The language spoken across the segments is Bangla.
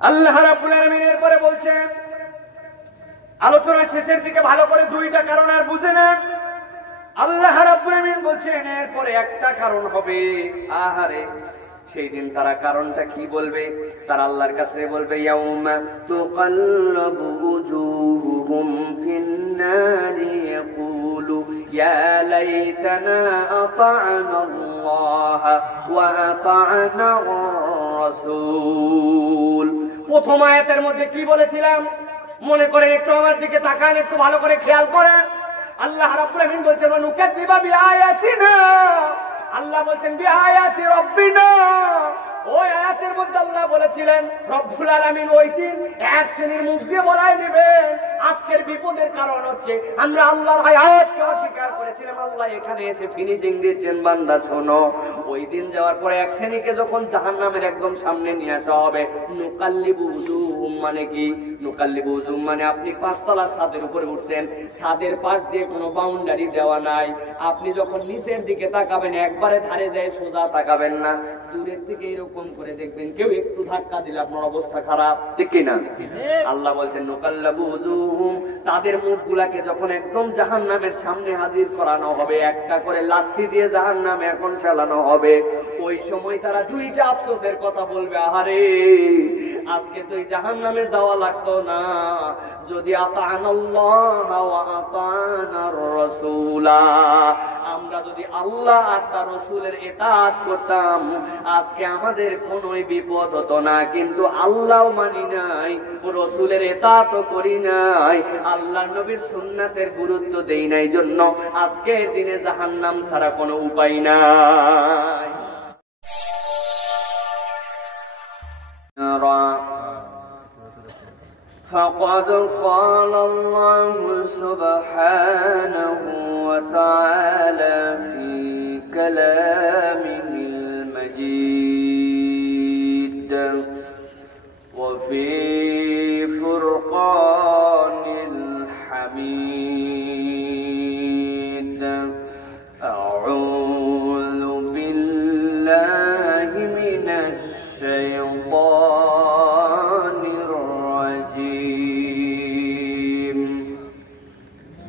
আল্লাহ রাব্বুল আলামিন এরপরে বলছেন, আলোচনা শেষের দিকে ভালো করে দুইটা কারণ আর বুঝে নেন। আল্লাহ রাব্বুল আলামিন বলছেন এরপরে একটা কারণ হবে। আহারে, সেই দিন তারা কারণটা কি বলবে? তারা আল্লাহর কাছে বলবে, ইয়াউমা তুকাল্লাবু উজুহুহুম ফিন-নারি ইয়াকুলু ইয়া লাইতানা আতা'না আল্লাহ ওয়া আতা'না আর-রাসূল। প্রথম আয়াতের মধ্যে কি বলেছিলাম মনে করেন? একটু আমার দিকে তাকান, একটু ভালো করে খেয়াল করেন। আল্লাহ রাব্বুল আলামিন বলছেন, নুকাযযিবু বিআয়াতিনা। আল্লাহ বলছেন বিআয়াতি রাব্বিনা। ওই আয়াতের মধ্যে আল্লাহ বলেছিলেন রব্বুল আলামিন ওই দিন এক শ্রেণীর মুখ দিয়ে বলাই নেবেন। আজকের বিপদের কারণ হচ্ছে আমরা আল্লাহর আয়াতকে অস্বীকার করেছিলাম। আল্লাহ এখানে এসে ফিনিশিং দিচ্ছেন, বান্দা শোনো, ওই দিন যাওয়ার পরে এক শ্রেণীকে যখন জাহান্নামের একদম সামনে নিয়ে আসা হবে, নুকাল্লিবু উজুহুম মানে কি? নুকাল্লিবু উজুহুম মানে আপনি পাঁচতলার ছাদের উপরে উঠছেন, ছাদের পাশ দিয়ে কোনো বাউন্ডারি দেওয়া নাই। আপনি যখন নিচের দিকে তাকাবেন একবারে ধারে যায় সোজা তাকাবেন না, দূরের থেকে এরকম করে দেখবেন। কেউ একটু ধাক্কা দিলে আপনার অবস্থা খারাপ, ঠিক কিনা? আল্লাহ বলছেন নুকাল্লিবু উজুহুম, তাদের মুখগুলাকে যখন একদম জাহান্নামের সামনে হাজির করানো হবে, একটা করে লাঠি দিয়ে জাহান্নামে এখন ফেলানো হবে, ওই সময় তারা দুইটা আফসোসের কথা বলবে, আহারে আজকে তো এই জাহান্নামে যাওয়া লাগতো না যদি আতা'নাল্লাহ ওয়া আতা'নার রাসূলা, আমরা যদি আল্লাহ আর তার রাসূলের ইতাআত করতাম আজকে আমাদের কোনোই বিপদ হতো না। কিন্তু আল্লাহও মানি নাই, রাসূলের ইতাআতও করি নাই, আল্লাহর নবীর সুন্নাতের গুরুত্ব দেই নাই, জন্য আজকের দিনে জাহান্নাম ছাড়া কোনো উপায় নাই। فقد قال الله سبحانه وتعالى في كلامه المجيد وفي فرقان الحميد، أعوذ بالله من الشيطان الرجيم،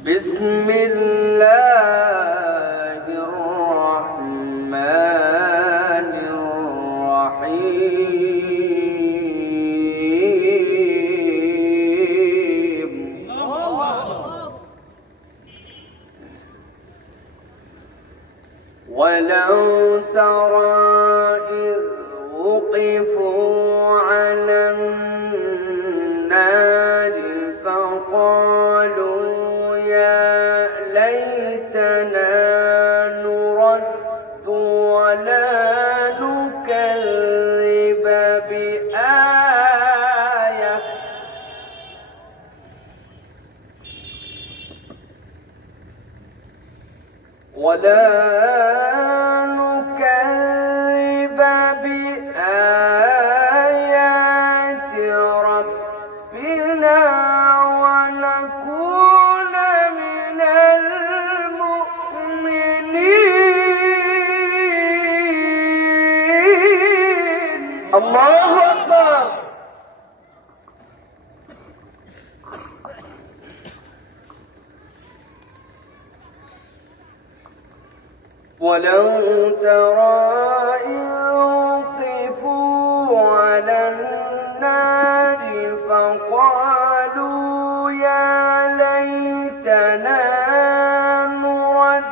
بسم الله الرحمن الرحيم. ولو ترى إذ وقفوا على النار فقالوا يا ليتنا نرد ولا نكذب بآية بآيات ربنا ونكون من المؤمنين. الله أكبر. ولو ترى إذ وقفوا على النار فقالوا يا ليتنا نرد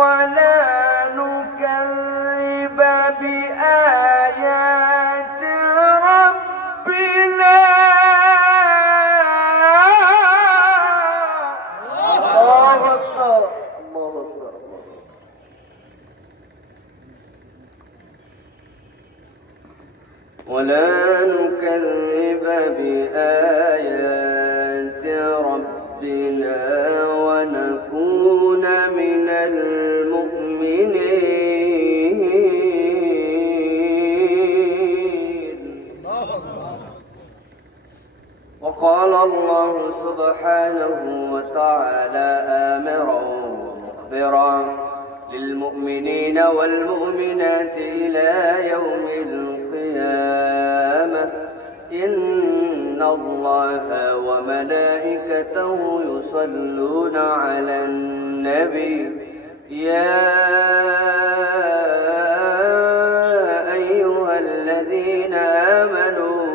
ولا نكذب بآيات ربنا. الله أكبر. الله أكبر. ولا نكذب بآيات ربنا ونكون من المؤمنين. وقال الله سبحانه وتعالى آمرا ومخبرا للمؤمنين والمؤمنات إلى يوم القيامة إن الله وملائكته يصلون على النبي يا أيها الذين آمنوا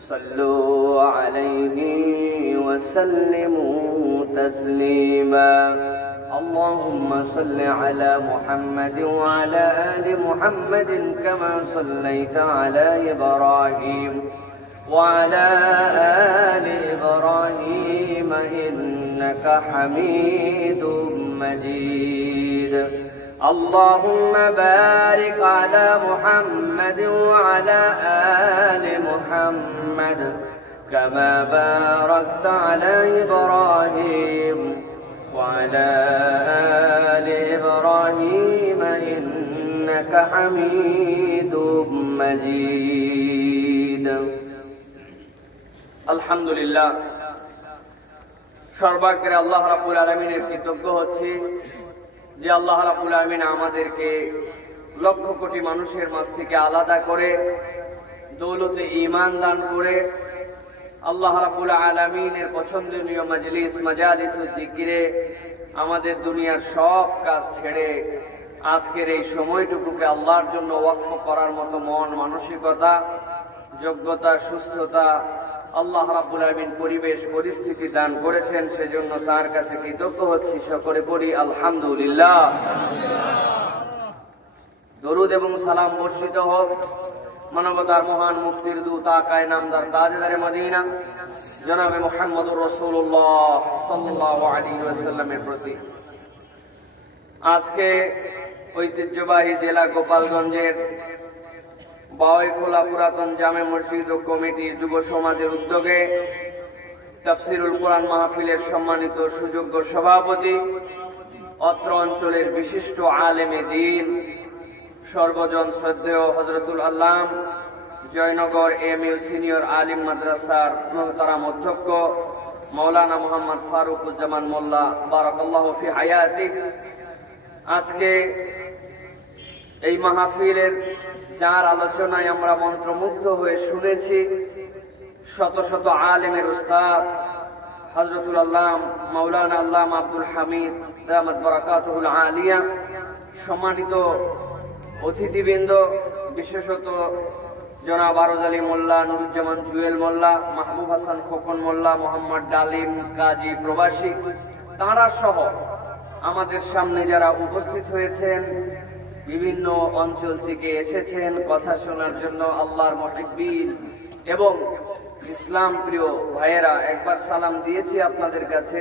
صلوا عليه وسلموا تسليما اللهم صل على محمد وعلى آل محمد كما صليت على إبراهيم وعلى آل إبراهيم إنك حميد مجيد اللهم بارك على محمد وعلى آل محمد كما باركت على إبراهيم وعلى آل إبراهيم إنك حميد مجيد الحمد لله সর্বাগ্রে আল্লাহ রাব্বুল আলামিনের কৃতজ্ঞ হচ্ছি যে আল্লাহ রাব্বুল আলামিন আমাদেরকে লক্ষ কোটি মানুষের মাঝ থেকে আলাদা করে দৌলতে ঈমান দান করে আল্লাহ রাব্বুল আলামিনের পছন্দনীয় মাজলিস মাজালিসুল যিকিরে আমাদের দুনিয়ার সব কাজ ছেড়ে আজকের এই সময়টুকুকে আল্লাহর জন্য ওয়াকফ করার মতো মন মানসিকতা যোগ্যতা সুস্থতা আল্লাহ রাব্বুল আলামিন পরিবেশ পরিস্থিতি দান করেছেন সেজন্য তার কাছে কৃতজ্ঞ হচ্ছি সকলে পড়ি আলহামদুলিল্লাহ দরুদ এবং সালাম বর্ষিত হোক মানবতার মহান মুক্তির দূত আকায়ে নামদার তাজদারে মদিনা জনাবে মুহাম্মদুর রাসূলুল্লাহ সাল্লাল্লাহু আলাইহি ওয়াসাল্লামের প্রতি আজকে ঐতিহ্যবাহী জেলা গোপালগঞ্জের বাওয়াইখোলা পুরাতন জামে মসজিদ ও কমিটি যুব সমাজের উদ্যোগে তাফসীরুল কোরআন মাহফিলের সম্মানিত সুযোগ্য সভাপতি অত্র অঞ্চলের বিশিষ্ট আলেমে দ্বীন সর্বজন শ্রদ্ধেয় হযরতুল আল্লাম জয়নগর এমইউ সিনিয়র আলিম মাদ্রাসার মোহতারাম অধ্যক্ষ মাওলানা মুহাম্মদ ফারুকুজ্জামান মোল্লা বারাকাল্লাহু ফি হায়াতি আজকে এই মাহফিলের যার আলোচনায় আমরা মন্ত্রমুগ্ধ হয়ে শুনেছি শত শত আলেমের উস্তাদ হযরতুল আল্লাম মাওলানা আল্লাম আব্দুল হামিদ দামাত বারাকাতুহুল আলিয়া সম্মানিত অতিথিবৃন্দ বিশেষত জনাব আরজ আলী মোল্লা নুরুজ্জামান জুয়েল মোল্লা মাহবুব হাসান খোকন মোল্লা মোহাম্মদ ডালিম কাজী প্রবাসী তাঁরা সহ আমাদের সামনে যারা উপস্থিত হয়েছেন বিভিন্ন অঞ্চল থেকে এসেছেন কথা শোনার জন্য আল্লাহর মুহিব্বিন এবং ইসলাম প্রিয় ভাইয়েরা একবার সালাম দিয়েছি আপনাদের কাছে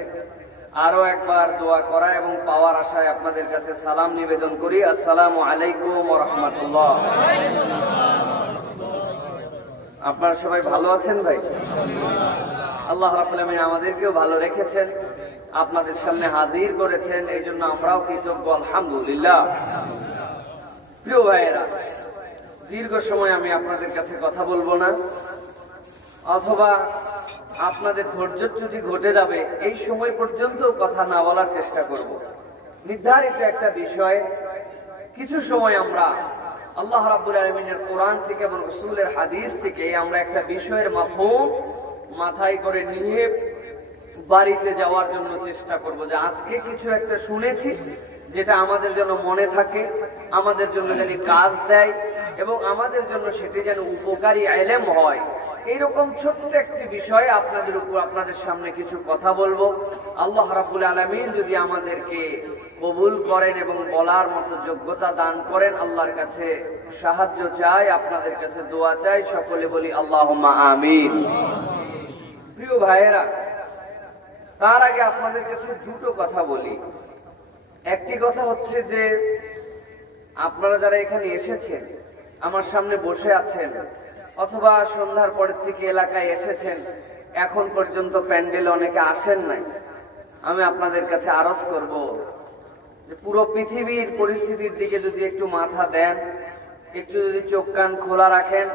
আরো একবার দোয়া করা এবং পাওয়ার আশায় আপনাদের কাছে সালাম নিবেদন করি আসসালামু আলাইকুম ওয়া রাহমাতুল্লাহ আপনারা সবাই ভালো আছেন ভাই আল্লাহ রাব্বুল আলামিন আমাদেরকেও ভালো রেখেছেন আপনাদের সামনে হাজির করেছেন এই জন্য আমরাও কৃতজ্ঞ আলহামদুলিল্লাহ প্রিয় ভাইয়েরা দীর্ঘ সময় আমি আপনাদের কাছে কথা বলবো না অথবা আপনাদের ধৈর্যচ্যুতি ঘটে যাবে এই সময় পর্যন্ত কথা না বলার চেষ্টা করব নির্ধারিত একটা বিষয় কিছু সময় আমরা আল্লাহ রাব্বুল আলামিনের কোরআন থেকে এবং রাসূলের হাদিস থেকে আমরা একটা বিষয়ের মাফহুম মাথায় করে নিয়ে বাড়িতে যাওয়ার জন্য চেষ্টা করব যে আজকে কিছু একটা শুনেছি যেটা আমাদের জন্য মনে থাকে আমাদের জন্য যেন কাজ দেয় এবং আমাদের জন্য সেটি যেন উপকারী ইলম হয় এইরকম ছোট্ট একটি বিষয় আপনাদের উপর আপনাদের সামনে কিছু কথা বলবো আল্লাহ রাব্বুল আলামিন যদি আমাদেরকে কবুল করেন এবং বলার মতো যোগ্যতা দান করেন আল্লাহর কাছে সাহায্য চাই আপনাদের কাছে দোয়া চাই সকলে বলি আল্লাহুম্মা আমিন প্রিয় ভাইয়েরা তার আগে আপনাদের কাছে দুটো কথা বলি একটি কথা হচ্ছে যে আপনারা যারা এখানে এসেছেন আমার সামনে বসে আছেন অথবা সন্ধ্যার পরের থেকে এলাকায় এসেছেন এখন পর্যন্ত প্যান্ডেলে অনেকে আসেন নাই আমি আপনাদের কাছে আরজ করব যে পুরো পৃথিবীর পরিস্থিতির দিকে যদি একটু মাথা দেন একটু যদি চোখ কান খোলা রাখেন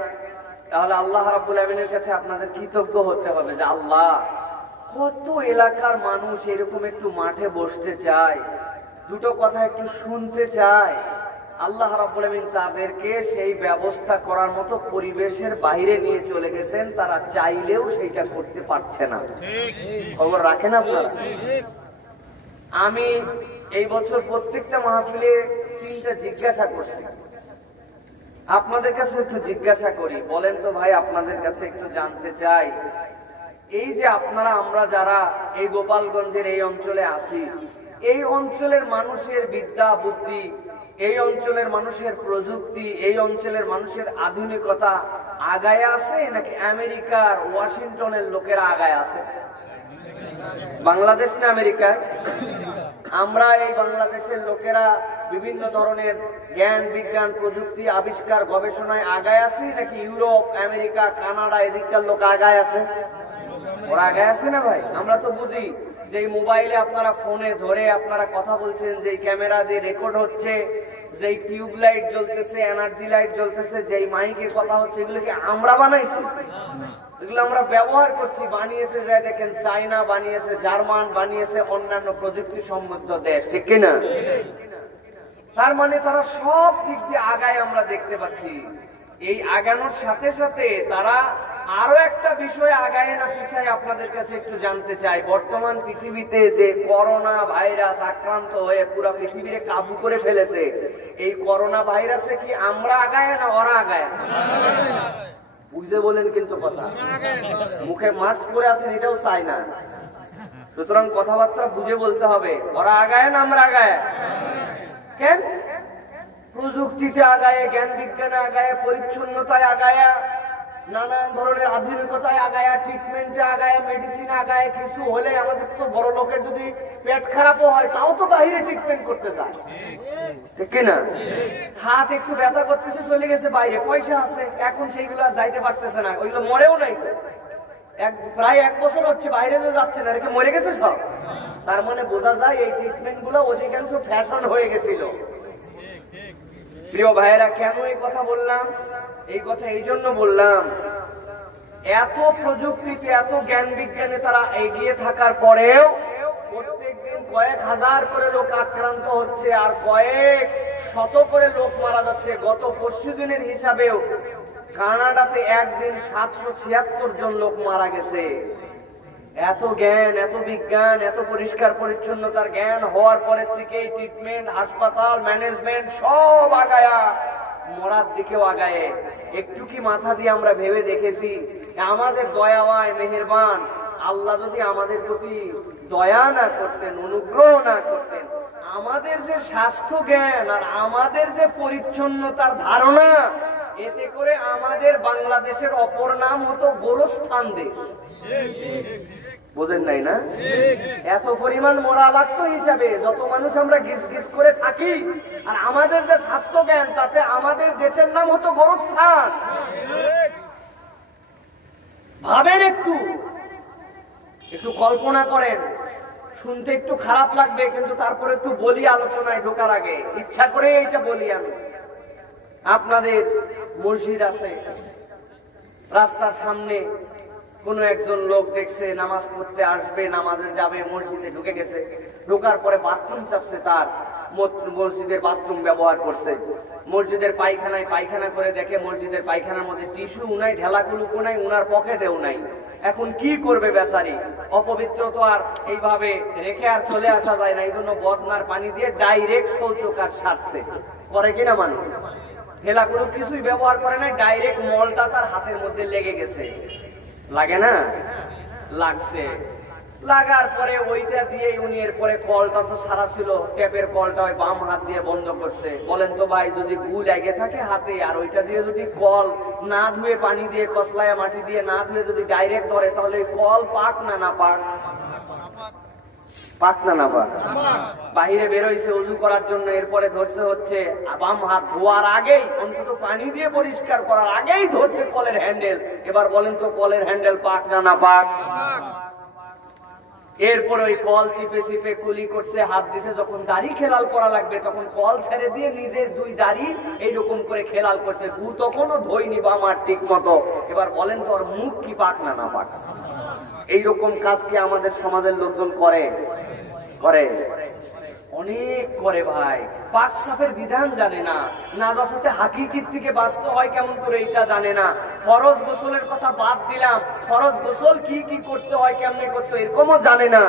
তাহলে আল্লাহ রাব্বুল আলামিনের কাছে আপনাদের কৃতজ্ঞ হতে হবে যে আল্লাহ কত এলাকার মানুষ এরকম একটু মাঠে বসতে চায় দুটো কথা একটু শুনতে চায় আল্লাহ রাব্বুল আলামিন তাদেরকে সেই ব্যবস্থা করার মতো পরিবেশের বাইরে নিয়ে চলে গেছেন, তারা চাইলেও সেইটা করতে পারছে না। খবর রাখেন আপনারা? আমি এই বছর প্রত্যেকটা মাহফিলে 3টা জিজ্ঞাসা করছি। আপনাদের কাছে একটু জিজ্ঞাসা করি, বলেন তো ভাই, আপনাদের কাছে একটু জানতে চাই, এই যে আপনারা আমরা যারা এই গোপালগঞ্জের এই অঞ্চলে আছি, এই অঞ্চলের মানুষের বিদ্যা বুদ্ধি, এই অঞ্চলের মানুষের প্রযুক্তি, এই অঞ্চলের মানুষের আধুনিকতা আগায় আছে নাকি আমেরিকার ওয়াশিংটনের লোকেরা আগায় আছে? বাংলাদেশ না আমেরিকায়? আমরা এই বাংলাদেশের লোকেরা বিভিন্ন ধরনের জ্ঞান বিজ্ঞান প্রযুক্তি আবিষ্কার গবেষণায় আগায় আছি নাকি ইউরোপ আমেরিকা কানাডা এদিককার লোক আগায় আছে? ওরা আগায় আছে না ভাই? আমরা তো বুঝি যে মোবাইলে আপনারা ফোনে ধরে আপনারা কথা বলছেন, যে ক্যামেরা দিয়ে রেকর্ড হচ্ছে, যে টিউব লাইট জ্বলতেছে, এনার্জি লাইট জ্বলতেছে, যে মাইকে কথা হচ্ছে, এগুলো কি আমরা বানাইছি? এগুলো আমরা ব্যবহার করছি। বানিয়েছে যাই দেখেন চায়না বানিয়েছে, জার্মান বানিয়েছে, অন্যান্য প্রযুক্তি সম্মত দেশ, ঠিক কিনা? তার মানে তারা সব দিক দিয়ে আগায় আমরা দেখতে পাচ্ছি। এই আগানোর সাথে সাথে তারা আরো একটা বিষয় আগায় না পিছায় আপনাদের কাছে একটু জানতে চাই। বর্তমান পৃথিবীতে যে করোনা ভাইরাস আক্রান্ত হয়ে পুরো পৃথিবীকে কাবু করে ফেলেছে, এই করোনা ভাইরাসে কি আমরা আগায় না ওরা আগায়? বুঝে বলেন কিন্তু কথা, মুখে মাস্ক পরে আছেন এটাও চাই না। সুতরাং কথাবার্তা বুঝে বলতে হবে, ওরা আগায় না আমরা আগায়? কেন? প্রযুক্তিতে আগায়, জ্ঞান বিজ্ঞানে আগায়, পরিচ্ছন্নতায় আগায়, নানান ধরনের আধুনিকতায় আগায়, ট্রিটমেন্টে আগায়, মেডিসিন আগায়। কিছু হলে আমাদের তো বড় লোকের যদি পেট খারাপও হয় তাও তো বাইরে ট্রিটমেন্ট করতে যায়, ঠিক কিনা? হাত একটু ব্যথা করতেছে, চলে গেছে বাইরে, পয়সা আছে, এখন সেইগুলো আর যাইতে পারতেছে না, ওইগুলো মরেও নাই তো। প্রায় 1 বছর হচ্ছে বাইরে তো যাচ্ছে না, রেখে মরে গেছে সব। তার মানে বোঝা যায় এই ট্রিটমেন্ট গুলো অধিকাংশ ফ্যাশন হয়ে গেছিল। প্রিয় ভাইয়েরা, কেন এই কথা বললাম? এই কথা এই জন্য বললাম, এত প্রযুক্তিতে এত জ্ঞান বিজ্ঞানে তারা এগিয়ে থাকার পরেও প্রত্যেকদিন কয়েক হাজার করে লোক আক্রান্ত হচ্ছে আর কয়েক শত করে লোক মারা যাচ্ছে। গত পরশু দিনের হিসাবেও কানাডাতে একদিন 776 জন লোক মারা গেছে। এত জ্ঞান, এত বিজ্ঞান, এত পরিষ্কার পরিচ্ছন্নতার জ্ঞান হওয়ার পরের থেকে ট্রিটমেন্ট, হাসপাতাল, ম্যানেজমেন্ট সব আগায়া মরার দিকেও আগায়। একটু কি মাথা দিয়ে আমরা ভেবে দেখেছি আমাদের দয়াময় মেহেরবান আল্লাহ যদি আমাদের প্রতি দয়া না করতেন, অনুগ্রহ না করতেন, আমাদের যে স্বাস্থ্য জ্ঞান আর আমাদের যে পরিচ্ছন্নতার ধারণা, এতে করে আমাদের বাংলাদেশের অপর নাম হতো গোরস্থান দেশ। বোঝেন নাই না? এত পরিমাণ মরা লাগতো হিসাবে যত মানুষ আমরা গিজ গিজ করে থাকি, আর আমাদের যে স্বাস্থ্য জ্ঞান তাতে আমাদের দেশের নাম হতো গোরস্থান। ভাবেন, একটু কল্পনা করেন। শুনতে একটু খারাপ লাগবে, কিন্তু তারপরে একটু বলি আলোচনায় ঢোকার আগে, ইচ্ছা করে এইটা বলি আমি। আপনাদের মসজিদ আছে, রাস্তার সামনে কোন একজন লোক দেখছে নামাজ পড়তে আসবে, নামাজে যাবে, মসজিদে ঢুকে গেছে, ঢোকার পরে বাথরুম চাপছে, তার মসজিদের বাথরুম ব্যবহার করছে। মসজিদের পায়খানায় পায়খানা করে দেখে মসজিদের পায়খানার মধ্যে টিস্যু নাই, ঢেলাকুলুকো নাই, উনার পকেটেও নাই। এখন কি করবে বেচারি? অপবিত্র তো আর এইভাবে রেখে আর চলে আসা যায় না, এই জন্য বদনার পানি দিয়ে ডাইরেক্ট শৌচকাজ সারছে। করে কিনা মানুষ? ঢেলাকুলু কিছুই ব্যবহার করে না, ডাইরেক্ট মলটা তার হাতের মধ্যে লেগে গেছে। লাগে না? লাগছে। লাগার পরে ওইটা দিয়ে উনি এরপরে কলটা তো সারা ছিল, ট্যাপের কলটা ওই বাম হাত দিয়ে বন্ধ করছে। বলেন তো ভাই, যদি গু লেগে থাকে হাতে আর ওইটা দিয়ে যদি কল না ধুয়ে পানি দিয়ে কসলায় মাটি দিয়ে না ধুয়ে যদি ডাইরেক্ট ধরে, তাহলে কল পাক না না পাক? পাক না না পাক? বাহিরে বেরোইছে অজু করার জন্য, এরপরে ধরছে হচ্ছে বাম হাত ধোয়ার আগেই, অন্তত পানি দিয়ে পরিষ্কার করার আগেই ধরছে কলের হ্যান্ডেল। এবার বলেন তো কলের হ্যান্ডেল পাক না না পাক? এরপর ওই কল চিপে চিপে কুলি করছে, হাত দিছে। যখন দাড়ি খেলাল করা লাগবে তখন কল ছেড়ে দিয়ে নিজের 2 দাড়ি এইরকম করে খেলাল করছে। গু তখনও ধোয়নি বামার ঠিক মতো। এবার বলেন তো ওর মুখ কি পাক না না পাক? এইরকম কাজ কি আমাদের সমাজের লোকজন করে? অনেক করে ভাই, পাক সাফের বিধান জানে না, নাজাসাতে হাকিকির থেকে বাঁচতে হয় কেমন করে এটা জানে না, ফরজ গোসলের কথা বাদ দিলাম, ফরজ গোসল কি কি করতে হয় কেমনে করতে হয় এরকমও জানে না।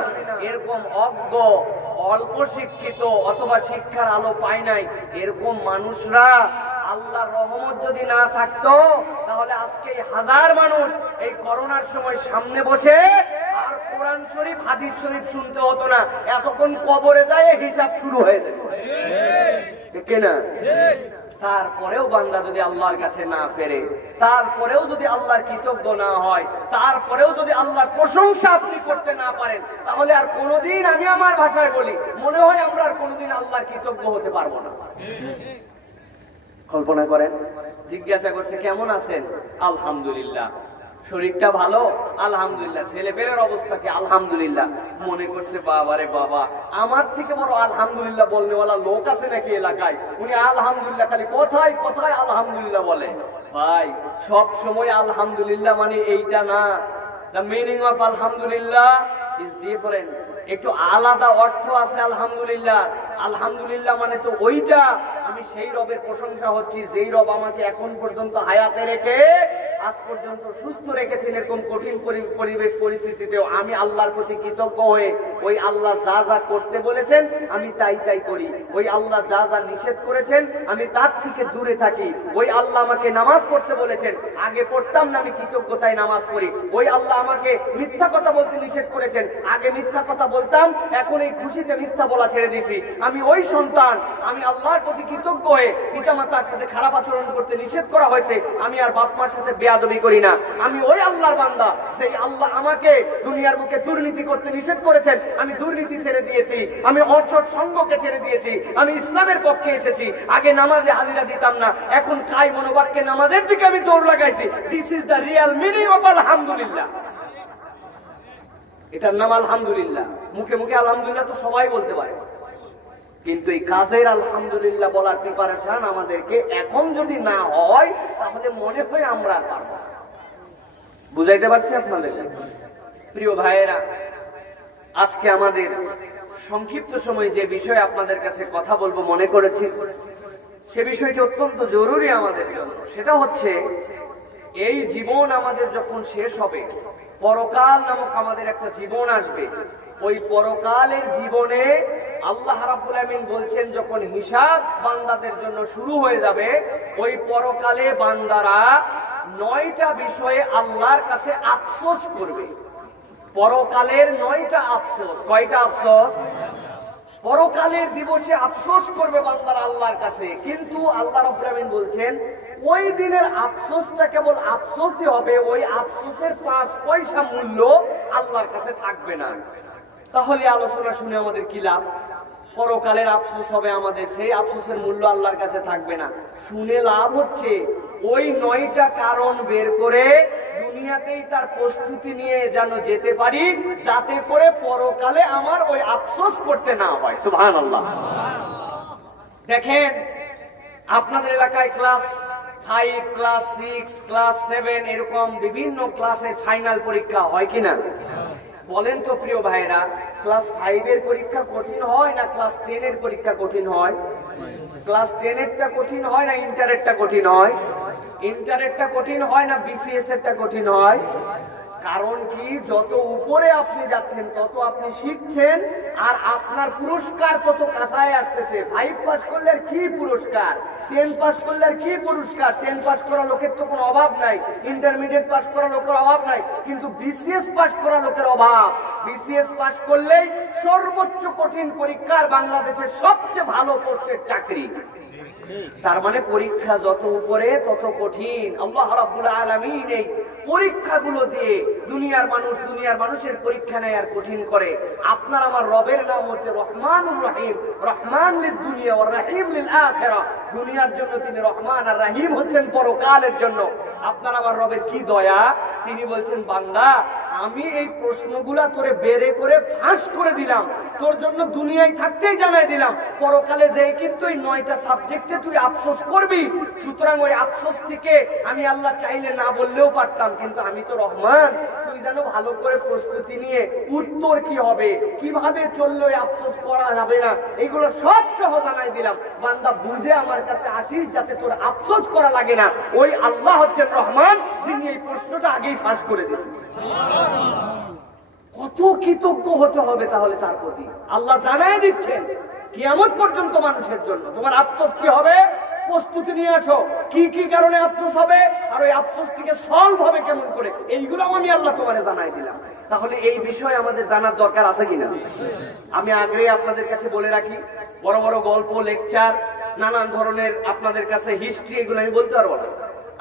এরকম অজ্ঞ, অল্প শিক্ষিত অথবা শিক্ষার আলো পায় নাই এরকম মানুষরা আল্লাহর রহমত যদি না থাকতো তাহলে আজকে হাজার মানুষ এই করোনার সময় সামনে বসে আর কোরআন শরীফ হাদিস শরীফ শুনতে হতো না, এতক্ষণ কবরে যায় হিসাব শুরু হয়ে যেত, ঠিক না? তারপরেও বান্দা যদি আল্লাহর কাছে না ফেরে, তারপরেও যদি আল্লাহর কৃতজ্ঞ না হয়, তারপরেও যদি আল্লাহর প্রশংসা আপনি করতে না পারেন, তাহলে আর কোনোদিন, আমি আমার ভাষায় বলি, মনে হয় আমরা আর কোনোদিন আল্লাহর কৃতজ্ঞ হতে পারবো না। কল্পনা করেন, জিজ্ঞাসা করছে কেমন আছেন, আলহামদুলিল্লাহ। শরীরটা ভালো, আলহামদুলিল্লাহ। ছেলে পেলের অবস্থা কি, আলহামদুলিল্লাহ। মনে করছে বাবারে বাবা, আমার থেকে বড় আলহামদুলিল্লাহ বলনেওয়ালা লোক আছে নাকি এলাকায়, উনি আলহামদুলিল্লাহ খালি কোথায় কোথায় আলহামদুলিল্লাহ বলে। ভাই, সব সময় আলহামদুলিল্লাহ মানে এইটা না। দ্য মিনিং অফ আলহামদুলিল্লাহ ইজ ডিফারেন্ট, একটু আলাদা অর্থ আছে আলহামদুলিল্লাহ। আলহামদুলিল্লাহ মানে তো ওইটা, আমি সেই রবের প্রশংসা হচ্ছি যেই রব আমাকে এখন পর্যন্ত হায়াতে রেখে আজ পর্যন্ত সুস্থ রেখেছেন। এরকম কঠিন পরিবেশ পরিস্থিতিতেও আমি আল্লাহর প্রতি কৃতজ্ঞ হয়ে ওই আল্লাহ যা যা করতে বলেছেন আমি তাই তাই করি, ওই আল্লাহ যা যা নিষেধ করেছেন আমি তার থেকে দূরে থাকি। ওই আল্লাহ আমাকে নামাজ পড়তে বলেছেন, আগে পড়তাম না, আমি কৃতজ্ঞতায় নামাজ পড়ি। ওই আল্লাহ আমাকে মিথ্যা কথা বলতে নিষেধ করেছেন, আগে মিথ্যা কথা বলতাম, এখন এই খুশিতে মিথ্যা বলা ছেড়ে দিছি। আমি ওই সন্তান, আমি আল্লাহর প্রতি কৃতজ্ঞ হয়ে পিতামাতার সাথে খারাপ আচরণ করতে নিষেধ করা হয়েছে, আমি আর বাপ মার সাথে বেয়াদবি করি না। আমি ওই আল্লাহর বান্দা, সেই আল্লাহ আমাকে দুনিয়ার বুকে দুর্নীতি করতে নিষেধ করেছেন, আমি দুর্নীতি ছেড়ে দিয়েছি, আমি অসৎ সঙ্গকে ছেড়ে দিয়েছি, আমি ইসলামের পক্ষে এসেছি। আগে নামাজে হাজিরা দিতাম না, এখন খাই মনোবাক্যে নামাজের দিকে আমি দৌড় লাগাইছি। This is the Real meaning of আলহামদুলিল্লাহ। এটার নাম আলহামদুলিল্লাহ। মুখে মুখে আলহামদুলিল্লাহ তো সবাই বলতে পারে, কিন্তু এই কাজের আলহামদুলিল্লাহ বলার প্রিপারেশন আমাদেরকে এখন যদি না হয় তাহলে মনে হয় আমরা পারব। বুঝাইতে পারছি আপনাদের? প্রিয় ভাইয়েরা, আজকে আমাদের সংক্ষিপ্ত সময় যে বিষয়ে আপনাদের কাছে কথা বলবো মনে করেছি, সে বিষয়টি অত্যন্ত জরুরি আমাদের জন্য। সেটা হচ্ছে, এই জীবন আমাদের যখন শেষ হবে, পরকাল নামক আমাদের একটা জীবন আসবে। ওই পরকালের জীবনে আল্লাহ রাব্বুল আমিন বলছেন, যখন হিসাব বান্দাদের জন্য শুরু হয়ে যাবে, ওই পরকালে বান্দারা 9টা বিষয়ে আল্লাহর কাছে আফসোস করবে। পরকালের 9টা আফসোস। কয়টা আফসোস? পরকালের দিবসে আফসোস করবে বান্দারা আল্লাহর কাছে। কিন্তু আল্লাহ রাব্বুল আমিন বলছেন, ওই দিনের আফসোসটা কেবল আফসোসই হবে, ওই আফসোসের 5 পয়সা মূল্য আল্লাহর কাছে থাকবে না। তাহলে আলোচনা শুনে আমাদের কি লাভ? পরকালের আফসোস হবে আমাদের, সেই আফসোসের মূল্য আল্লাহর কাছে থাকবে না। শুনে লাভ হচ্ছে, ওই 9টা কারণ বের করে দুনিয়াতেই তার প্রস্তুতি নিয়ে যেন যেতে পারি, যাতে করে পরকালে আমার ওই আফসোস করতে না হয়। সুবহানাল্লাহ। দেখেন, আপনাদের এলাকায় ক্লাস 5, ক্লাস 6, ক্লাস 7 এরকম বিভিন্ন ক্লাসের ফাইনাল পরীক্ষা হয় কিনা? বলেন তো প্রিয় ভাইরা, ক্লাস 5 এর পরীক্ষা কঠিন হয় না ক্লাস 10 এর পরীক্ষা কঠিন হয়? ক্লাস 10 এরটা কঠিন হয় না ইন্টারেরটা কঠিন হয়? ইন্টারেরটা কঠিন হয় না বিসিএস এরটা কঠিন হয়? কারণ কি, যত উপরে আপনি যাচ্ছেন তত আপনি শিখছেন, আর আপনার পুরস্কার তত কাছায় আসতেছে। 5 পাস করলে আর কি পুরস্কার, 10 পাস করলে আর কি পুরস্কার? 10 পাস করা লোকের তো কোনো অভাব নাই, ইন্টারমিডিয়েট পাস করা লোকের অভাব নাই, কিন্তু বিসিএস পাস করা লোকের অভাব। বিসিএস পাস করলেই সর্বোচ্চ কঠিন পরীক্ষার বাংলাদেশের সবচেয়ে ভালো পোস্টের চাকরি। তার মানে পরীক্ষা যত উপরে তত কঠিন। আল্লাহ রাব্বুল আলামিন এই পরীক্ষাগুলো দিয়ে দুনিয়ার মানুষের পরীক্ষা নেয় আর কঠিন করে। আপনার আমার রবের নাম হচ্ছে রহমানুর রহিম, রহমান লিদ দুনিয়া ওয়া রহিম লিল আখিরা। দুনিয়ার জন্য তিনি রহমান, আর রাহিম হচ্ছেন পরকালের জন্য। আপনার আমার রবের কি দয়া, তিনি বলছেন বান্দা আমি এই প্রশ্নগুলা তোরে বেরে করে ফাঁস করে দিলাম, তোর জন্য দুনিয়ায় থাকতেই জানাই দিলাম, পরকালে যেয়ে কিন্তু এই 9টা সাবজেক্টে তুই আফসোস করবি। সুতরাং ওই আফসোস থেকে আমি আল্লাহ চাইলে না বললেও পারতাম, কিন্তু আমি তো রহমান, তুই যেন ভালো করে প্রস্তুতি নিয়ে উত্তর কি হবে, কিভাবে চললে ওই আফসোস করা যাবে না, এইগুলো সব সহ জানাই দিলাম। বান্দা বুঝে আমার কাছে আসিস যাতে তোর আফসোস করা লাগে না। ওই আল্লাহ হচ্ছেন রহমান, যিনি এই প্রশ্নটা আগেই ফাঁস করে দিয়েছেন। কত কৃতজ্ঞ হতে হবে তাহলে তার প্রতি। আল্লাহ জানাই দিচ্ছেন কিয়ামত পর্যন্ত মানুষের জন্য তোমার আফসোস কি হবে, প্রস্তুতি নিয়ে আসো, কি কি কারণে আফসোস হবে, আর ওই আফসোস থেকে সলভ হবে কেমন করে, এইগুলো আমি আল্লাহ তোমারে জানাই দিলাম। তাহলে এই বিষয়ে আমাদের জানার দরকার আছে কিনা? আমি আগে আপনাদের কাছে বলে রাখি, বড় বড় গল্প, লেকচার, নানান ধরনের আপনাদের কাছে হিস্ট্রি, এগুলো আমি বলতে পারবো না।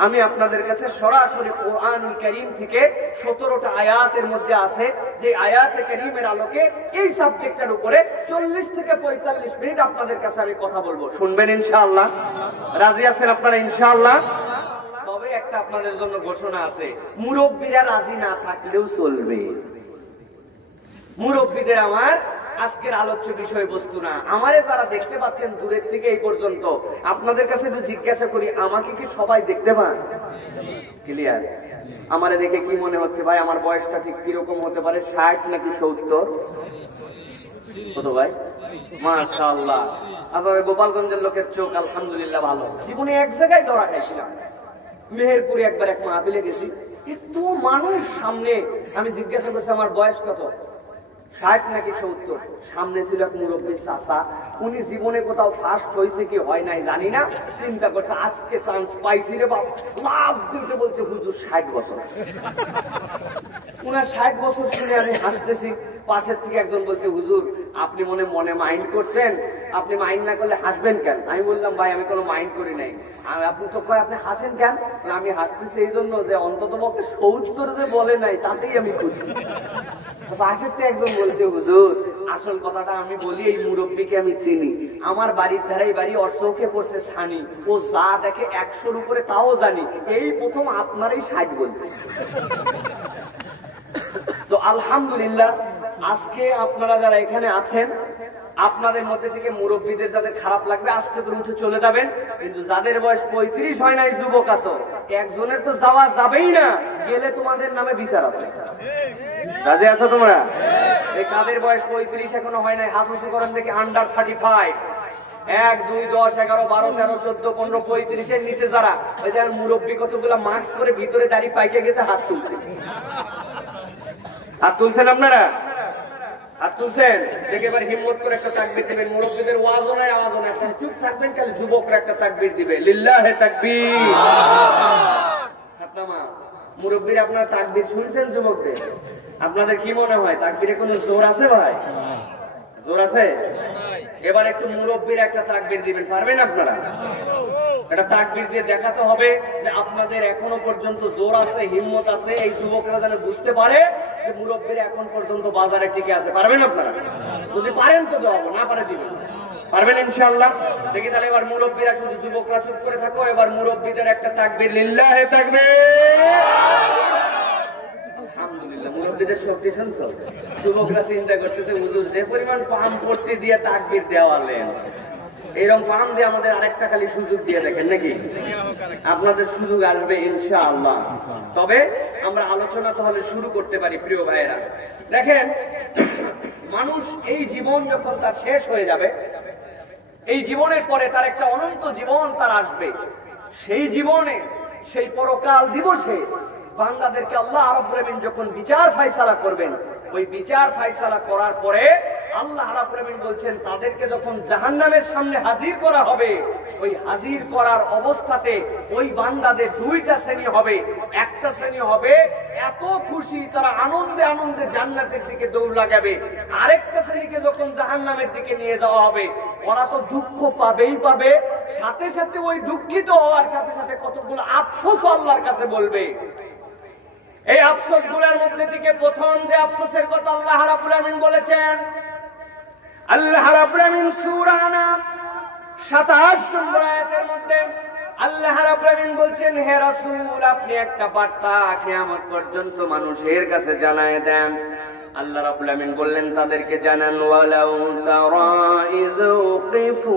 আমি আপনাদের কাছে সরাসরি কোরআনুল কারীম থেকে 17টা আয়াতের মধ্যে আছে, যে আয়াতে কারীমের আলোকে এই সাবজেক্টের উপরে 40 থেকে 45 মিনিট আপনাদের কাছে আমি কথা বলবো। শুনবেন ইনশাআল্লাহ? রাজি আছেন আপনারা ইনশাআল্লাহ? তবে একটা আপনাদের জন্য ঘোষণা আছে, মুরব্বীরা রাজি না থাকলেও চলবে। মুরব্বীদের আমার আজকের আলোচ্য বিষয়বস্তু না। আমারে যারা দেখতে পাচ্ছেন দূরের থেকে এই পর্যন্ত, আপনাদের কাছে একটু জিজ্ঞাসা করি, আমাকে কি সবাই দেখতে পান? ক্লিয়ার? আমারে দেখে কি মনে হচ্ছে ভাই আমার বয়সটা ঠিক কিরকম হতে পারে, 60 নাকি 70? কত ভাই? মাশাআল্লাহ। আপনাদের গোপালগঞ্জের লোকের চোখ আলহামদুলিল্লাহ ভালো। জীবনে এক জায়গায় ধরা খাইছিলাম, মেহেরপুরে একবার এক মাহফিলে গেছি, এত মানুষ সামনে, আমি জিজ্ঞাসা করছি আমার বয়স কত, 60 নাকি 70? সামনে ছিল এক মুরব্বী চাচা, উনি জীবনে কোথাও ফার্স্ট হয়েছে কি হয় নাই জানি না, চিন্তা করছে আজকে চান্স পাইছি রে বাপ, লাভ দিতে বলছে হুজুর 60 বছর। উনার 60 বছর শুনে আমি হাসতেছি, পাশের থেকে একজন বলছে হুজুর আপনি মনে মাইন্ড করছেন, আপনি মাইন্ড না করলে হাসবেন কেন? আমি বললাম ভাই আমি কোনো মাইন্ড করি নাই। আপনি তো কয় আপনি হাসেন কেন? আমি হাসতেছি এই জন্য যে অন্তত পক্ষে 70 যে বলে নাই তাতেই আমি খুশি। পাশের থেকে একজন বলছে হুজুর আসল কথাটা আমি বলি, এই মুরব্বীকে আমি চিনি, আমার বাড়ির ধারে বাড়ি, ওর চোখে পড়ছে ছানি, ও যা দেখে 100-র উপরে তাও জানি, এই প্রথম আপনারই 60 বলছে। তো আলহামদুলিল্লাহ, আজকে আপনারা যারা এখানে আছেন, আপনাদের মধ্যে থেকে মুরব্বীদের যাদের খারাপ লাগবে আজকে তো উঠে চলে যাবেন, কিন্তু যাদের বয়স 35 হয় নাই, যুবক আছো, একজনের তো যাওয়া যাবেই না, গেলে তোমাদের নামে বিচার আছে। রাজি আছো তোমরা? এই কাদের বয়স 35 এখনো হয় নাই, হাত উঁচু করেন থেকে আন্ডার 35, 1, 2, 10, 11, 12, 13, 14, 15, 35 এর নিচে যারা, ওই যে মুরব্বী কতগুলা মাস্ক করে ভিতরে দাড়ি পাইকে গেছে, হাত তুলছে। হাত তুলছেন আপনারা? হাত তুলছেন? দেখে এবার হিম্মত করে একটা তাকবীর দিবেন। মুরব্বীদের ওয়াজও নাই, আওয়াজও নাই, আপনারা চুপ থাকবেন, কাল যুবকরা একটা তাকবীর দিবে, লিল্লাহে তাকবীর। আপনারা মুরব্বীরা আপনারা তাকবীর শুনছেন যুবকদের? আপনাদের কি মনে হয় তাকবীরে কোনো জোর আছে ভাই? জোর আছে? এবার একটু মুরব্বীর একটা তাকবীর দিবেন, পারবেন আপনারা? এটা তাকবীর দিয়ে দেখাতে হবে যে আপনাদের এখনো পর্যন্ত জোর আছে, হিম্মত আছে, এই যুবকরা যেন বুঝতে পারে যে মুরব্বীরা এখন পর্যন্ত বাজারে টিকে আছে। পারবেন আপনারা? যদি পারেন তো দেওয়াবো, না পারে দিবেন। পারবেন ইনশাআল্লাহ? দেখি তাহলে এবার মুরব্বীরা, শুধু যুবকরা চুপ করে থাকো, এবার মুরব্বীদের একটা তাকবীর, লিল্লাহে তাকবীর। আলহামদুলিল্লাহ, মুরব্বীদের শক্তি শুনছো? যুবকরা চিন্তা করতেছে হুজুর যে পরিমাণ পাম পট্টি দিয়ে তাকবীর দেওয়ালেন, এইরকম পাম দিয়ে আমাদের আরেকটা খালি সুযোগ দিয়ে দেখেন নাকি? আপনাদের সুযোগ আসবে ইনশাআল্লাহ। তবে আমরা আলোচনা তাহলে শুরু করতে পারি প্রিয় ভাইয়েরা। দেখেন, মানুষ এই জীবন যখন তার শেষ হয়ে যাবে, এই জীবনের পরে তার একটা অনন্ত জীবন তার আসবে। সেই জীবনে, সেই পরকাল দিবসে বান্দাদেরকে আল্লাহ রাব্বুল আমিন যখন বিচার ফায়সালা করবেন, ওই বিচার ফায়সালা করার পরে আল্লাহ রাব্বুল আমিন বলছেন তাদেরকে যখন জাহান্নামের সামনে হাজির করা হবে, ওই হাজির করার অবস্থাতে ওই বান্দাদের 2টা শ্রেণী হবে। একটা শ্রেণী হবে এত খুশি, তারা আনন্দে আনন্দে জান্নাতের দিকে দৌড় লাগাবে। আরেকটা শ্রেণীকে যখন জাহান্নামের দিকে নিয়ে যাওয়া হবে, ওরা তো দুঃখ পাবেই পাবে, সাথে সাথে ওই দুঃখিত হওয়ার সাথে সাথে কতগুলো আফসোস আল্লাহর কাছে বলবে। এই আফসোস গুলোর মধ্যে থেকে প্রথম যে আফসোসের কথা আল্লাহ রাব্বুল আমিন বলেছেন, আল্লাহ রাব্বুল আমিন সূরা নাম 27 নম্বর আয়াতের মধ্যে আল্লাহ রাব্বুল আলামিন বলছেন, হে রাসূল, আপনি একটা বার্তা কিয়ামত পর্যন্ত মানুষের কাছে জানায় দেন। আল্লাহ রাব্বুল আলামিন বললেন তাদেরকে জানান, ওয়ালাউ তারা ইয উকিফু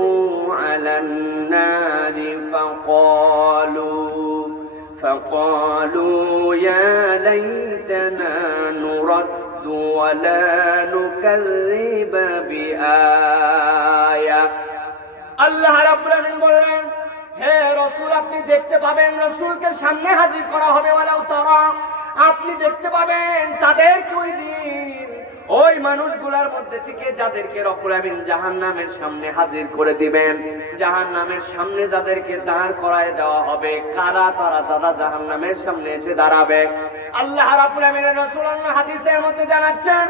আলান নারি ফাকালু ইয়া লাইতানা নুরাদ্দু ওয়া লা নুকাযযিবা বিআয়া। আল্লাহ রাব্বুল আলামিন বললেন, হে রাসূল, আপনি দেখতে পাবেন রাসূলকে সামনে হাজির করা হবে। ওয়ালাউ তারা, আপনি দেখতে পাবেন তাদেরকে ওই দিন ওই মানুষগুলোর মধ্যে থেকে যাদেরকে রব্বুল আমিন জাহান্নামের সামনে হাজির করে দিবেন, জাহান্নামের সামনে যাদেরকে দাঁড় করায় দেওয়া হবে, কারা তারা যারা জাহান্নামের সামনে এসে দাঁড়াবে। আল্লাহ রাব্বুল আমিনের রাসূল হাদিসের মধ্যে জানাচ্ছেন,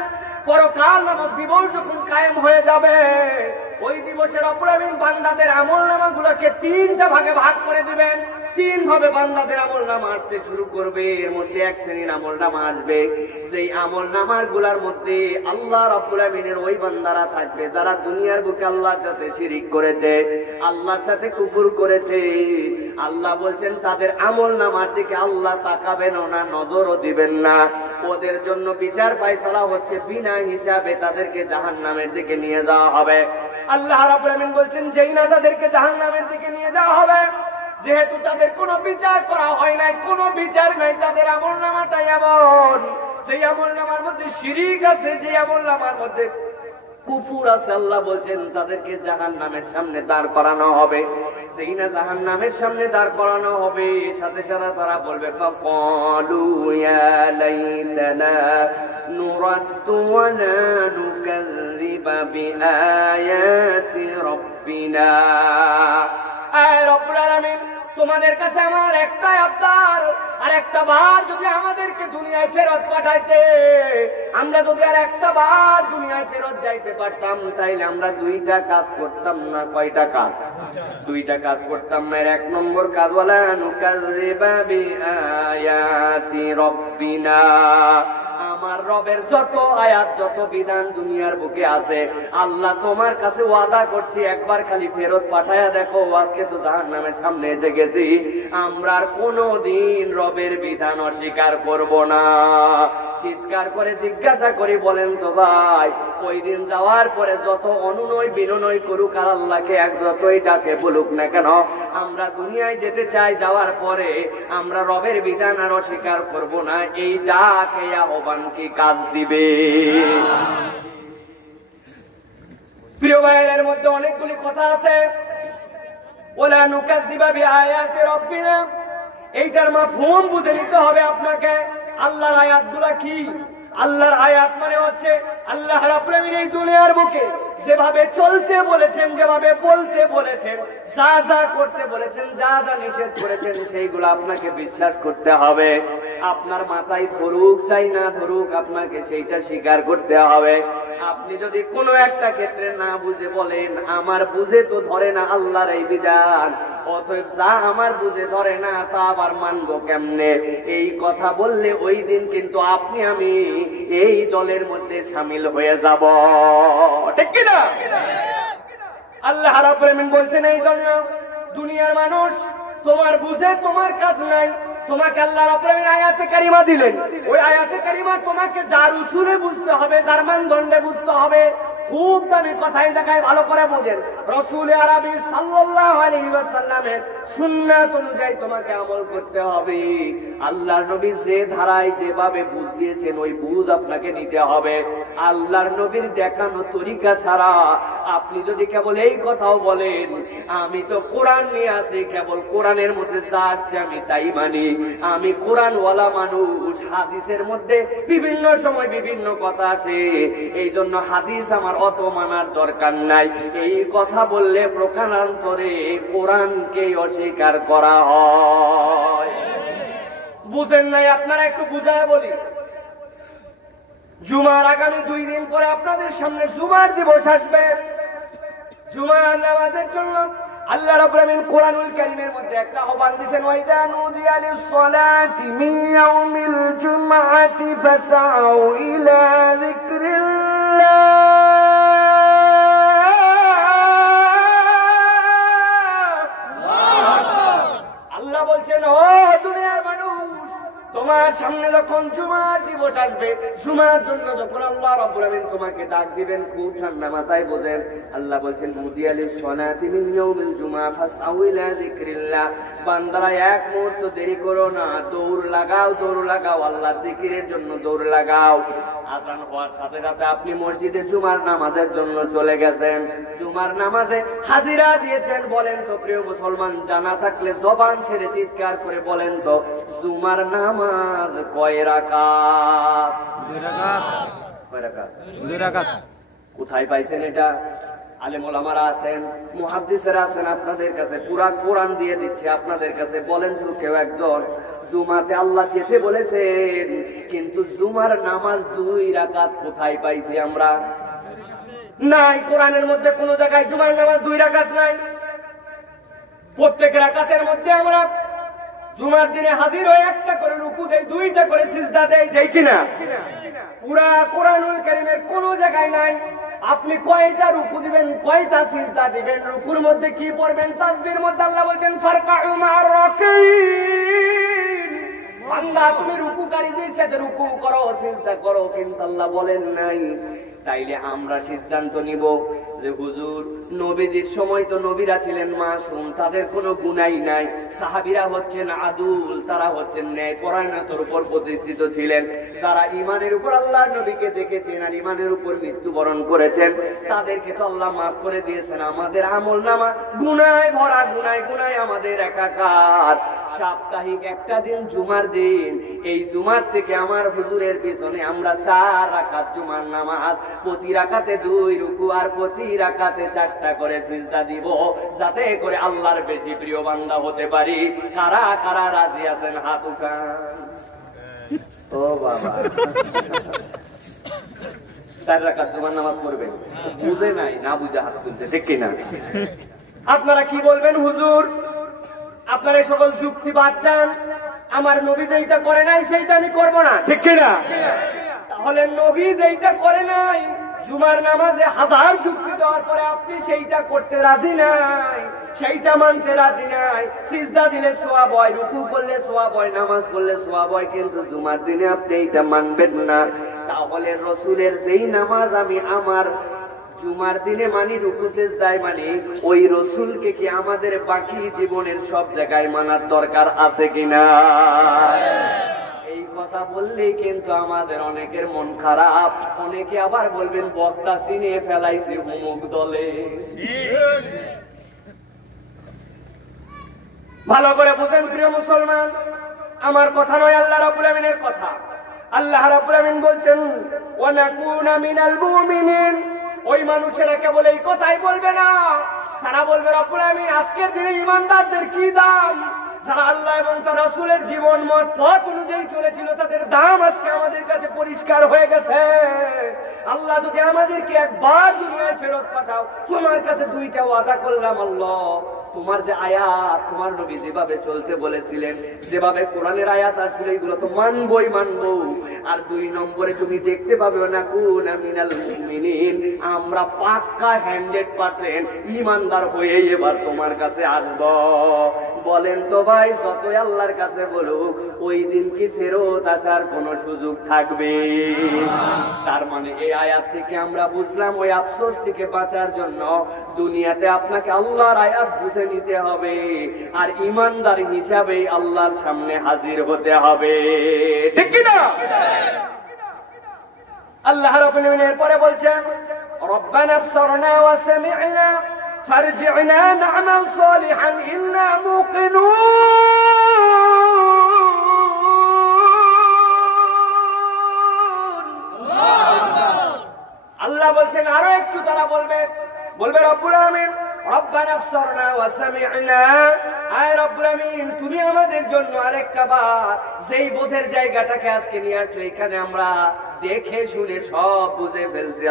পরকাল নামক দিবস যখন কায়েম হয়ে যাবে, ওই দিবসে রব্বুল আমিন বান্দাদের আমলনামাগুলোকে 3টা ভাগে ভাগ করে দিবেন। 3 ভাবে বান্দাদের আমলনামা আসতে শুরু করবে। এর মধ্যে এক শ্রেণীর আমলনামা আসবে, যেই আমলনামার গুলার মধ্যে আল্লাহ রাব্বুল আমিনের ওই বান্দারা থাকবে যারা দুনিয়ার বুকে আল্লাহর সাথে শিরিক করেছে, আল্লাহর সাথে কুফর করেছে। আল্লাহ বলছেন তাদের আমলনামার দিকে আল্লাহ তাকাবেন না, নজরও দিবেন না। ওদের জন্য বিচার ফায়সালা হচ্ছে বিনা হিসাবে তাদেরকে জাহান্নামের দিকে নিয়ে যাওয়া হবে। আল্লাহ রাব্বুল আমিন বলছেন, যেই না তাদেরকে জাহান্নামের দিকে নিয়ে যাওয়া হবে, যেহেতু তাদের কোনো বিচার করা হয় নাই, কোনো বিচার নাই, তাদের আমলনামাটাই এমন, সেই আমলনামার মধ্যে শিরিক আছে, যে আমলনামার মধ্যে কুফর আছে, আল্লাহ বলছেন তাদেরকে জাহান্নামের সামনে দাঁড় করানো হবে। সেই না জাহান্নামের সামনে দাঁড় করানো হবে, সাথে সাথে তারা বলবে, ফাকালু ইয়া লাইতানা নুরাদ্দু ওয়া লা নুকাযযিবা বিআয়াতি রাব্বিনা। আয় রব্বুল আলামিন, তোমাদের কাছে আমার একটাই আবদার, আর একটা বার যদি আমাদেরকে দুনিয়ায় ফেরত পাঠাইতে, আমরা যদি আর একটা বার দুনিয়ায় ফেরত যাইতে পারতাম, তাইলে আমরা 2টা কাজ করতাম না। কয়টা কাজ? 2টা কাজ করতাম না। 1 নম্বর কাজ, ওয়ালা নুকাযযিবা বিআয়াতি রাব্বিনা, আমার রবের যত আয়াত যত বিধান দুনিয়ার বুকে আছে, আল্লাহ তোমার কাছে ওয়াদা করছি, একবার খালি ফেরত পাঠায়া দেখো, আজকে তো জাহান্নামের সামনে এসে গেছি, আমরা আর কোনোদিন রবের বিধান অস্বীকার করব না। চিৎকার করে জিজ্ঞাসা করি, বলেন তো ভাই, ওই দিন যাওয়ার পরে যত অনুনয় বিনয় করুক আর আল্লাহকে এক যতই ডাকে বলুক না কেন, আমরা দুনিয়ায় যেতে চাই, যাওয়ার পরে আমরা রবের বিধান আর অস্বীকার করব না। এই ডাক, এই আহ্বান কি কাজ দিবে? প্রিয় ভাইয়ের মধ্যে অনেকগুলি কথা আছে। ওয়ালা নুকাযযিবা বিআয়াতি রাব্বিনা, এইটার মাফহুম বুঝে নিতে হবে আপনাকে। আল্লাহর আয়াতগুলা কি? আল্লাহর আয়াত মানে হচ্ছে আল্লাহ রাব্বুল আমিন এই দুনিয়ার বুকে যেভাবে চলতে বলেছেন, যেভাবে বলতে বলেছেন, যা যা করতে বলেছেন, যা যা নিষেধ করেছেন, সেইগুলো আপনাকে বিশ্বাস করতে হবে। আপনার মাথায় ধরুক চাই না ধরুক, আপনাকে সেইটা স্বীকার করতে হবে। আপনি যদি কোনো একটা ক্ষেত্রে না বুঝে বলেন, আমার বুঝে তো ধরে না আল্লাহর এই বিধান, অতএব যা আমার বুঝে ধরে না তা আবার মানবো কেমনে, এই কথা বললে ওই দিন কিন্তু আপনি আমি এই দলের মধ্যে শামিল হয়ে যাব, ঠিক কিনা? আল্লাহ রাব্বুল আমিন বলছেন, এই জন্য দুনিয়ার মানুষ, তোমার বুঝে তোমার কাজ নাই। তোমাকে আল্লাহ রাব্বুল আমিন আয়াতে কারিমা দিলেন, ওই আয়াতে কারিমা তোমাকে যার উসুলে বুঝতে হবে, যার মানদণ্ডে বুঝতে হবে। খুব দামি কথাই দেখায়, ভালো করে বোঝেন। রাসূল আরবি সাল্লাল্লাহু আলাইহি ওয়াসাল্লামের সুন্নাত অনুযায়ী তোমাকে আমল করতে হবে। আল্লাহর নবী যে ধারায় যেভাবে বুঝ দিয়েছেন, ওই বুঝ আপনাকে নিতে হবে। আল্লাহর নবীর দেখানো তরিকা ছাড়া আপনি যদি কেবল এই কথাও বলেন, আমি তো কোরআন নিয়ে আসি, কেবল কোরআনের মধ্যে যা আসছে আমি তাই মানি, আমি কোরআনওয়ালা মানুষ, হাদিসের মধ্যে বিভিন্ন সময় বিভিন্ন কথা আছে, এই জন্য হাদিস আমার অত মানার দরকার নাই, এই কথা বললে প্রকারান্তরে কোরআনকে অস্বীকার করা হয়। বুঝেন নাই? আপনারা একটু বুঝায় বলি। জুমার আগামী 2 দিন পরে আপনাদের সামনে জুমার দিবস আসবে। জুমার নামাজের জন্য আল্লাহ রাব্বুল আমিন কোরআনুল কারীমের মধ্যে একটা আহ্বান দিয়েছেন, ওয়াইদা নুদিয়া লিস-সালাতি মিন ইয়াউমিল জুমআতি ফাসআউ ইলা যিকরিল্লাহ আল্লাহ বলছেন, ও দুনিয়ার মানুষ, তোমার সামনে যখন জুমার দিবস আসবে, জুমার জন্য যখন আল্লাহ রাব্বুল আমিন তোমাকে ডাক দিবেন, খুব ঠান্ডা মাথায় বোঝেন। আল্লাহ বলছেন, মুদিয়ালিস সলাতি মিন ইয়াউমিল জুমআ ফাসআউ ইলা যিকরিল্লাহ। বান্দারা এক মুহূর্ত দেরি করো না, দৌড় লাগাও আল্লাহর জিকিরের জন্য দৌড় লাগাও। আযান হওয়ার সাথে সাথে আপনি মসজিদে জুমার নামাজের জন্য চলে গেছেন, জুমার নামাজে হাজিরা দিয়েছেন। বলেন তো প্রিয় মুসলমান, জানা থাকলে জবান ছেড়ে চিৎকার করে বলেন তো, জুমার নামাজ কয় রাকাত? 2 রাকাত। কয় রাকাত? 2 রাকাত। কোথায় পাইছেন এটা? আলেম ওলামারা আছেন, মুহাদ্দিসেরা আছেন, আপনাদের কাছে পুরা কোরআন দিয়ে দিচ্ছে আপনাদের কাছে। বলেন তো কেউ একজন জুমাতে আল্লাহ যেতে বলেছেন, কিন্তু জুমার নামাজ 2 রাকাত কোথায় পাইছি আমরা? নাই, কোরআনের মধ্যে কোন জায়গায় জুমার নামাজ 2 রাকাত নাই। প্রত্যেক রাকাতের মধ্যে আমরা জুমার দিনে হাজির হয়ে একটা করে রুকু দেই, 2টা করে সিজদা দেই, দেই কিনা? পুরা কোরআনুল কারীমের কোন জায়গায় নাই আপনি কয়টা রুকু দিবেন, কয়টা সিজদা দিবেন, রুকুর মধ্যে কি পড়বেন। তাসবির মধ্যে আল্লাহ বলেন, ফারকাউ মা'আর রাকিন। বান্দা তুমি রুকুকারীদের সাথে রুকু করো, সিজদা করো, কিন্তু আল্লাহ বলেন নাই। তাইলে আমরা সিদ্ধান্ত নিব যে হুজুর, নবীদের সময় তো নবীরা ছিলেন মাসুম, তাদের কোনো গুনাহ নাই। সাহাবীরা হচ্ছেন আদুল, তারা হচ্ছেন ন্যায়পরায়ণতার উপর প্রতিষ্ঠিত ছিলেন। যারা ঈমানের উপর আল্লাহর নবীকে দেখেছেন আর ঈমানের উপর মৃত্যুবরণ করেছেন, তাদেরকে তো আল্লাহ মাফ করে দিয়েছেন। আমাদের আমলনামা গুনায় ভরা, গুনায় আমাদের একাকার। সাপ্তাহিক একটা দিন জুমার দিন, এই জুমার থেকে আমার হুজুরের পিছনে আমরা 4 রাকাত জুমার নামাজ, প্রতি রাকাতে 2 রুকু আর প্রতি রাকাতে 4টা করে সিজদা দিব, যাতে করে আল্লাহর বেশি প্রিয় বান্দা হতে পারি। কারা কারা রাজি আছেন হাত উঠান। ও বাবা, 4 রাকাত জুমার নামাজ পড়বেন, বুঝে নাই, না বুঝে হাত তুলছে, ঠিক কিনা? আপনারা কি বলবেন হুজুর? আপনারা সকল যুক্তি বাদ দেন, আমার নবী যেটা করে নাই সেইটা আমি করব না, ঠিক কিনা? তাহলে নবী যেটা করে নাই, জুমার নামাজে 1000 যুক্তি দেওয়ার পরে আপনি সেইটা করতে রাজি নাই, সেইটা মানতে রাজি নাই। সিজদা দিলে সওয়াব হয়, রুকু করলে সওয়াব হয়, নামাজ পড়লে সওয়াব হয়, কিন্তু জুমার দিনে আপনি এইটা মানবেন না। তাহলে রাসূলের যেই নামাজ আমি আমার জুমার দিনে মানি, রুকু সিজদায় মানি, ওই রাসূলকে কি আমাদের বাকি জীবনের সব জায়গায় মানার দরকার আছে কিনা? এই কথা বললেই কিন্তু আমাদের অনেকের মন খারাপ। অনেকে আবার বলবেন, বক্তা চিনিয়ে ফেলাইছে অমুক দলে। ভালো করে বুঝেন প্রিয় মুসলমান, আমার কথা নয়, আল্লাহ রাব্বুল আমিনের কথা। আল্লাহ রাব্বুল আমিন বলছেন, ওয়া নাকুনা মিনাল মুমিনিন। ওই মানুষেরা কেবল এই কথাই বলবে না, তারা বলবে, রব্বুল আমিন আজকের দিনে ঈমানদারদের কি দাম। যারা আল্লাহ এবং তার রাসূলের জীবন মত পথ অনুযায়ী চলেছিল, তাদের দাম আজকে আমাদের কাছে পরিষ্কার হয়ে গেছে। আল্লাহ যদি আমাদেরকে একবার দুনিয়ায় ফেরত পাঠাও, তোমার কাছে 2টা ওয়াদা করলাম আল্লাহ, তোমার যে আয়াত, তোমার নবী যেভাবে চলতে বলেছিলেন, যেভাবে কোরআনের আয়াত আছে, এগুলো তো মানবই মানবো। আর 2 নম্বরে তুমি দেখতে পাবে না কুনা মিনাল মুমিনিন, আমরা পাক্কা 100% ঈমানদার হয়ে এবার তোমার কাছে আসব। বলেন তো ভাই, যতই আল্লাহর কাছে বলুক, ওই দিন কি ফেরত আসার কোন সুযোগ থাকবে? তার মানে এই আয়াত থেকে আমরা বুঝলাম, ওই আফসোস থেকে বাঁচার জন্য দুনিয়াতে আপনাকে আল্লাহর আয়াত বুঝে নিতে হবে, আর ঈমানদার হিসাবে আল্লাহর সামনে হাজির হতে হবে, ঠিক কি না? আল্লাহ রাব্বুল আমিন এরপরে বলছেন, রব্বানা আবসারনা ওয়া সামি'না ফারজি'না না'মাল সালিহান ইন্না মুকিনুন। আল্লাহ বলছেন, আরো একটু তারা বলবে রব্বুল আমিন, রব্বানা আবসারনা ওয়া সামি'না। আয় রব্বুল আমিন, তুমি আমাদের জন্য আরেকটা বার যেই বোধের জায়গাটাকে আজকে নিয়ে আসছো, এখানে আমরা দেখে শুনে সব বুঝে ফেলছি।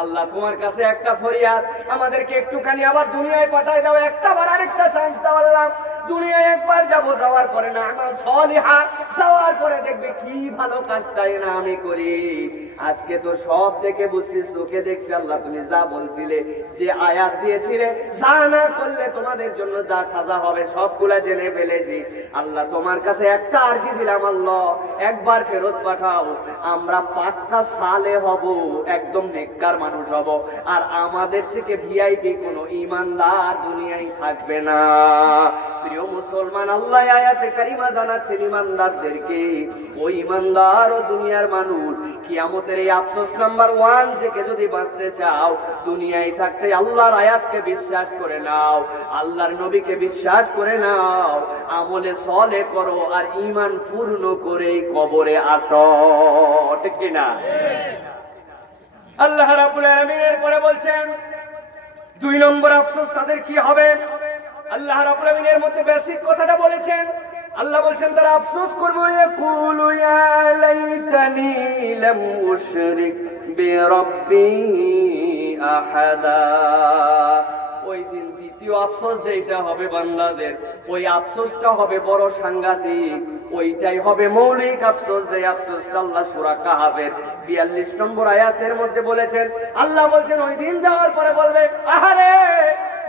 আল্লাহ তোমার কাছে একটা ফরিয়াদ, আমাদেরকে একটুখানি আবার দুনিয়ায় পাঠায় দাও, একটা বার আরেকটা চান্স দাও আল্লাহ। দুনিয়ায় একবার একবার যাবো, যাওয়ার পরে না আমাল সলিহা, যাওয়ার পরে দেখবে কি ভালো কাজটাই না আমি করি। আজকে তো সব দেখে বুঝছি, চোখে দেখছি আল্লাহ তুমি যা বলছিলে, যে আয়াত দিয়েছিলে, যা না করলে তোমাদের জন্য যা সাজা হবে সবগুলা জেনে ফেলেছি। আল্লাহ তোমার কাছে একটা আরজি দিলাম, আল্লাহ একবার ফেরত পাঠাও, আমরা পাক্কা সালে হব, একদম নেককার মানুষ হব, আর আমাদের থেকে ভিআইপি কোনো ঈমানদার দুনিয়ায় থাকবে না। প্রিয় মুসলমান, আল্লাহ আয়াতে কারিমা জানাচ্ছেন ঈমানদারদেরকে, ওই ঈমানদার ও দুনিয়ার মানুষ কিয়ামতের এই আফসোস নাম্বার 1 থেকে যদি বাঁচতে চাও, দুনিয়ায় থাকতে আল্লাহর আয়াতকে বিশ্বাস করে নাও, আল্লাহর নবীকে বিশ্বাস করে নাও, আমলে সলে করো, আর ঈমান পূর্ণ করে কবরে আসো, ঠিক কি না? আল্লাহ রাব্বুল আলামিন এরপরে বলছেন 2 নম্বর আফসোস তাদের কি হবে। আল্লাহ রাব্বুল আলামিন এর মধ্যে বেসিক কথাটা বলেছেন। আল্লাহ বলছেন তারা আফসোস করবে, ইয়াকুলু ইয়া লাইতানি লাম উশরিক বিরাব্বি আহাদা। ওই দিন দ্বিতীয় আফসোস যেটা হবে বান্দাদের, ওই আফসোসটা হবে বড় সাংঘাতিক, ওইটাই হবে মৌলিক আফসোস, যে আফসোসটা আল্লাহ সূরা কাহাফের 42 নম্বর আয়াতের মধ্যে বলেছেন। আল্লাহ বলছেন ওই দিন যাওয়ার পরে বলবে, আহারে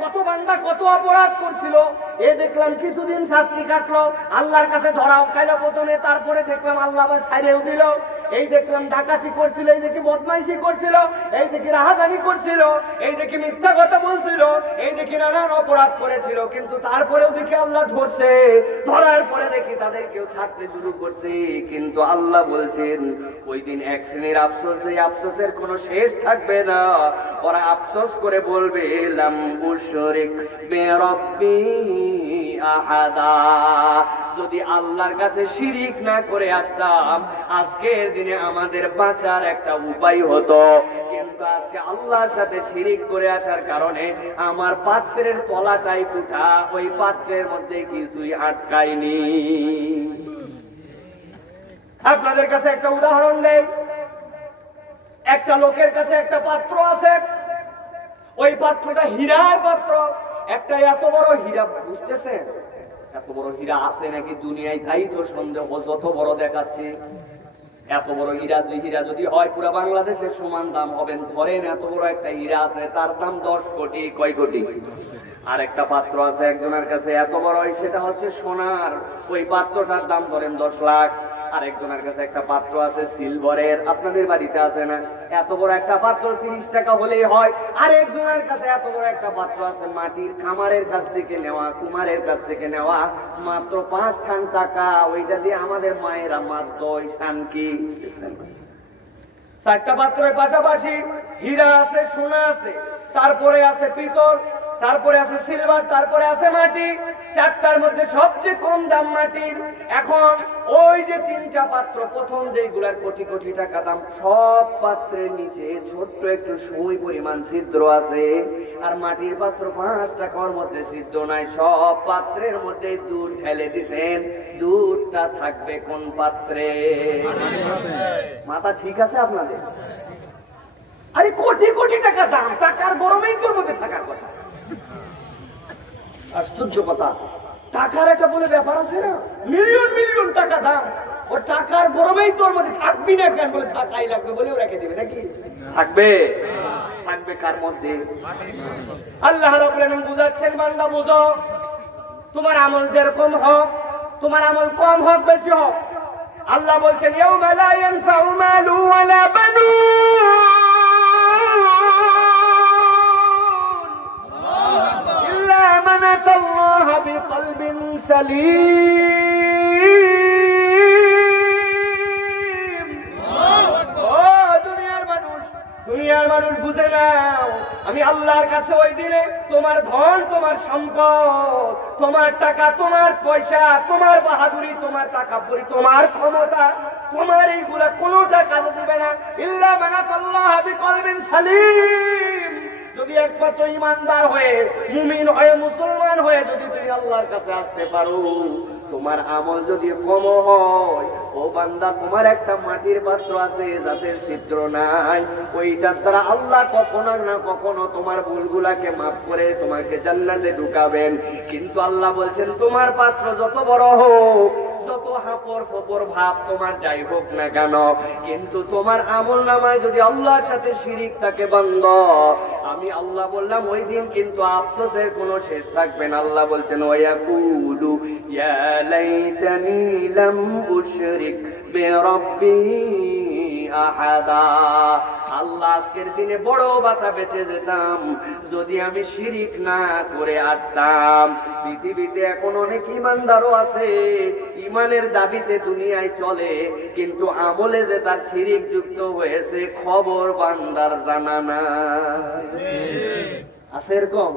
কত বান্দা কত অপরাধ করছিল, এ দেখলাম কিছুদিন শাস্তি কাটলো, আল্লাহর কাছে ধরাও খাইলো প্রথমে, তারপরে দেখলাম আল্লাহ আবার ছাইড়েও দিল, এই দেখলাম ডাকাতি করছিল, এই দেখি বদমাইশি করছিল, এই দেখি রাহাজানি করছিল, এই দেখি মিথ্যা কথা বলছিল, এই দেখি নানান অপরাধ করেছিল, কিন্তু তারপরেও দেখি আল্লাহ ধরছে, ধরার পরে দেখি তাদের কেউ ছাড়তে শুরু করছে। কিন্তু আল্লাহ বলছেন ওই দিন এক শ্রেণীর আফসোস, যে আফসোসের কোনো শেষ থাকবে না, ওরা আফসোস করে বলবে লাম উশরিক বিরাব্বি আহাদা, যদি আল্লাহর কাছে শিরিক না করে আসতাম আজকের দিনে আমাদের বাঁচার একটা উপায় হতো, কিন্তু আজকে আল্লাহর সাথে শিরিক করে আসার কারণে আমার পাত্রের তলাটাই ফুটা, ওই পাত্রের মধ্যে কিছুই আটকায়নি। আপনাদের কাছে একটা উদাহরণ দেই, একটা লোকের কাছে একটা পাত্র আছে, ওই পাত্রটা হীরার পাত্র, একটা এত বড় হীরা, বুঝতেছেন এত বড় হীরা আছে নাকি দুনিয়ায়, তাই তো সন্দেহ, যত বড় দেখাচ্ছে। এত বড় হীরা যদি হয় পুরো বাংলাদেশের সমান দাম হবেন, ধরেন এত বড় একটা হীরা আছে, তার দাম 10 কোটি, কয় কোটি। আর একটা পাত্র আছে একজনের কাছে এত বড়, সেটা হচ্ছে সোনার, ওই পাত্রটার দাম ধরেন 10 লাখ। আর একজনের কাছে একটা পাত্র আছে সিলভারের, আপনাদের বাড়িতে আছে না, এত বড় একটা পাত্র 30 টাকা হলেই হয়। আর একজনের কাছে এত বড় একটা পাত্র আছে মাটির খামারের কাছ থেকে নেওয়া, কুমারের কাছ থেকে নেওয়া, মাত্র 5 খান টাকা, ওইটা দিয়ে আমাদের মায়েরা মাত্র ওই শানকি। 4টা পাত্রের পাশাপাশি হীরা আছে, সোনা আছে, তারপরে আছে পিতল, তারপরে আছে সিলভার, তারপরে আছে মাটি, 4টার মধ্যে সবচেয়ে কম দাম মাটির। এখন ওই যে 3টা পাত্র, প্রথম যেগুলার কোটি কোটি টাকা দাম, সব পাত্রের নিচে ছোট্ট একটু সুই পরিমাণ ছিদ্র আছে, আর মাটির পাত্র 5 টাকার মধ্যে ছিদ্র নাই। সব পাত্রের মধ্যে দুধ ঢেলে দিতেন, দুধটা থাকবে কোন পাত্রে? মাথা ঠিক আছে আপনাদের? আরে কোটি কোটি টাকা দাম, টাকার গরমেই তোর মধ্যে থাকার কথা। আশ্চর্য কথা, টাকার একটা বলে ব্যাপার আছে না, মিলিয়ন মিলিয়ন টাকা দাম, ও টাকার গরমেই তোর মধ্যে থাকবি না কেন? বলে টাকাই লাগবে বলেও রেখে দিবে নাকি? থাকবে, থাকবে কার মধ্যে? আল্লাহ রাব্বুল আলামিন বুঝাচ্ছেন, বান্দা বুঝো, তোমার আমল যেরকম হোক, তোমার আমল কম হোক বেশি হোক, আল্লাহ বলছেন ইয়াউমা লা ইয়ানফাউ মালু ওয়ালা বানুন ইল্লা মান আতাল্লাহা বিকলবিন সালিম। ও দুনিয়ার মানুষ বুঝে নাও, আমি আল্লাহর কাছে ওই দিনে তোমার ধন, তোমার সম্পদ, তোমার টাকা, তোমার পয়সা, তোমার বাহাদুরি, তোমার তাকাব্বুরি, তোমার ক্ষমতা, তোমার এইগুলা কোনোটা কাজে দিবে না। ইল্লা মান আতাল্লাহা বিকলবিন সালিম, যদি একমাত্র ইমানদার হয়ে, মুমিন হয়ে, মুসলমান হয়ে যদি তুমি আল্লাহর কাছে আসতে পারো, তোমার আমল যদি কম হয়, ও বান্দা তোমার একটা মাটির পাত্র আছে যাতে ছিদ্র নাই, ওইটার দ্বারা আল্লাহ কখনো না কখনো তোমার ভুলগুলাকে মাফ করে তোমাকে জান্নাতে ঢুকাবেন। কিন্তু আল্লাহ বলছেন তোমার পাত্র যত বড় হোক, যত হাপর ফপর ভাব তোমার যাই হোক না কেন, কিন্তু তোমার আমল নামায় যদি আল্লাহর সাথে শিরিক থাকে বান্দা, আমি আল্লাহ বললাম ওই দিন কিন্তু আফসোসের কোনো শেষ থাকবে না। আল্লাহ বলছেন ওয়াকুলু ইয়া লাইতানি লাম উশরিক বিরাব্বি আহাদা। আল্লাহ আজকের দিনে বড় বাঁচা বেঁচে যেতাম যদি আমি শিরিক না করে আসতাম। পৃথিবীতে এখন অনেক ইমানদারও আছে, ইমানের দাবিতে দুনিয়ায় চলে, কিন্তু আমলে যে তার শিরিক যুক্ত হয়েছে খবর বান্দার জানা না। আছে এরকম?